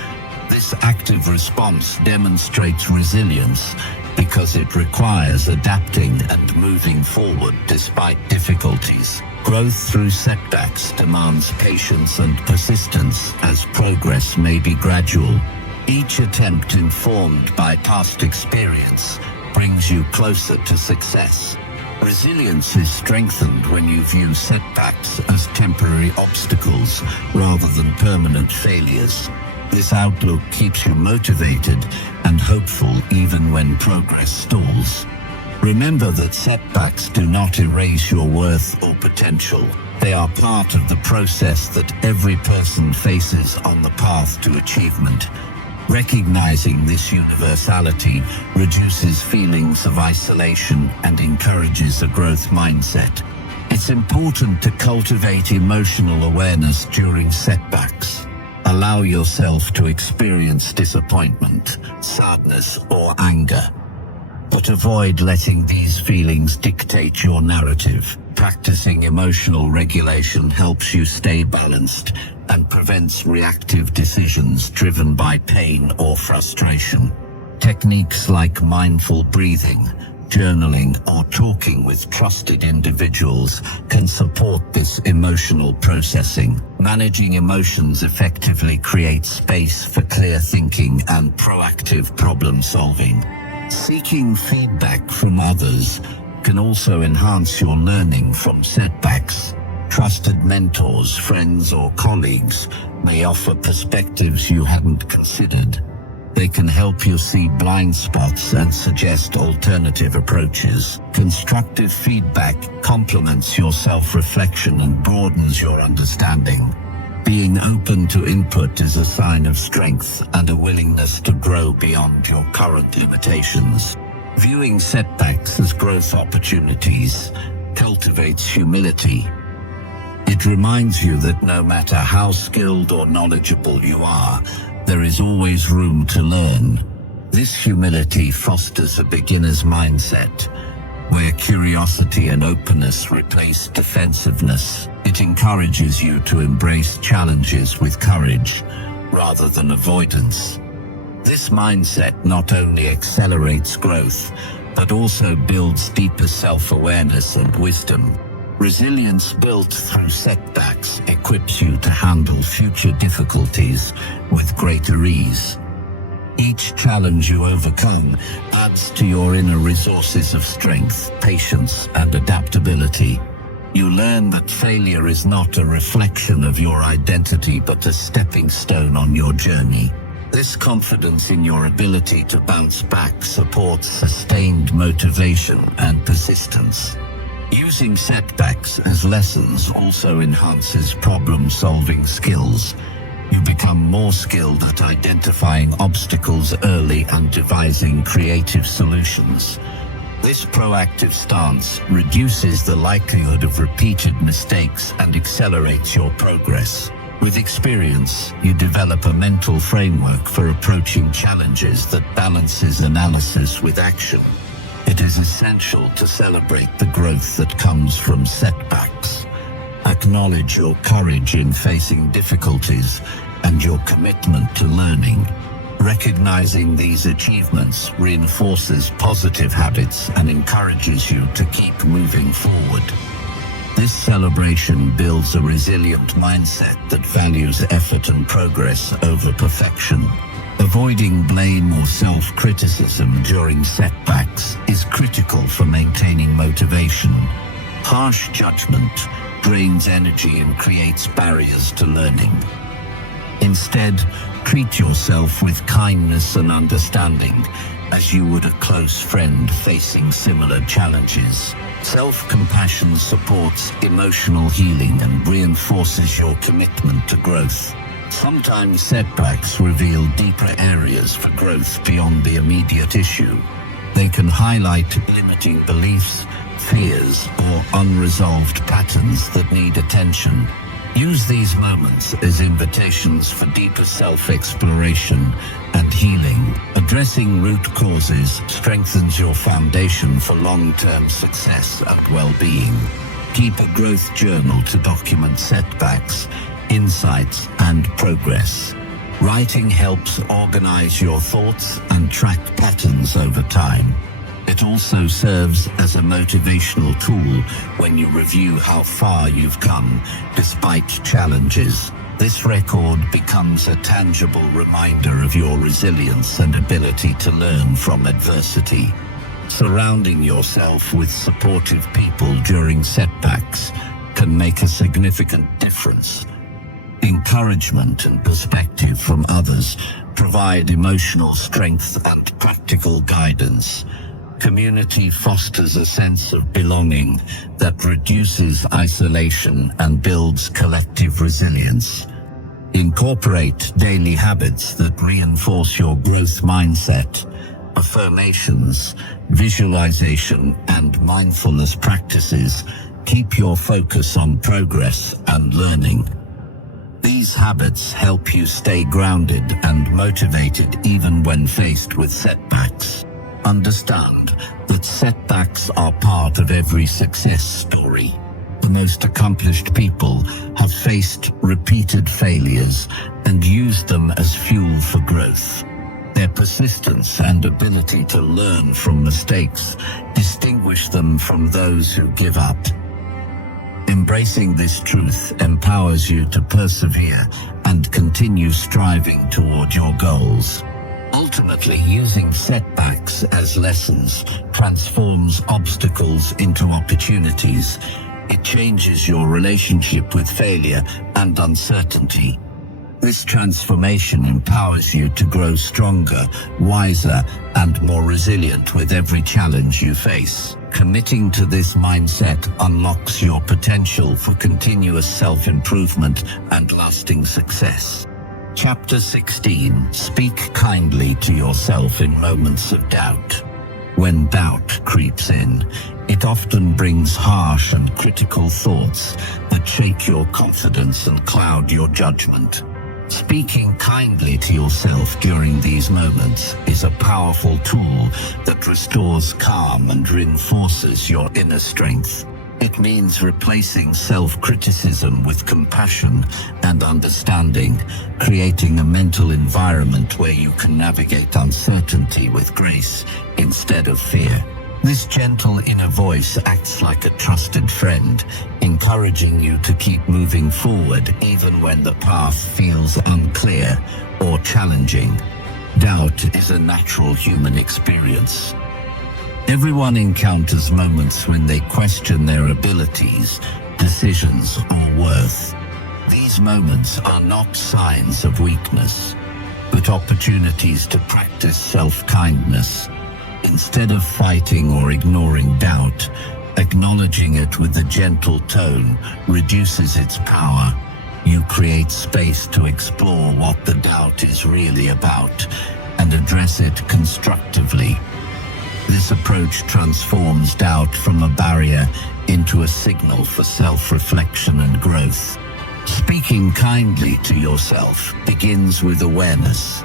This active response demonstrates resilience because it requires adapting and moving forward despite difficulties. Growth through setbacks demands patience and persistence, as progress may be gradual. Each attempt, informed by past experience, brings you closer to success. Resilience is strengthened when you view setbacks as temporary obstacles rather than permanent failures. This outlook keeps you motivated and hopeful even when progress stalls. Remember that setbacks do not erase your worth or potential. They are part of the process that every person faces on the path to achievement. Recognizing this universality reduces feelings of isolation and encourages a growth mindset. It's important to cultivate emotional awareness during setbacks. Allow yourself to experience disappointment, sadness, or anger, but avoid letting these feelings dictate your narrative. Practicing emotional regulation helps you stay balanced and prevents reactive decisions driven by pain or frustration. Techniques like mindful breathing, journaling, or talking with trusted individuals can support this emotional processing. Managing emotions effectively creates space for clear thinking and proactive problem solving. Seeking feedback from others can also enhance your learning from setbacks. Trusted mentors, friends, or colleagues may offer perspectives you hadn't considered. They can help you see blind spots and suggest alternative approaches. Constructive feedback complements your self-reflection and broadens your understanding. Being open to input is a sign of strength and a willingness to grow beyond your current limitations. Viewing setbacks as growth opportunities cultivates humility. It reminds you that no matter how skilled or knowledgeable you are, there is always room to learn. This humility fosters a beginner's mindset, where curiosity and openness replace defensiveness. It encourages you to embrace challenges with courage rather than avoidance. This mindset not only accelerates growth, but also builds deeper self-awareness and wisdom. Resilience built through setbacks equips you to handle future difficulties with greater ease. Each challenge you overcome adds to your inner resources of strength, patience, and adaptability. You learn that failure is not a reflection of your identity but a stepping stone on your journey. This confidence in your ability to bounce back supports sustained motivation and persistence. Using setbacks as lessons also enhances problem-solving skills. You become more skilled at identifying obstacles early and devising creative solutions. This proactive stance reduces the likelihood of repeated mistakes and accelerates your progress. With experience, you develop a mental framework for approaching challenges that balances analysis with action. It is essential to celebrate the growth that comes from setbacks. Acknowledge your courage in facing difficulties and your commitment to learning. Recognizing these achievements reinforces positive habits and encourages you to keep moving forward. This celebration builds a resilient mindset that values effort and progress over perfection. Avoiding blame or self-criticism during setbacks is critical for maintaining motivation. Harsh judgment drains energy and creates barriers to learning. Instead, treat yourself with kindness and understanding, as you would a close friend facing similar challenges. Self-compassion supports emotional healing and reinforces your commitment to growth. Sometimes setbacks reveal deeper areas for growth beyond the immediate issue. They can highlight limiting beliefs, fears, or unresolved patterns that need attention. Use these moments as invitations for deeper self-exploration and healing. Addressing root causes strengthens your foundation for long-term success and well-being. Keep a growth journal to document setbacks, insights, and progress. Writing helps organize your thoughts and track patterns over time. It also serves as a motivational tool when you review how far you've come despite challenges. This record becomes a tangible reminder of your resilience and ability to learn from adversity. Surrounding yourself with supportive people during setbacks can make a significant difference. Encouragement and perspective from others provide emotional strength and practical guidance. Community fosters a sense of belonging that reduces isolation and builds collective resilience. Incorporate daily habits that reinforce your growth mindset. Affirmations, visualization, and mindfulness practices keep your focus on progress and learning. These habits help you stay grounded and motivated even when faced with setbacks. Understand that setbacks are part of every success story. The most accomplished people have faced repeated failures and used them as fuel for growth. Their persistence and ability to learn from mistakes distinguish them from those who give up. Embracing this truth empowers you to persevere and continue striving toward your goals. Ultimately, using setbacks as lessons transforms obstacles into opportunities. It changes your relationship with failure and uncertainty. This transformation empowers you to grow stronger, wiser, and more resilient with every challenge you face. Committing to this mindset unlocks your potential for continuous self-improvement and lasting success. Chapter 16. Speak kindly to yourself in moments of doubt. When doubt creeps in, it often brings harsh and critical thoughts that shake your confidence and cloud your judgment. Speaking kindly to yourself during these moments is a powerful tool that restores calm and reinforces your inner strength. It means replacing self-criticism with compassion and understanding, creating a mental environment where you can navigate uncertainty with grace instead of fear. This gentle inner voice acts like a trusted friend, encouraging you to keep moving forward even when the path feels unclear or challenging. Doubt is a natural human experience. Everyone encounters moments when they question their abilities, decisions, or worth. These moments are not signs of weakness, but opportunities to practice self-kindness. Instead of fighting or ignoring doubt, acknowledging it with a gentle tone reduces its power. You create space to explore what the doubt is really about and address it constructively. This approach transforms doubt from a barrier into a signal for self-reflection and growth. Speaking kindly to yourself begins with awareness.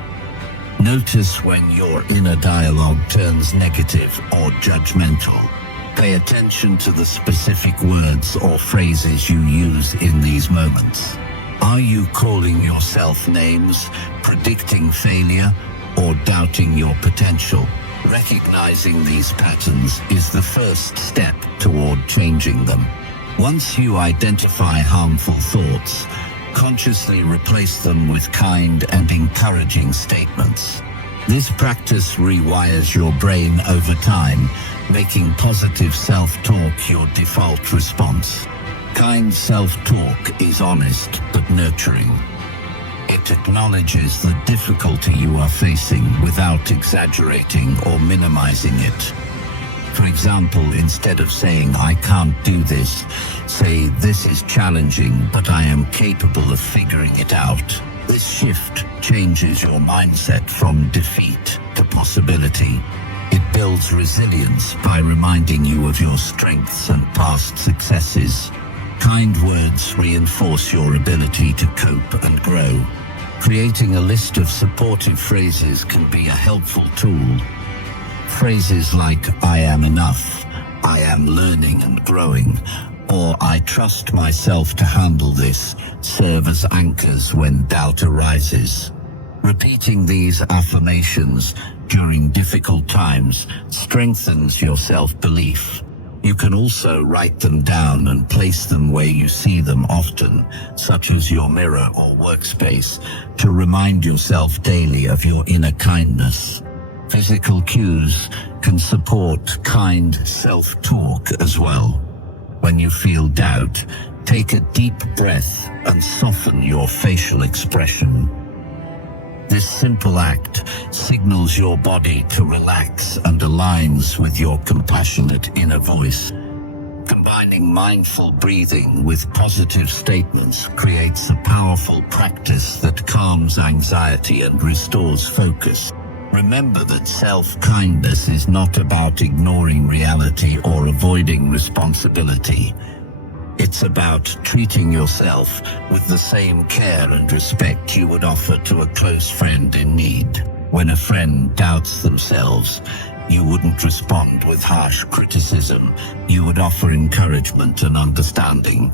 Notice when your inner dialogue turns negative or judgmental. Pay attention to the specific words or phrases you use in these moments. Are you calling yourself names, predicting failure, or doubting your potential? Recognizing these patterns is the first step toward changing them. Once you identify harmful thoughts, consciously replace them with kind and encouraging statements. This practice rewires your brain over time, making positive self-talk your default response. Kind self-talk is honest but nurturing. It acknowledges the difficulty you are facing without exaggerating or minimizing it. For example, instead of saying, "I can't do this," say, "This is challenging, but I am capable of figuring it out." This shift changes your mindset from defeat to possibility. It builds resilience by reminding you of your strengths and past successes. Kind words reinforce your ability to cope and grow. Creating a list of supportive phrases can be a helpful tool. Phrases like "I am enough," "I am learning and growing," or "I trust myself to handle this" serve as anchors when doubt arises. Repeating these affirmations during difficult times strengthens your self-belief. You can also write them down and place them where you see them often, such as your mirror or workspace, to remind yourself daily of your inner kindness. Physical cues can support kind self-talk as well. When you feel doubt, take a deep breath and soften your facial expression. This simple act signals your body to relax and aligns with your compassionate inner voice. Combining mindful breathing with positive statements creates a powerful practice that calms anxiety and restores focus. Remember that self-kindness is not about ignoring reality or avoiding responsibility. It's about treating yourself with the same care and respect you would offer to a close friend in need. When a friend doubts themselves, you wouldn't respond with harsh criticism. You would offer encouragement and understanding.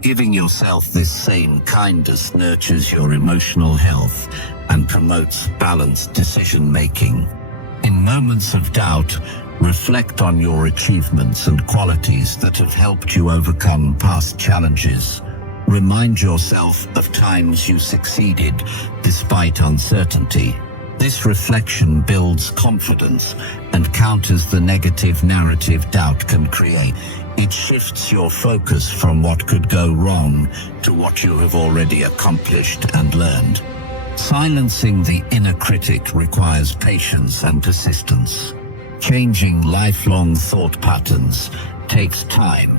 Giving yourself this same kindness nurtures your emotional health and promotes balanced decision-making. In moments of doubt, reflect on your achievements and qualities that have helped you overcome past challenges. Remind yourself of times you succeeded despite uncertainty. This reflection builds confidence and counters the negative narrative doubt can create. It shifts your focus from what could go wrong to what you have already accomplished and learned. Silencing the inner critic requires patience and persistence. Changing lifelong thought patterns takes time.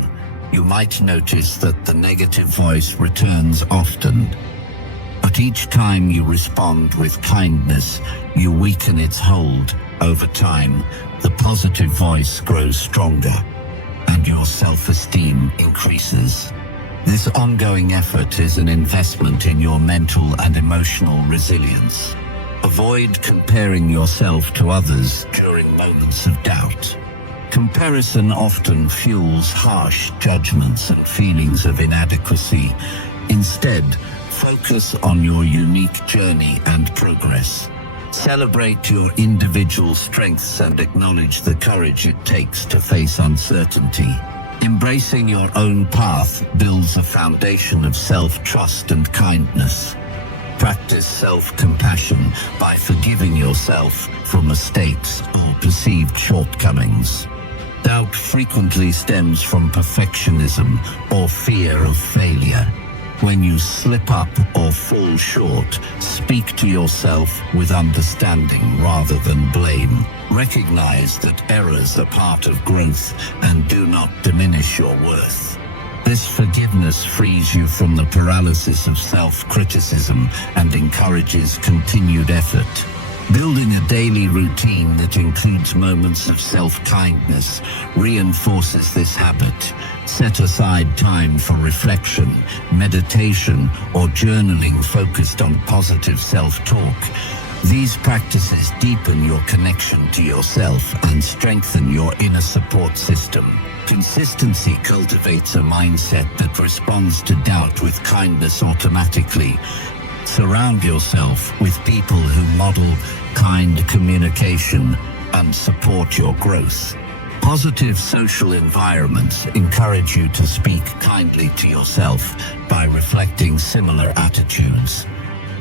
You might notice that the negative voice returns often. But each time you respond with kindness, you weaken its hold. Over time, the positive voice grows stronger, and your self-esteem increases. This ongoing effort is an investment in your mental and emotional resilience. Avoid comparing yourself to others during moments of doubt. Comparison often fuels harsh judgments and feelings of inadequacy. Instead, focus on your unique journey and progress. Celebrate your individual strengths and acknowledge the courage it takes to face uncertainty. Embracing your own path builds a foundation of self-trust and kindness. Practice self-compassion by forgiving forgiving yourself for mistakes or perceived shortcomings. Doubt frequently stems from perfectionism or fear of failure. When you slip up or fall short, speak to yourself with understanding rather than blame. Recognize that errors are part of growth and do not diminish your worth. This forgiveness frees you from the paralysis of self-criticism and encourages continued effort. Building a daily routine that includes moments of self-kindness reinforces this habit. Set aside time for reflection, meditation, or journaling focused on positive self-talk. These practices deepen your connection to yourself and strengthen your inner support system. Consistency cultivates a mindset that responds to doubt with kindness automatically. Surround yourself with people who model kind communication and support your growth. Positive social environments encourage you to speak kindly to yourself by reflecting similar attitudes.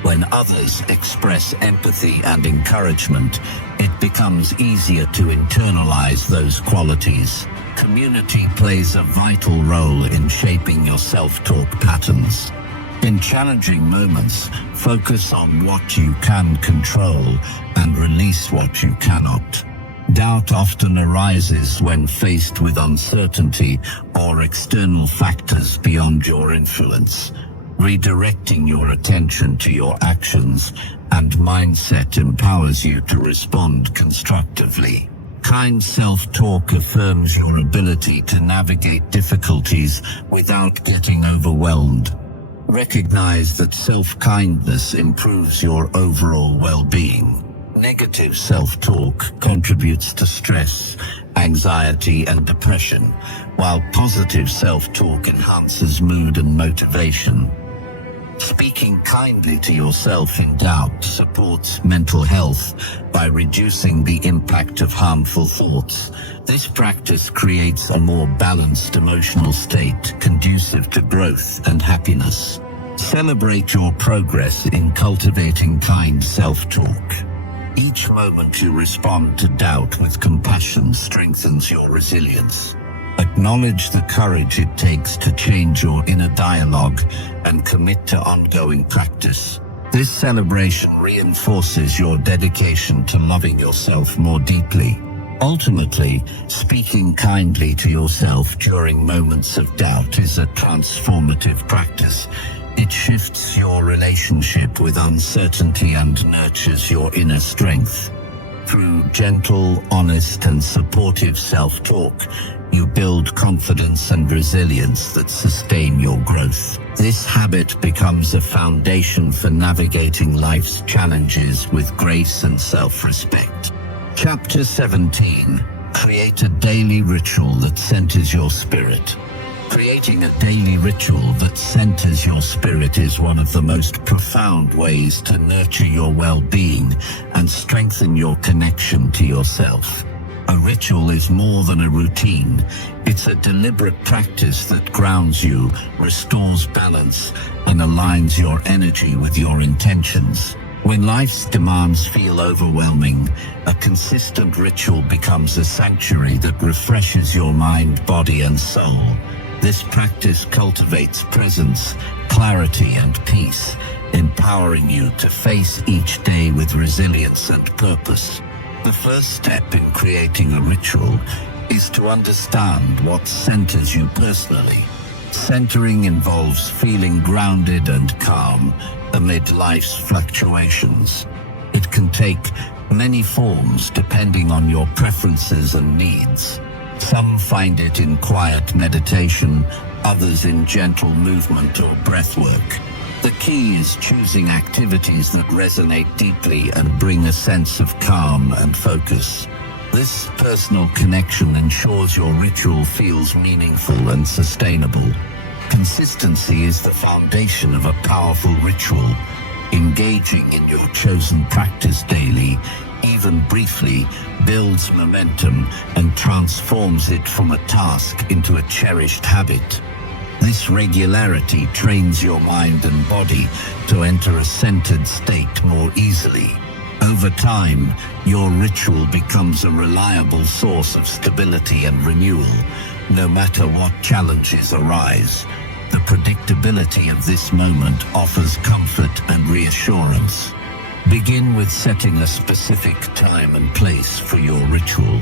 When others express empathy and encouragement, it becomes easier to internalize those qualities. Community plays a vital role in shaping your self-talk patterns. In challenging moments, focus on what you can control and release what you cannot. Doubt often arises when faced with uncertainty or external factors beyond your influence. Redirecting your attention to your actions and mindset empowers you to respond constructively. Kind self-talk affirms your ability to navigate difficulties without getting overwhelmed. Recognize that self-kindness improves your overall well-being. Negative self-talk contributes to stress, anxiety, and depression, while positive self-talk enhances mood and motivation. Speaking kindly to yourself in doubt supports mental health by reducing the impact of harmful thoughts. This practice creates a more balanced emotional state, conducive to growth and happiness. Celebrate your progress in cultivating kind self-talk. Each moment you respond to doubt with compassion strengthens your resilience. Acknowledge the courage it takes to change your inner dialogue and commit to ongoing practice. This celebration reinforces your dedication to loving yourself more deeply. Ultimately, speaking kindly to yourself during moments of doubt is a transformative practice. It shifts your relationship with uncertainty and nurtures your inner strength. Through gentle, honest, and supportive self-talk, you build confidence and resilience that sustain your growth. This habit becomes a foundation for navigating life's challenges with grace and self-respect. Chapter 17. Create a daily ritual that centers your spirit. Creating a daily ritual that centers your spirit is one of the most profound ways to nurture your well-being and strengthen your connection to yourself. A ritual is more than a routine. It's a deliberate practice that grounds you, restores balance, and aligns your energy with your intentions. When life's demands feel overwhelming, a consistent ritual becomes a sanctuary that refreshes your mind, body, and soul. This practice cultivates presence, clarity, and peace, empowering you to face each day with resilience and purpose. The first step in creating a ritual is to understand what centers you personally. Centering involves feeling grounded and calm amid life's fluctuations. It can take many forms depending on your preferences and needs. Some find it in quiet meditation, others in gentle movement or breath work. The key is choosing activities that resonate deeply and bring a sense of calm and focus. This personal connection ensures your ritual feels meaningful and sustainable. Consistency is the foundation of a powerful ritual. Engaging in your chosen practice daily, even briefly, builds momentum and transforms it from a task into a cherished habit. This regularity trains your mind and body to enter a centered state more easily. Over time, your ritual becomes a reliable source of stability and renewal, no matter what challenges arise. The predictability of this moment offers comfort and reassurance. Begin with setting a specific time and place for your ritual.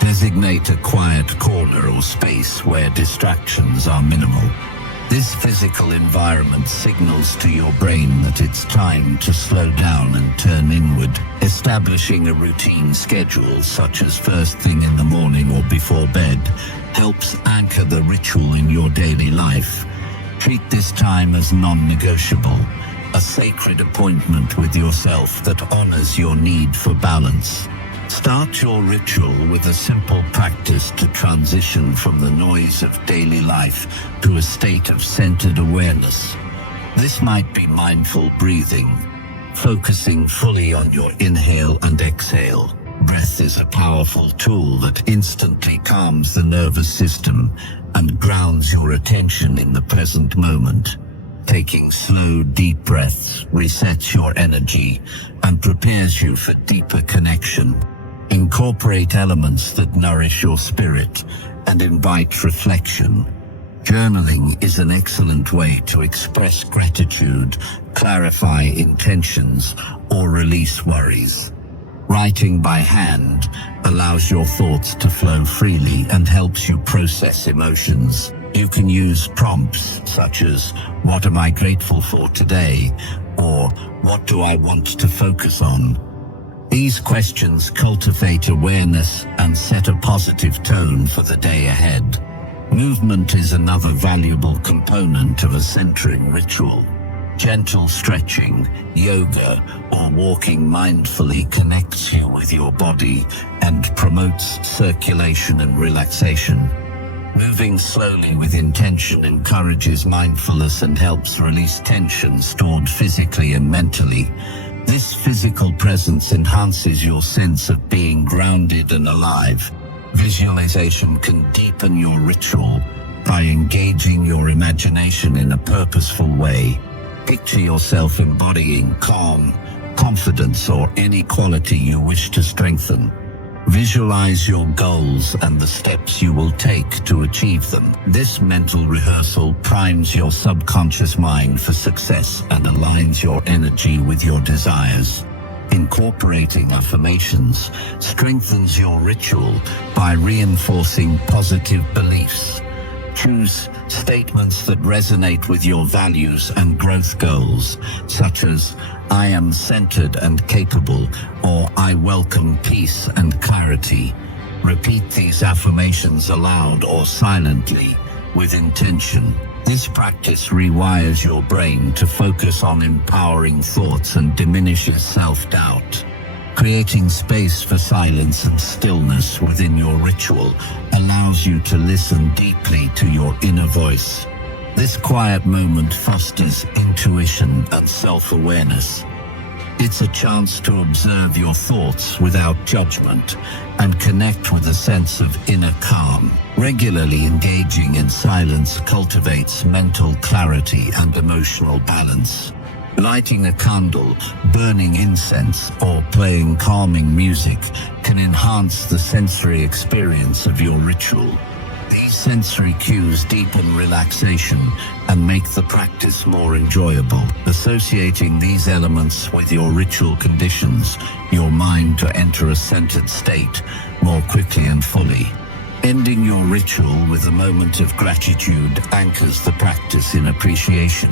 Designate a quiet corner or space where distractions are minimal. This physical environment signals to your brain that it's time to slow down and turn inward. Establishing a routine schedule, such as first thing in the morning or before bed, helps anchor the ritual in your daily life. Treat this time as non-negotiable, a sacred appointment with yourself that honors your need for balance. Start your ritual with a simple practice to transition from the noise of daily life to a state of centered awareness. This might be mindful breathing, focusing fully on your inhale and exhale. Breath is a powerful tool that instantly calms the nervous system and grounds your attention in the present moment. Taking slow, deep breaths resets your energy and prepares you for deeper connection. Incorporate elements that nourish your spirit and invite reflection. Journaling is an excellent way to express gratitude, clarify intentions, or release worries. Writing by hand allows your thoughts to flow freely and helps you process emotions. You can use prompts such as, "What am I grateful for today?" or "What do I want to focus on?" These questions cultivate awareness and set a positive tone for the day ahead. Movement is another valuable component of a centering ritual. Gentle stretching, yoga, or walking mindfully connects you with your body and promotes circulation and relaxation. Moving slowly with intention encourages mindfulness and helps release tension stored physically and mentally. This physical presence enhances your sense of being grounded and alive. Visualization can deepen your ritual by engaging your imagination in a purposeful way. Picture yourself embodying calm, confidence, or any quality you wish to strengthen. Visualize your goals and the steps you will take to achieve them. This mental rehearsal primes your subconscious mind for success and aligns your energy with your desires. Incorporating affirmations strengthens your ritual by reinforcing positive beliefs. Choose statements that resonate with your values and growth goals, such as, "I am centered and capable," or "I welcome peace and clarity." Repeat these affirmations aloud or silently with intention. This practice rewires your brain to focus on empowering thoughts and diminishes self-doubt. Creating space for silence and stillness within your ritual allows you to listen deeply to your inner voice. This quiet moment fosters intuition and self-awareness. It's a chance to observe your thoughts without judgment and connect with a sense of inner calm. Regularly engaging in silence cultivates mental clarity and emotional balance. Lighting a candle, burning incense, or playing calming music can enhance the sensory experience of your ritual. These sensory cues deepen relaxation and make the practice more enjoyable. Associating these elements with your ritual conditions your mind to enter a centered state more quickly and fully. Ending your ritual with a moment of gratitude anchors the practice in appreciation.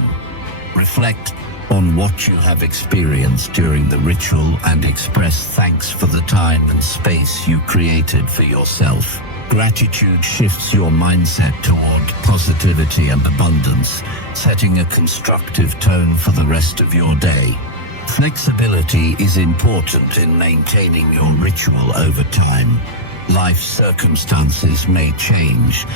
Reflect on what you have experienced during the ritual and express thanks for the time and space you created for yourself. Gratitude shifts your mindset toward positivity and abundance, setting a constructive tone for the rest of your day. Flexibility is important in maintaining your ritual over time. Life circumstances may change,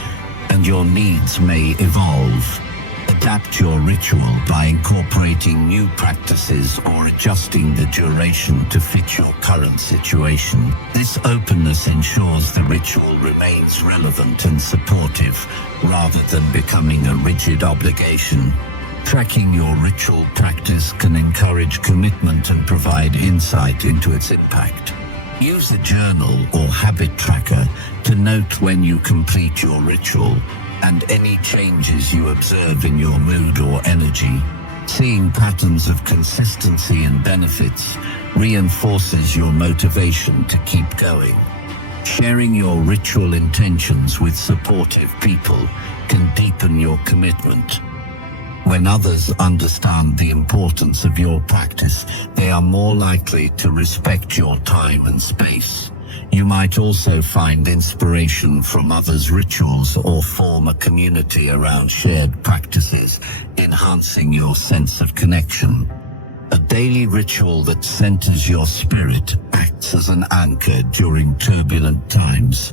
and your needs may evolve. Adapt your ritual by incorporating new practices or adjusting the duration to fit your current situation. This openness ensures the ritual remains relevant and supportive, rather than becoming a rigid obligation. Tracking your ritual practice can encourage commitment and provide insight into its impact. Use a journal or habit tracker to note when you complete your ritual and any changes you observe in your mood or energy. Seeing patterns of consistency and benefits reinforces your motivation to keep going. Sharing your ritual intentions with supportive people can deepen your commitment. When others understand the importance of your practice, they are more likely to respect your time and space. You might also find inspiration from others' rituals or form a community around shared practices, enhancing your sense of connection. A daily ritual that centers your spirit acts as an anchor during turbulent times.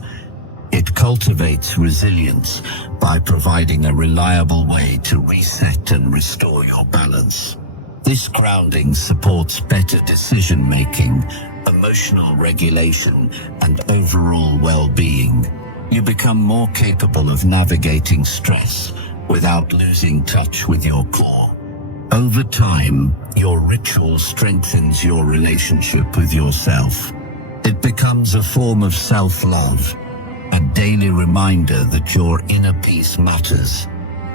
It cultivates resilience by providing a reliable way to reset and restore your balance. This grounding supports better decision-making, emotional regulation, and overall well-being. You become more capable of navigating stress without losing touch with your core. Over time, your ritual strengthens your relationship with yourself. It becomes a form of self-love, a daily reminder that your inner peace matters.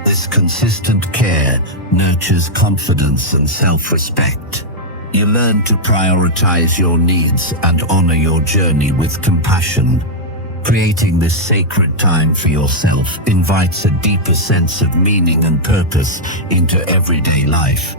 This consistent care nurtures confidence and self-respect. You learn to prioritize your needs and honor your journey with compassion. Creating this sacred time for yourself invites a deeper sense of meaning and purpose into everyday life.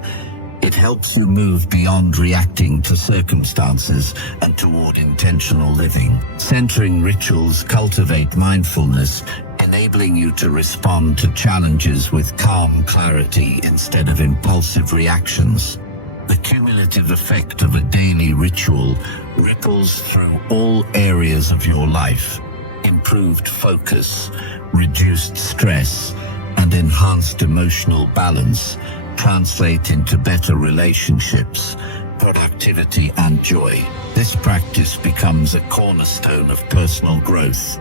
It helps you move beyond reacting to circumstances and toward intentional living. Centering rituals cultivate mindfulness, enabling you to respond to challenges with calm clarity instead of impulsive reactions. The cumulative effect of a daily ritual ripples through all areas of your life. Improved focus, reduced stress, and enhanced emotional balance translate into better relationships, productivity, and joy. This practice becomes a cornerstone of personal growth,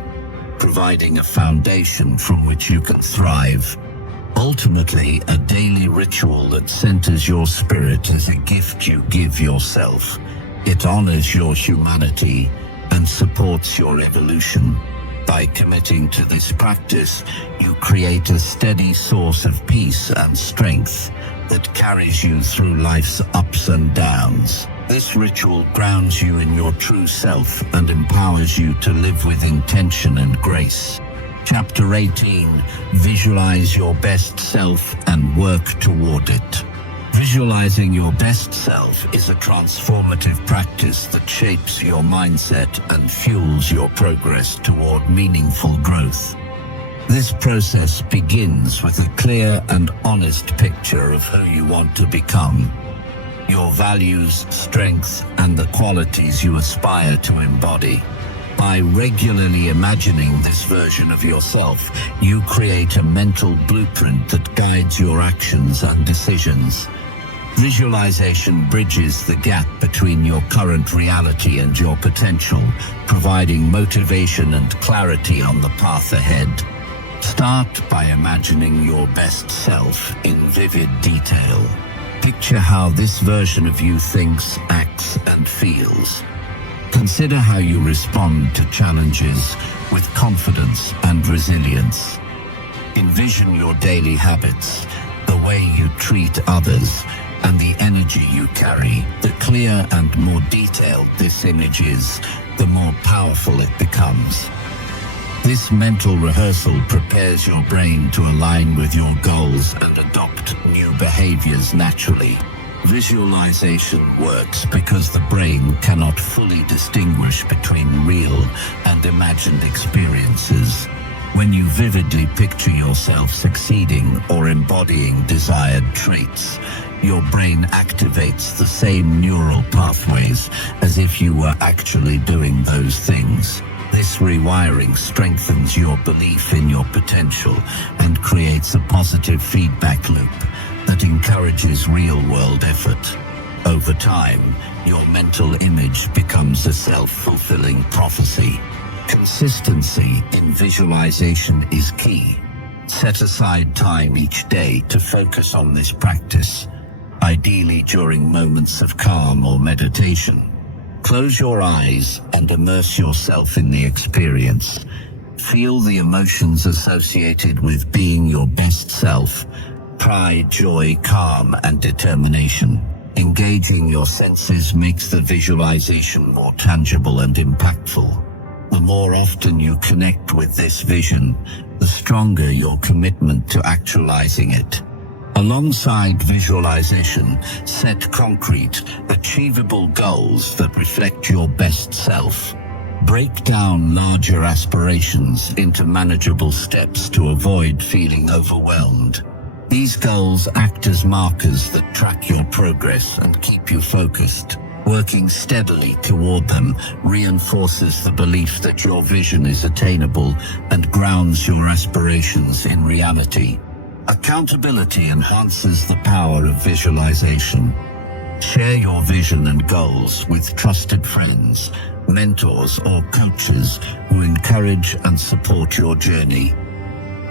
providing a foundation from which you can thrive. Ultimately, a daily ritual that centers your spirit is a gift you give yourself. It honors your humanity and supports your evolution. By committing to this practice, you create a steady source of peace and strength that carries you through life's ups and downs. This ritual grounds you in your true self and empowers you to live with intention and grace. Chapter 18. Visualize your best self and work toward it. Visualizing your best self is a transformative practice that shapes your mindset and fuels your progress toward meaningful growth. This process begins with a clear and honest picture of who you want to become, your values, strengths, and the qualities you aspire to embody. By regularly imagining this version of yourself, you create a mental blueprint that guides your actions and decisions. Visualization bridges the gap between your current reality and your potential, providing motivation and clarity on the path ahead. Start by imagining your best self in vivid detail. Picture how this version of you thinks, acts, and feels. Consider how you respond to challenges with confidence and resilience. Envision your daily habits, the way you treat others, and the energy you carry. The clearer and more detailed this image is, the more powerful it becomes. This mental rehearsal prepares your brain to align with your goals and adopt new behaviors naturally. Visualization works because the brain cannot fully distinguish between real and imagined experiences. When you vividly picture yourself succeeding or embodying desired traits, your brain activates the same neural pathways as if you were actually doing those things. This rewiring strengthens your belief in your potential and creates a positive feedback loop that encourages real-world effort. Over time, your mental image becomes a self-fulfilling prophecy. Consistency in visualization is key. Set aside time each day to focus on this practice, ideally during moments of calm or meditation. Close your eyes and immerse yourself in the experience. Feel the emotions associated with being your best self: pride, joy, calm, and determination. Engaging your senses makes the visualization more tangible and impactful. The more often you connect with this vision, the stronger your commitment to actualizing it. Alongside visualization, set concrete, achievable goals that reflect your best self. Break down larger aspirations into manageable steps to avoid feeling overwhelmed. These goals act as markers that track your progress and keep you focused. Working steadily toward them reinforces the belief that your vision is attainable and grounds your aspirations in reality. Accountability enhances the power of visualization. Share your vision and goals with trusted friends, mentors, or coaches who encourage and support your journey.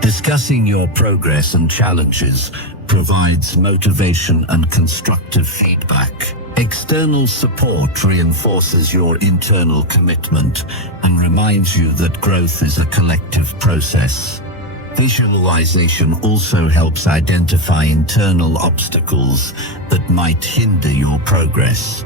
Discussing your progress and challenges provides motivation and constructive feedback. External support reinforces your internal commitment and reminds you that growth is a collective process. Visualization also helps identify internal obstacles that might hinder your progress.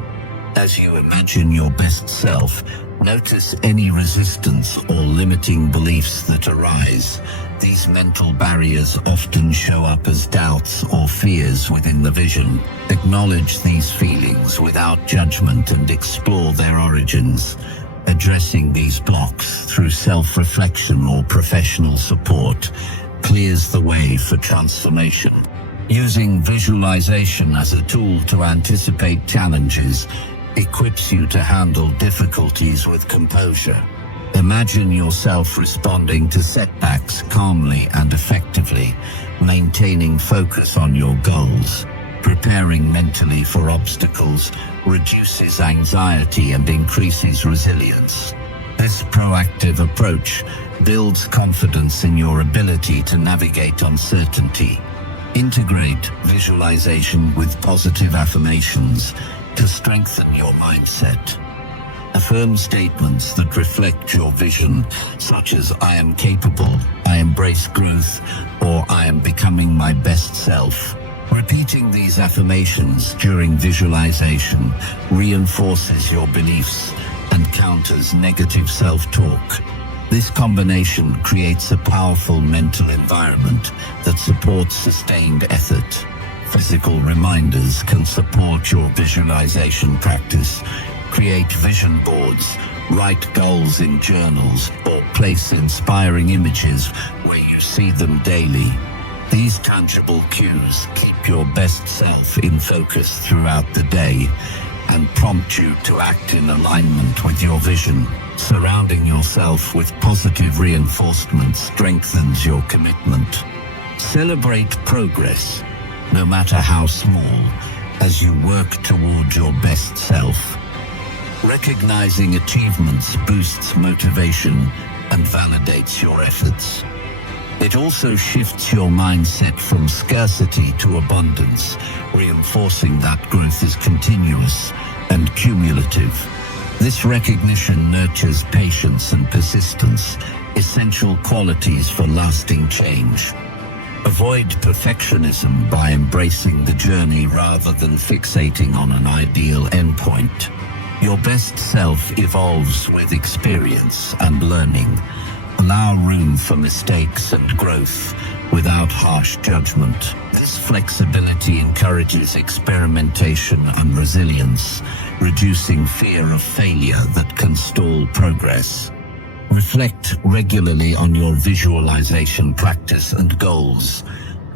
As you imagine your best self, notice any resistance or limiting beliefs that arise. These mental barriers often show up as doubts or fears within the vision. Acknowledge these feelings without judgment and explore their origins. Addressing these blocks through self-reflection or professional support clears the way for transformation. Using visualization as a tool to anticipate challenges equips you to handle difficulties with composure. Imagine yourself responding to setbacks calmly and effectively, maintaining focus on your goals. Preparing mentally for obstacles reduces anxiety and increases resilience. This proactive approach builds confidence in your ability to navigate uncertainty. Integrate visualization with positive affirmations to strengthen your mindset. Affirm statements that reflect your vision, such as "I am capable," "I embrace growth," or "I am becoming my best self." Repeating these affirmations during visualization reinforces your beliefs and counters negative self-talk. This combination creates a powerful mental environment that supports sustained effort. Physical reminders can support your visualization practice. Create vision boards, write goals in journals, or place inspiring images where you see them daily. These tangible cues keep your best self in focus throughout the day and prompt you to act in alignment with your vision. Surrounding yourself with positive reinforcement strengthens your commitment. Celebrate progress, no matter how small, as you work toward your best self. Recognizing achievements boosts motivation and validates your efforts. It also shifts your mindset from scarcity to abundance, reinforcing that growth is continuous and cumulative. This recognition nurtures patience and persistence, essential qualities for lasting change. Avoid perfectionism by embracing the journey rather than fixating on an ideal endpoint. Your best self evolves with experience and learning. Allow room for mistakes and growth without harsh judgment. This flexibility encourages experimentation and resilience, reducing fear of failure that can stall progress. Reflect regularly on your visualization practice and goals.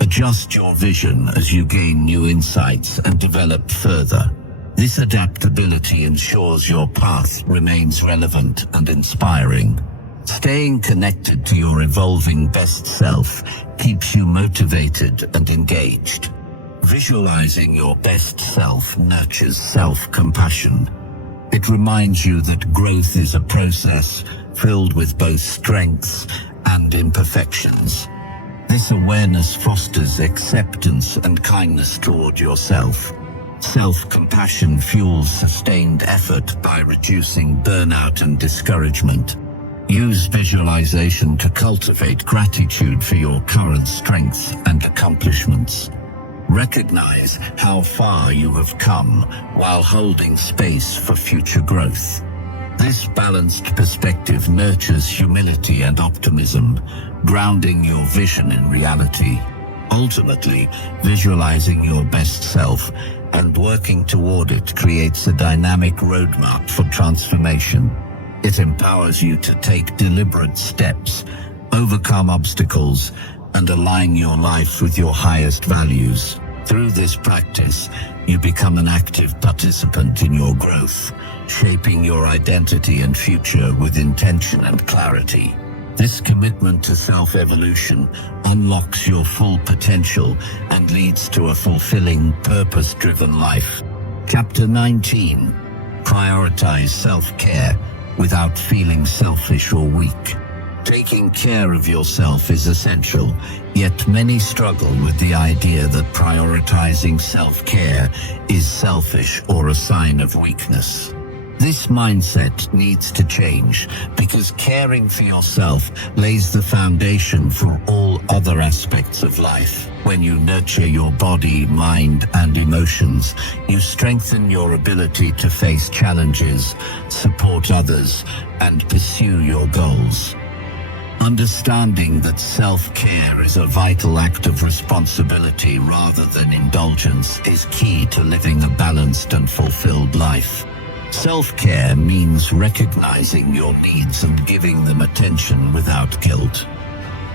Adjust your vision as you gain new insights and develop further. This adaptability ensures your path remains relevant and inspiring. Staying connected to your evolving best self keeps you motivated and engaged. Visualizing your best self nurtures self-compassion. It reminds you that growth is a process filled with both strengths and imperfections. This awareness fosters acceptance and kindness toward yourself. Self-compassion fuels sustained effort by reducing burnout and discouragement. Use visualization to cultivate gratitude for your current strengths and accomplishments. Recognize how far you have come while holding space for future growth. This balanced perspective nurtures humility and optimism, grounding your vision in reality. Ultimately, visualizing your best self and working toward it creates a dynamic roadmap for transformation. It empowers you to take deliberate steps, overcome obstacles, and align your life with your highest values. Through this practice, you become an active participant in your growth, shaping your identity and future with intention and clarity. This commitment to self-evolution unlocks your full potential and leads to a fulfilling, purpose-driven life. Chapter 19. Prioritize self-care without feeling selfish or weak. Taking care of yourself is essential, yet many struggle with the idea that prioritizing self-care is selfish or a sign of weakness. This mindset needs to change because caring for yourself lays the foundation for all other aspects of life. When you nurture your body, mind, and emotions, you strengthen your ability to face challenges, support others, and pursue your goals. Understanding that self-care is a vital act of responsibility rather than indulgence is key to living a balanced and fulfilled life. Self-care means recognizing your needs and giving them attention without guilt.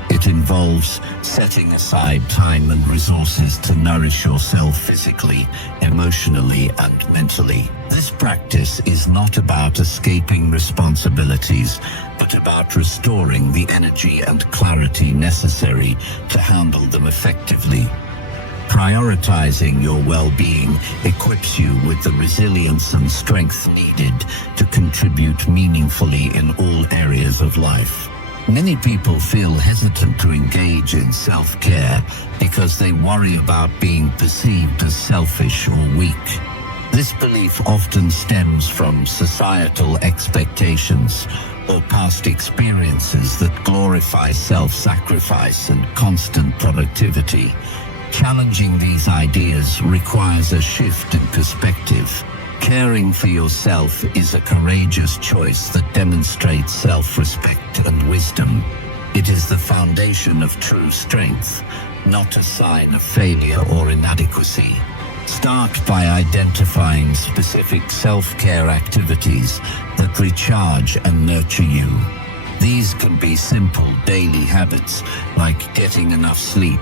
It involves setting aside time and resources to nourish yourself physically, emotionally, and mentally. This practice is not about escaping responsibilities, but about restoring the energy and clarity necessary to handle them effectively. Prioritizing your well-being equips you with the resilience and strength needed to contribute meaningfully in all areas of life. Many people feel hesitant to engage in self-care because they worry about being perceived as selfish or weak. This belief often stems from societal expectations or past experiences that glorify self-sacrifice and constant productivity. Challenging these ideas requires a shift in perspective. Caring for yourself is a courageous choice that demonstrates self-respect and wisdom. It is the foundation of true strength, not a sign of failure or inadequacy. Start by identifying specific self-care activities that recharge and nurture you. These can be simple daily habits like getting enough sleep,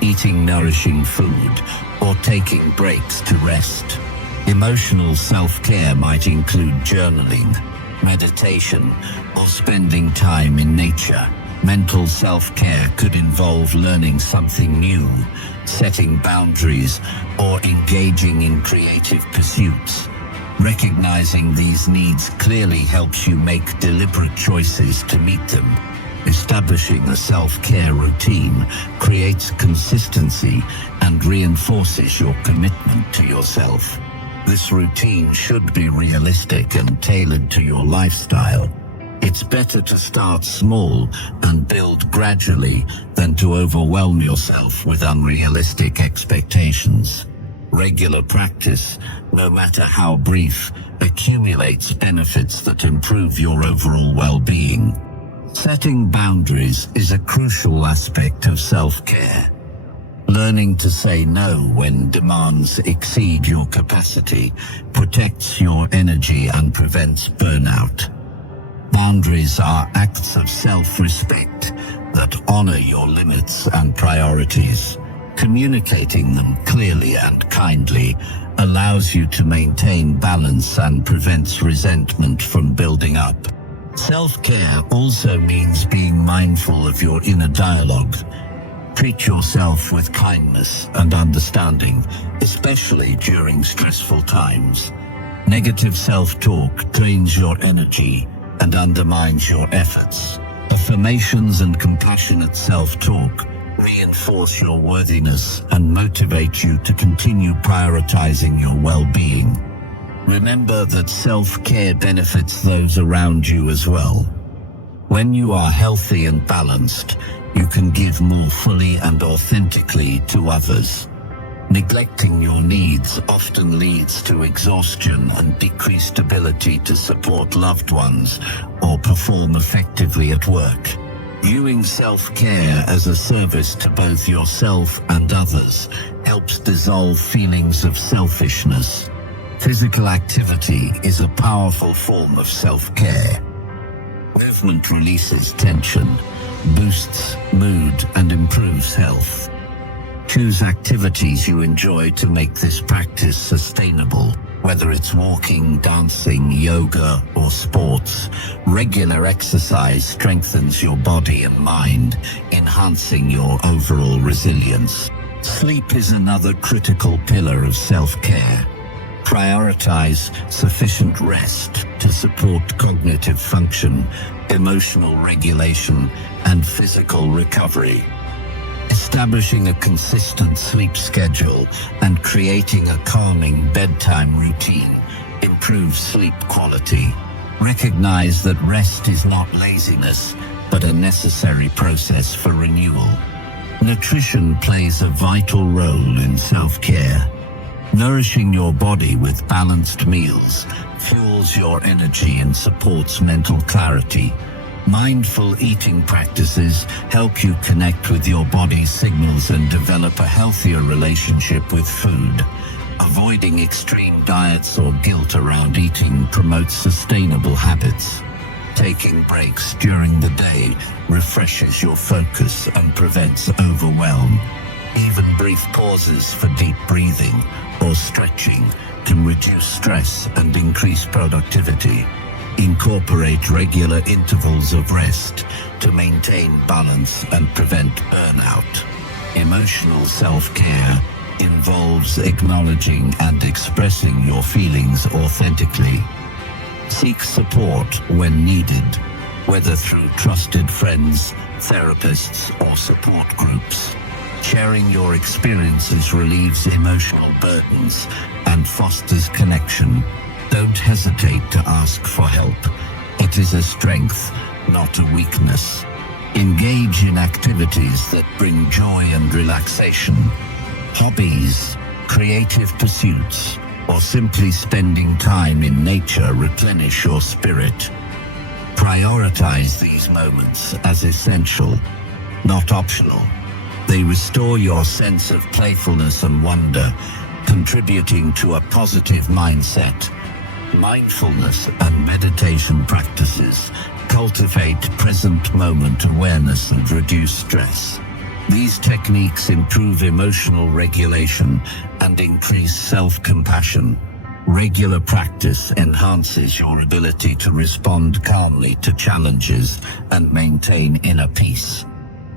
eating nourishing food, or taking breaks to rest. Emotional self-care might include journaling, meditation, or spending time in nature. Mental self-care could involve learning something new, setting boundaries, or engaging in creative pursuits. Recognizing these needs clearly helps you make deliberate choices to meet them. Establishing a self-care routine creates consistency and reinforces your commitment to yourself. This routine should be realistic and tailored to your lifestyle. It's better to start small and build gradually than to overwhelm yourself with unrealistic expectations. Regular practice, no matter how brief, accumulates benefits that improve your overall well-being. Setting boundaries is a crucial aspect of self-care. Learning to say no when demands exceed your capacity protects your energy and prevents burnout. Boundaries are acts of self-respect that honor your limits and priorities. Communicating them clearly and kindly allows you to maintain balance and prevents resentment from building up. Self-care also means being mindful of your inner dialogue. Treat yourself with kindness and understanding, especially during stressful times. Negative self-talk drains your energy and undermines your efforts. Affirmations and compassionate self-talk reinforce your worthiness, and motivate you to continue prioritizing your well-being. Remember that self-care benefits those around you as well. When you are healthy and balanced, you can give more fully and authentically to others. Neglecting your needs often leads to exhaustion and decreased ability to support loved ones or perform effectively at work. Viewing self-care as a service to both yourself and others helps dissolve feelings of selfishness. Physical activity is a powerful form of self-care. Movement releases tension, boosts mood, and improves health. Choose activities you enjoy to make this practice sustainable. Whether it's walking, dancing, yoga, or sports, regular exercise strengthens your body and mind, enhancing your overall resilience. Sleep is another critical pillar of self-care. Prioritize sufficient rest to support cognitive function, emotional regulation, and physical recovery. Establishing a consistent sleep schedule and creating a calming bedtime routine improves sleep quality. Recognize that rest is not laziness, but a necessary process for renewal. Nutrition plays a vital role in self-care. Nourishing your body with balanced meals fuels your energy and supports mental clarity. Mindful eating practices help you connect with your body's signals and develop a healthier relationship with food. Avoiding extreme diets or guilt around eating promotes sustainable habits. Taking breaks during the day refreshes your focus and prevents overwhelm. Even brief pauses for deep breathing or stretching can reduce stress and increase productivity. Incorporate regular intervals of rest to maintain balance and prevent burnout. Emotional self-care involves acknowledging and expressing your feelings authentically. Seek support when needed, whether through trusted friends, therapists, or support groups. Sharing your experiences relieves emotional burdens and fosters connection. Don't hesitate to ask for help. It is a strength, not a weakness. Engage in activities that bring joy and relaxation. Hobbies, creative pursuits, or simply spending time in nature replenish your spirit. Prioritize these moments as essential, not optional. They restore your sense of playfulness and wonder, contributing to a positive mindset. Mindfulness and meditation practices cultivate present moment awareness and reduce stress. These techniques improve emotional regulation and increase self-compassion. Regular practice enhances your ability to respond calmly to challenges and maintain inner peace.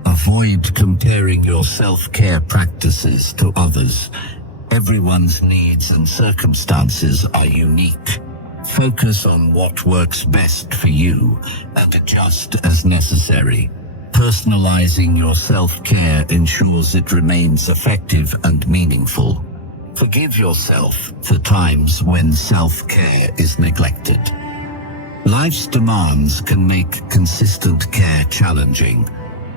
Avoid comparing your self-care practices to others. Everyone's needs and circumstances are unique. Focus on what works best for you and adjust as necessary. Personalizing your self-care ensures it remains effective and meaningful. Forgive yourself for times when self-care is neglected. Life's demands can make consistent care challenging.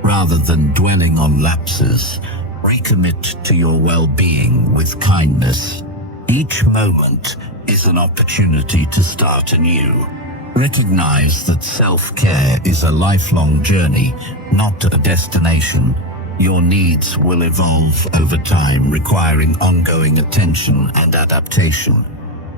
Rather than dwelling on lapses, recommit to your well-being with kindness. Each moment is an opportunity to start anew. Recognize that self-care is a lifelong journey, not a destination. Your needs will evolve over time, requiring ongoing attention and adaptation.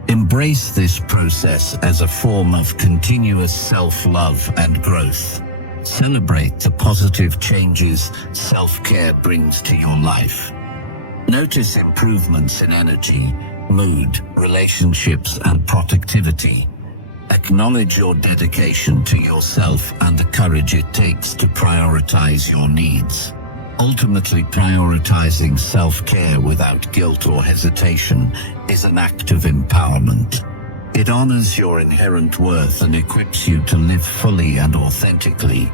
Embrace this process as a form of continuous self-love and growth. Celebrate the positive changes self-care brings to your life. Notice improvements in energy, mood, relationships, and productivity. Acknowledge your dedication to yourself and the courage it takes to prioritize your needs. Ultimately, prioritizing self-care without guilt or hesitation is an act of empowerment. It honors your inherent worth and equips you to live fully and authentically.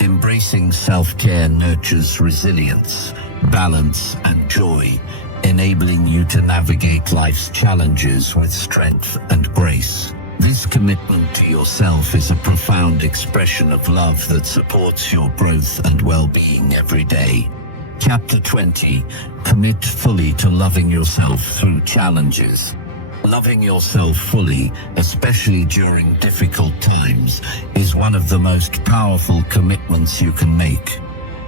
Embracing self-care nurtures resilience, balance, and joy, enabling you to navigate life's challenges with strength and grace. This commitment to yourself is a profound expression of love that supports your growth and well-being every day. Chapter 20. Commit fully to loving yourself through challenges. Loving yourself fully, especially during difficult times, is one of the most powerful commitments you can make.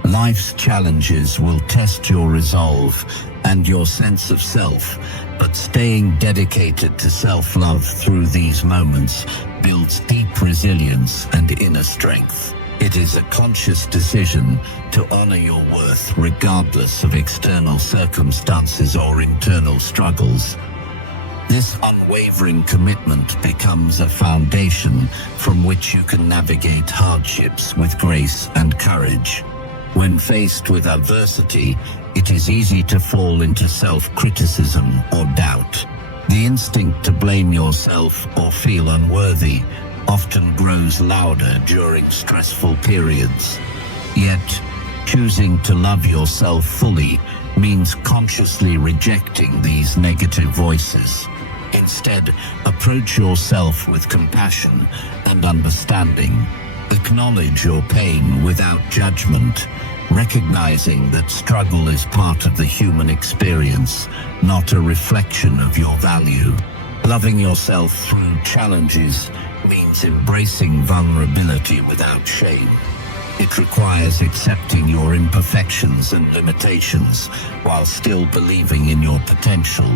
Life's challenges will test your resolve and your sense of self, but staying dedicated to self-love through these moments builds deep resilience and inner strength. It is a conscious decision to honor your worth regardless of external circumstances or internal struggles. This unwavering commitment becomes a foundation from which you can navigate hardships with grace and courage. When faced with adversity, it is easy to fall into self-criticism or doubt. The instinct to blame yourself or feel unworthy often grows louder during stressful periods. Yet, choosing to love yourself fully means consciously rejecting these negative voices. Instead, approach yourself with compassion and understanding. Acknowledge your pain without judgment, recognizing that struggle is part of the human experience, not a reflection of your value. Loving yourself through challenges means embracing vulnerability without shame. It requires accepting your imperfections and limitations while still believing in your potential.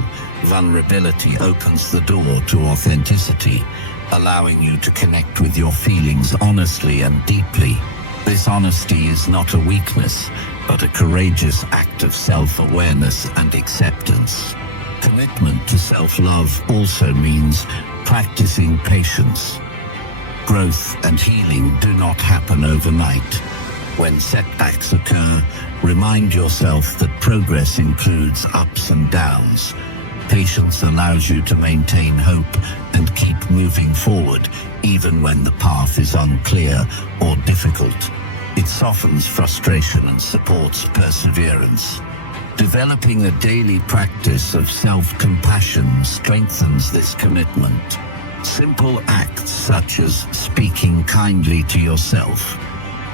Vulnerability opens the door to authenticity, allowing you to connect with your feelings honestly and deeply. This honesty is not a weakness, but a courageous act of self-awareness and acceptance. Commitment to self-love also means practicing patience. Growth and healing do not happen overnight. When setbacks occur, remind yourself that progress includes ups and downs. Patience allows you to maintain hope and keep moving forward, even when the path is unclear or difficult. It softens frustration and supports perseverance. Developing a daily practice of self-compassion strengthens this commitment. Simple acts such as speaking kindly to yourself,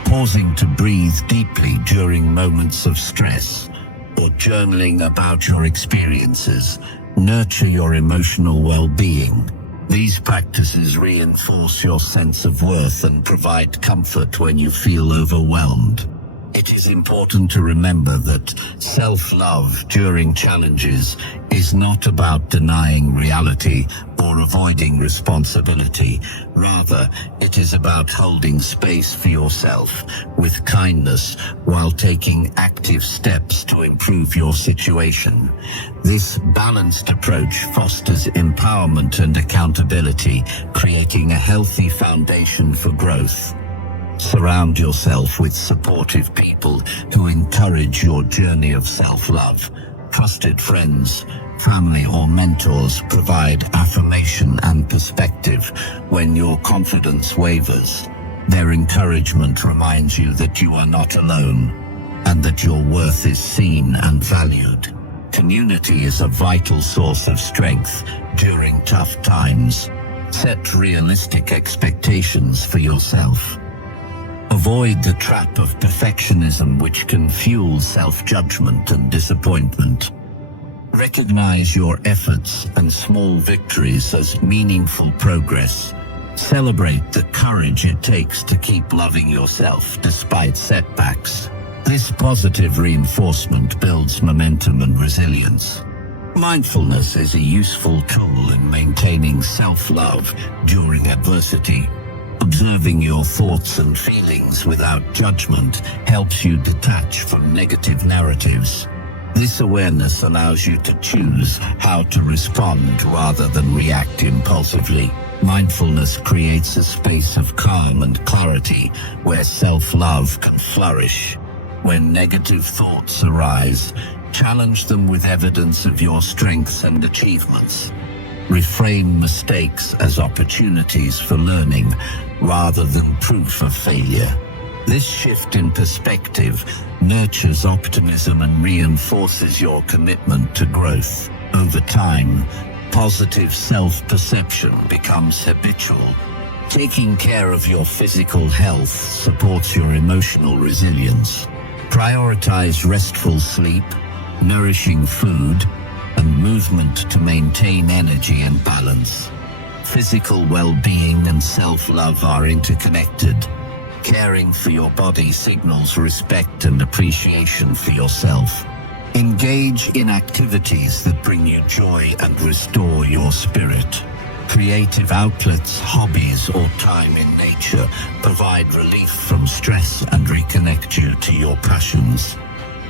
pausing to breathe deeply during moments of stress, or journaling about your experiences nurture your emotional well-being. These practices reinforce your sense of worth and provide comfort when you feel overwhelmed. It is important to remember that self-love during challenges is not about denying reality or avoiding responsibility. Rather, it is about holding space for yourself with kindness while taking active steps to improve your situation. This balanced approach fosters empowerment and accountability, creating a healthy foundation for growth. Surround yourself with supportive people who encourage your journey of self-love. Trusted friends, family, or mentors provide affirmation and perspective when your confidence wavers. Their encouragement reminds you that you are not alone and that your worth is seen and valued. Community is a vital source of strength during tough times. Set realistic expectations for yourself. Avoid the trap of perfectionism, which can fuel self-judgment and disappointment. Recognize your efforts and small victories as meaningful progress. Celebrate the courage it takes to keep loving yourself despite setbacks. This positive reinforcement builds momentum and resilience. Mindfulness is a useful tool in maintaining self-love during adversity. Observing your thoughts and feelings without judgment helps you detach from negative narratives. This awareness allows you to choose how to respond rather than react impulsively. Mindfulness creates a space of calm and clarity where self-love can flourish. When negative thoughts arise, challenge them with evidence of your strengths and achievements. Reframe mistakes as opportunities for learning rather than proof of failure. This shift in perspective nurtures optimism and reinforces your commitment to growth. Over time, positive self-perception becomes habitual. Taking care of your physical health supports your emotional resilience. Prioritize restful sleep, nourishing food, and movement to maintain energy and balance. Physical well-being and self-love are interconnected. Caring for your body signals respect and appreciation for yourself. Engage in activities that bring you joy and restore your spirit. Creative outlets, hobbies, or time in nature provide relief from stress and reconnect you to your passions.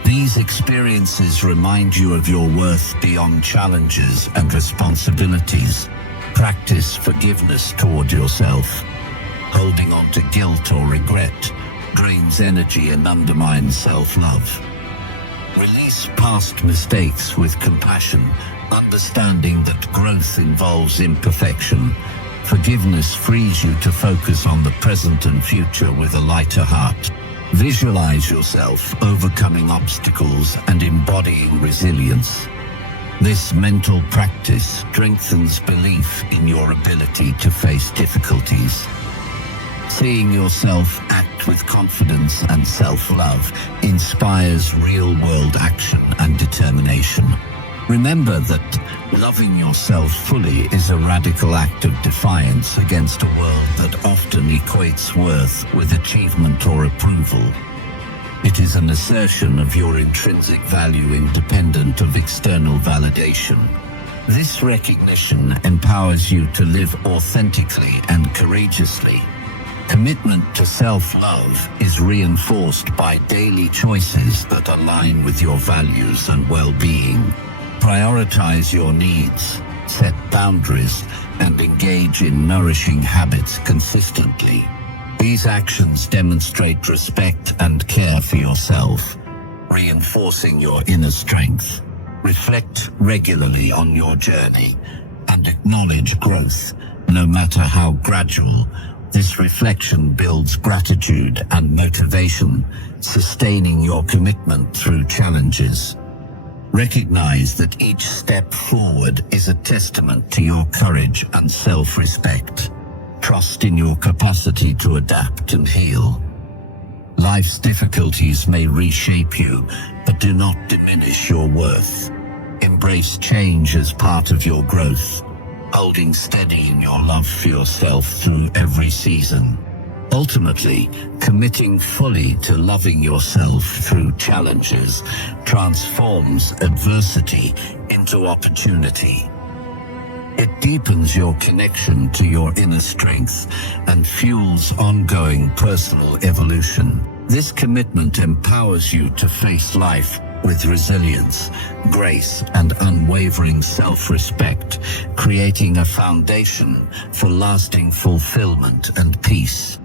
These experiences remind you of your worth beyond challenges and responsibilities. Practice forgiveness toward yourself. Holding on to guilt or regret drains energy and undermines self-love. Release past mistakes with compassion, understanding that growth involves imperfection. Forgiveness frees you to focus on the present and future with a lighter heart. Visualize yourself overcoming obstacles and embodying resilience. This mental practice strengthens belief in your ability to face difficulties. Seeing yourself act with confidence and self-love inspires real-world action and determination. Remember that loving yourself fully is a radical act of defiance against a world that often equates worth with achievement or approval. It is an assertion of your intrinsic value independent of external validation. This recognition empowers you to live authentically and courageously. Commitment to self-love is reinforced by daily choices that align with your values and well-being. Prioritize your needs, set boundaries, and engage in nourishing habits consistently. These actions demonstrate respect and care for yourself, reinforcing your inner strength. Reflect regularly on your journey and acknowledge growth, no matter how gradual. This reflection builds gratitude and motivation, sustaining your commitment through challenges. Recognize that each step forward is a testament to your courage and self-respect. Trust in your capacity to adapt and heal. Life's difficulties may reshape you, but do not diminish your worth. Embrace change as part of your growth, holding steady in your love for yourself through every season. Ultimately, committing fully to loving yourself through challenges transforms adversity into opportunity. It deepens your connection to your inner strength and fuels ongoing personal evolution. This commitment empowers you to face life with resilience, grace, and unwavering self-respect, creating a foundation for lasting fulfillment and peace.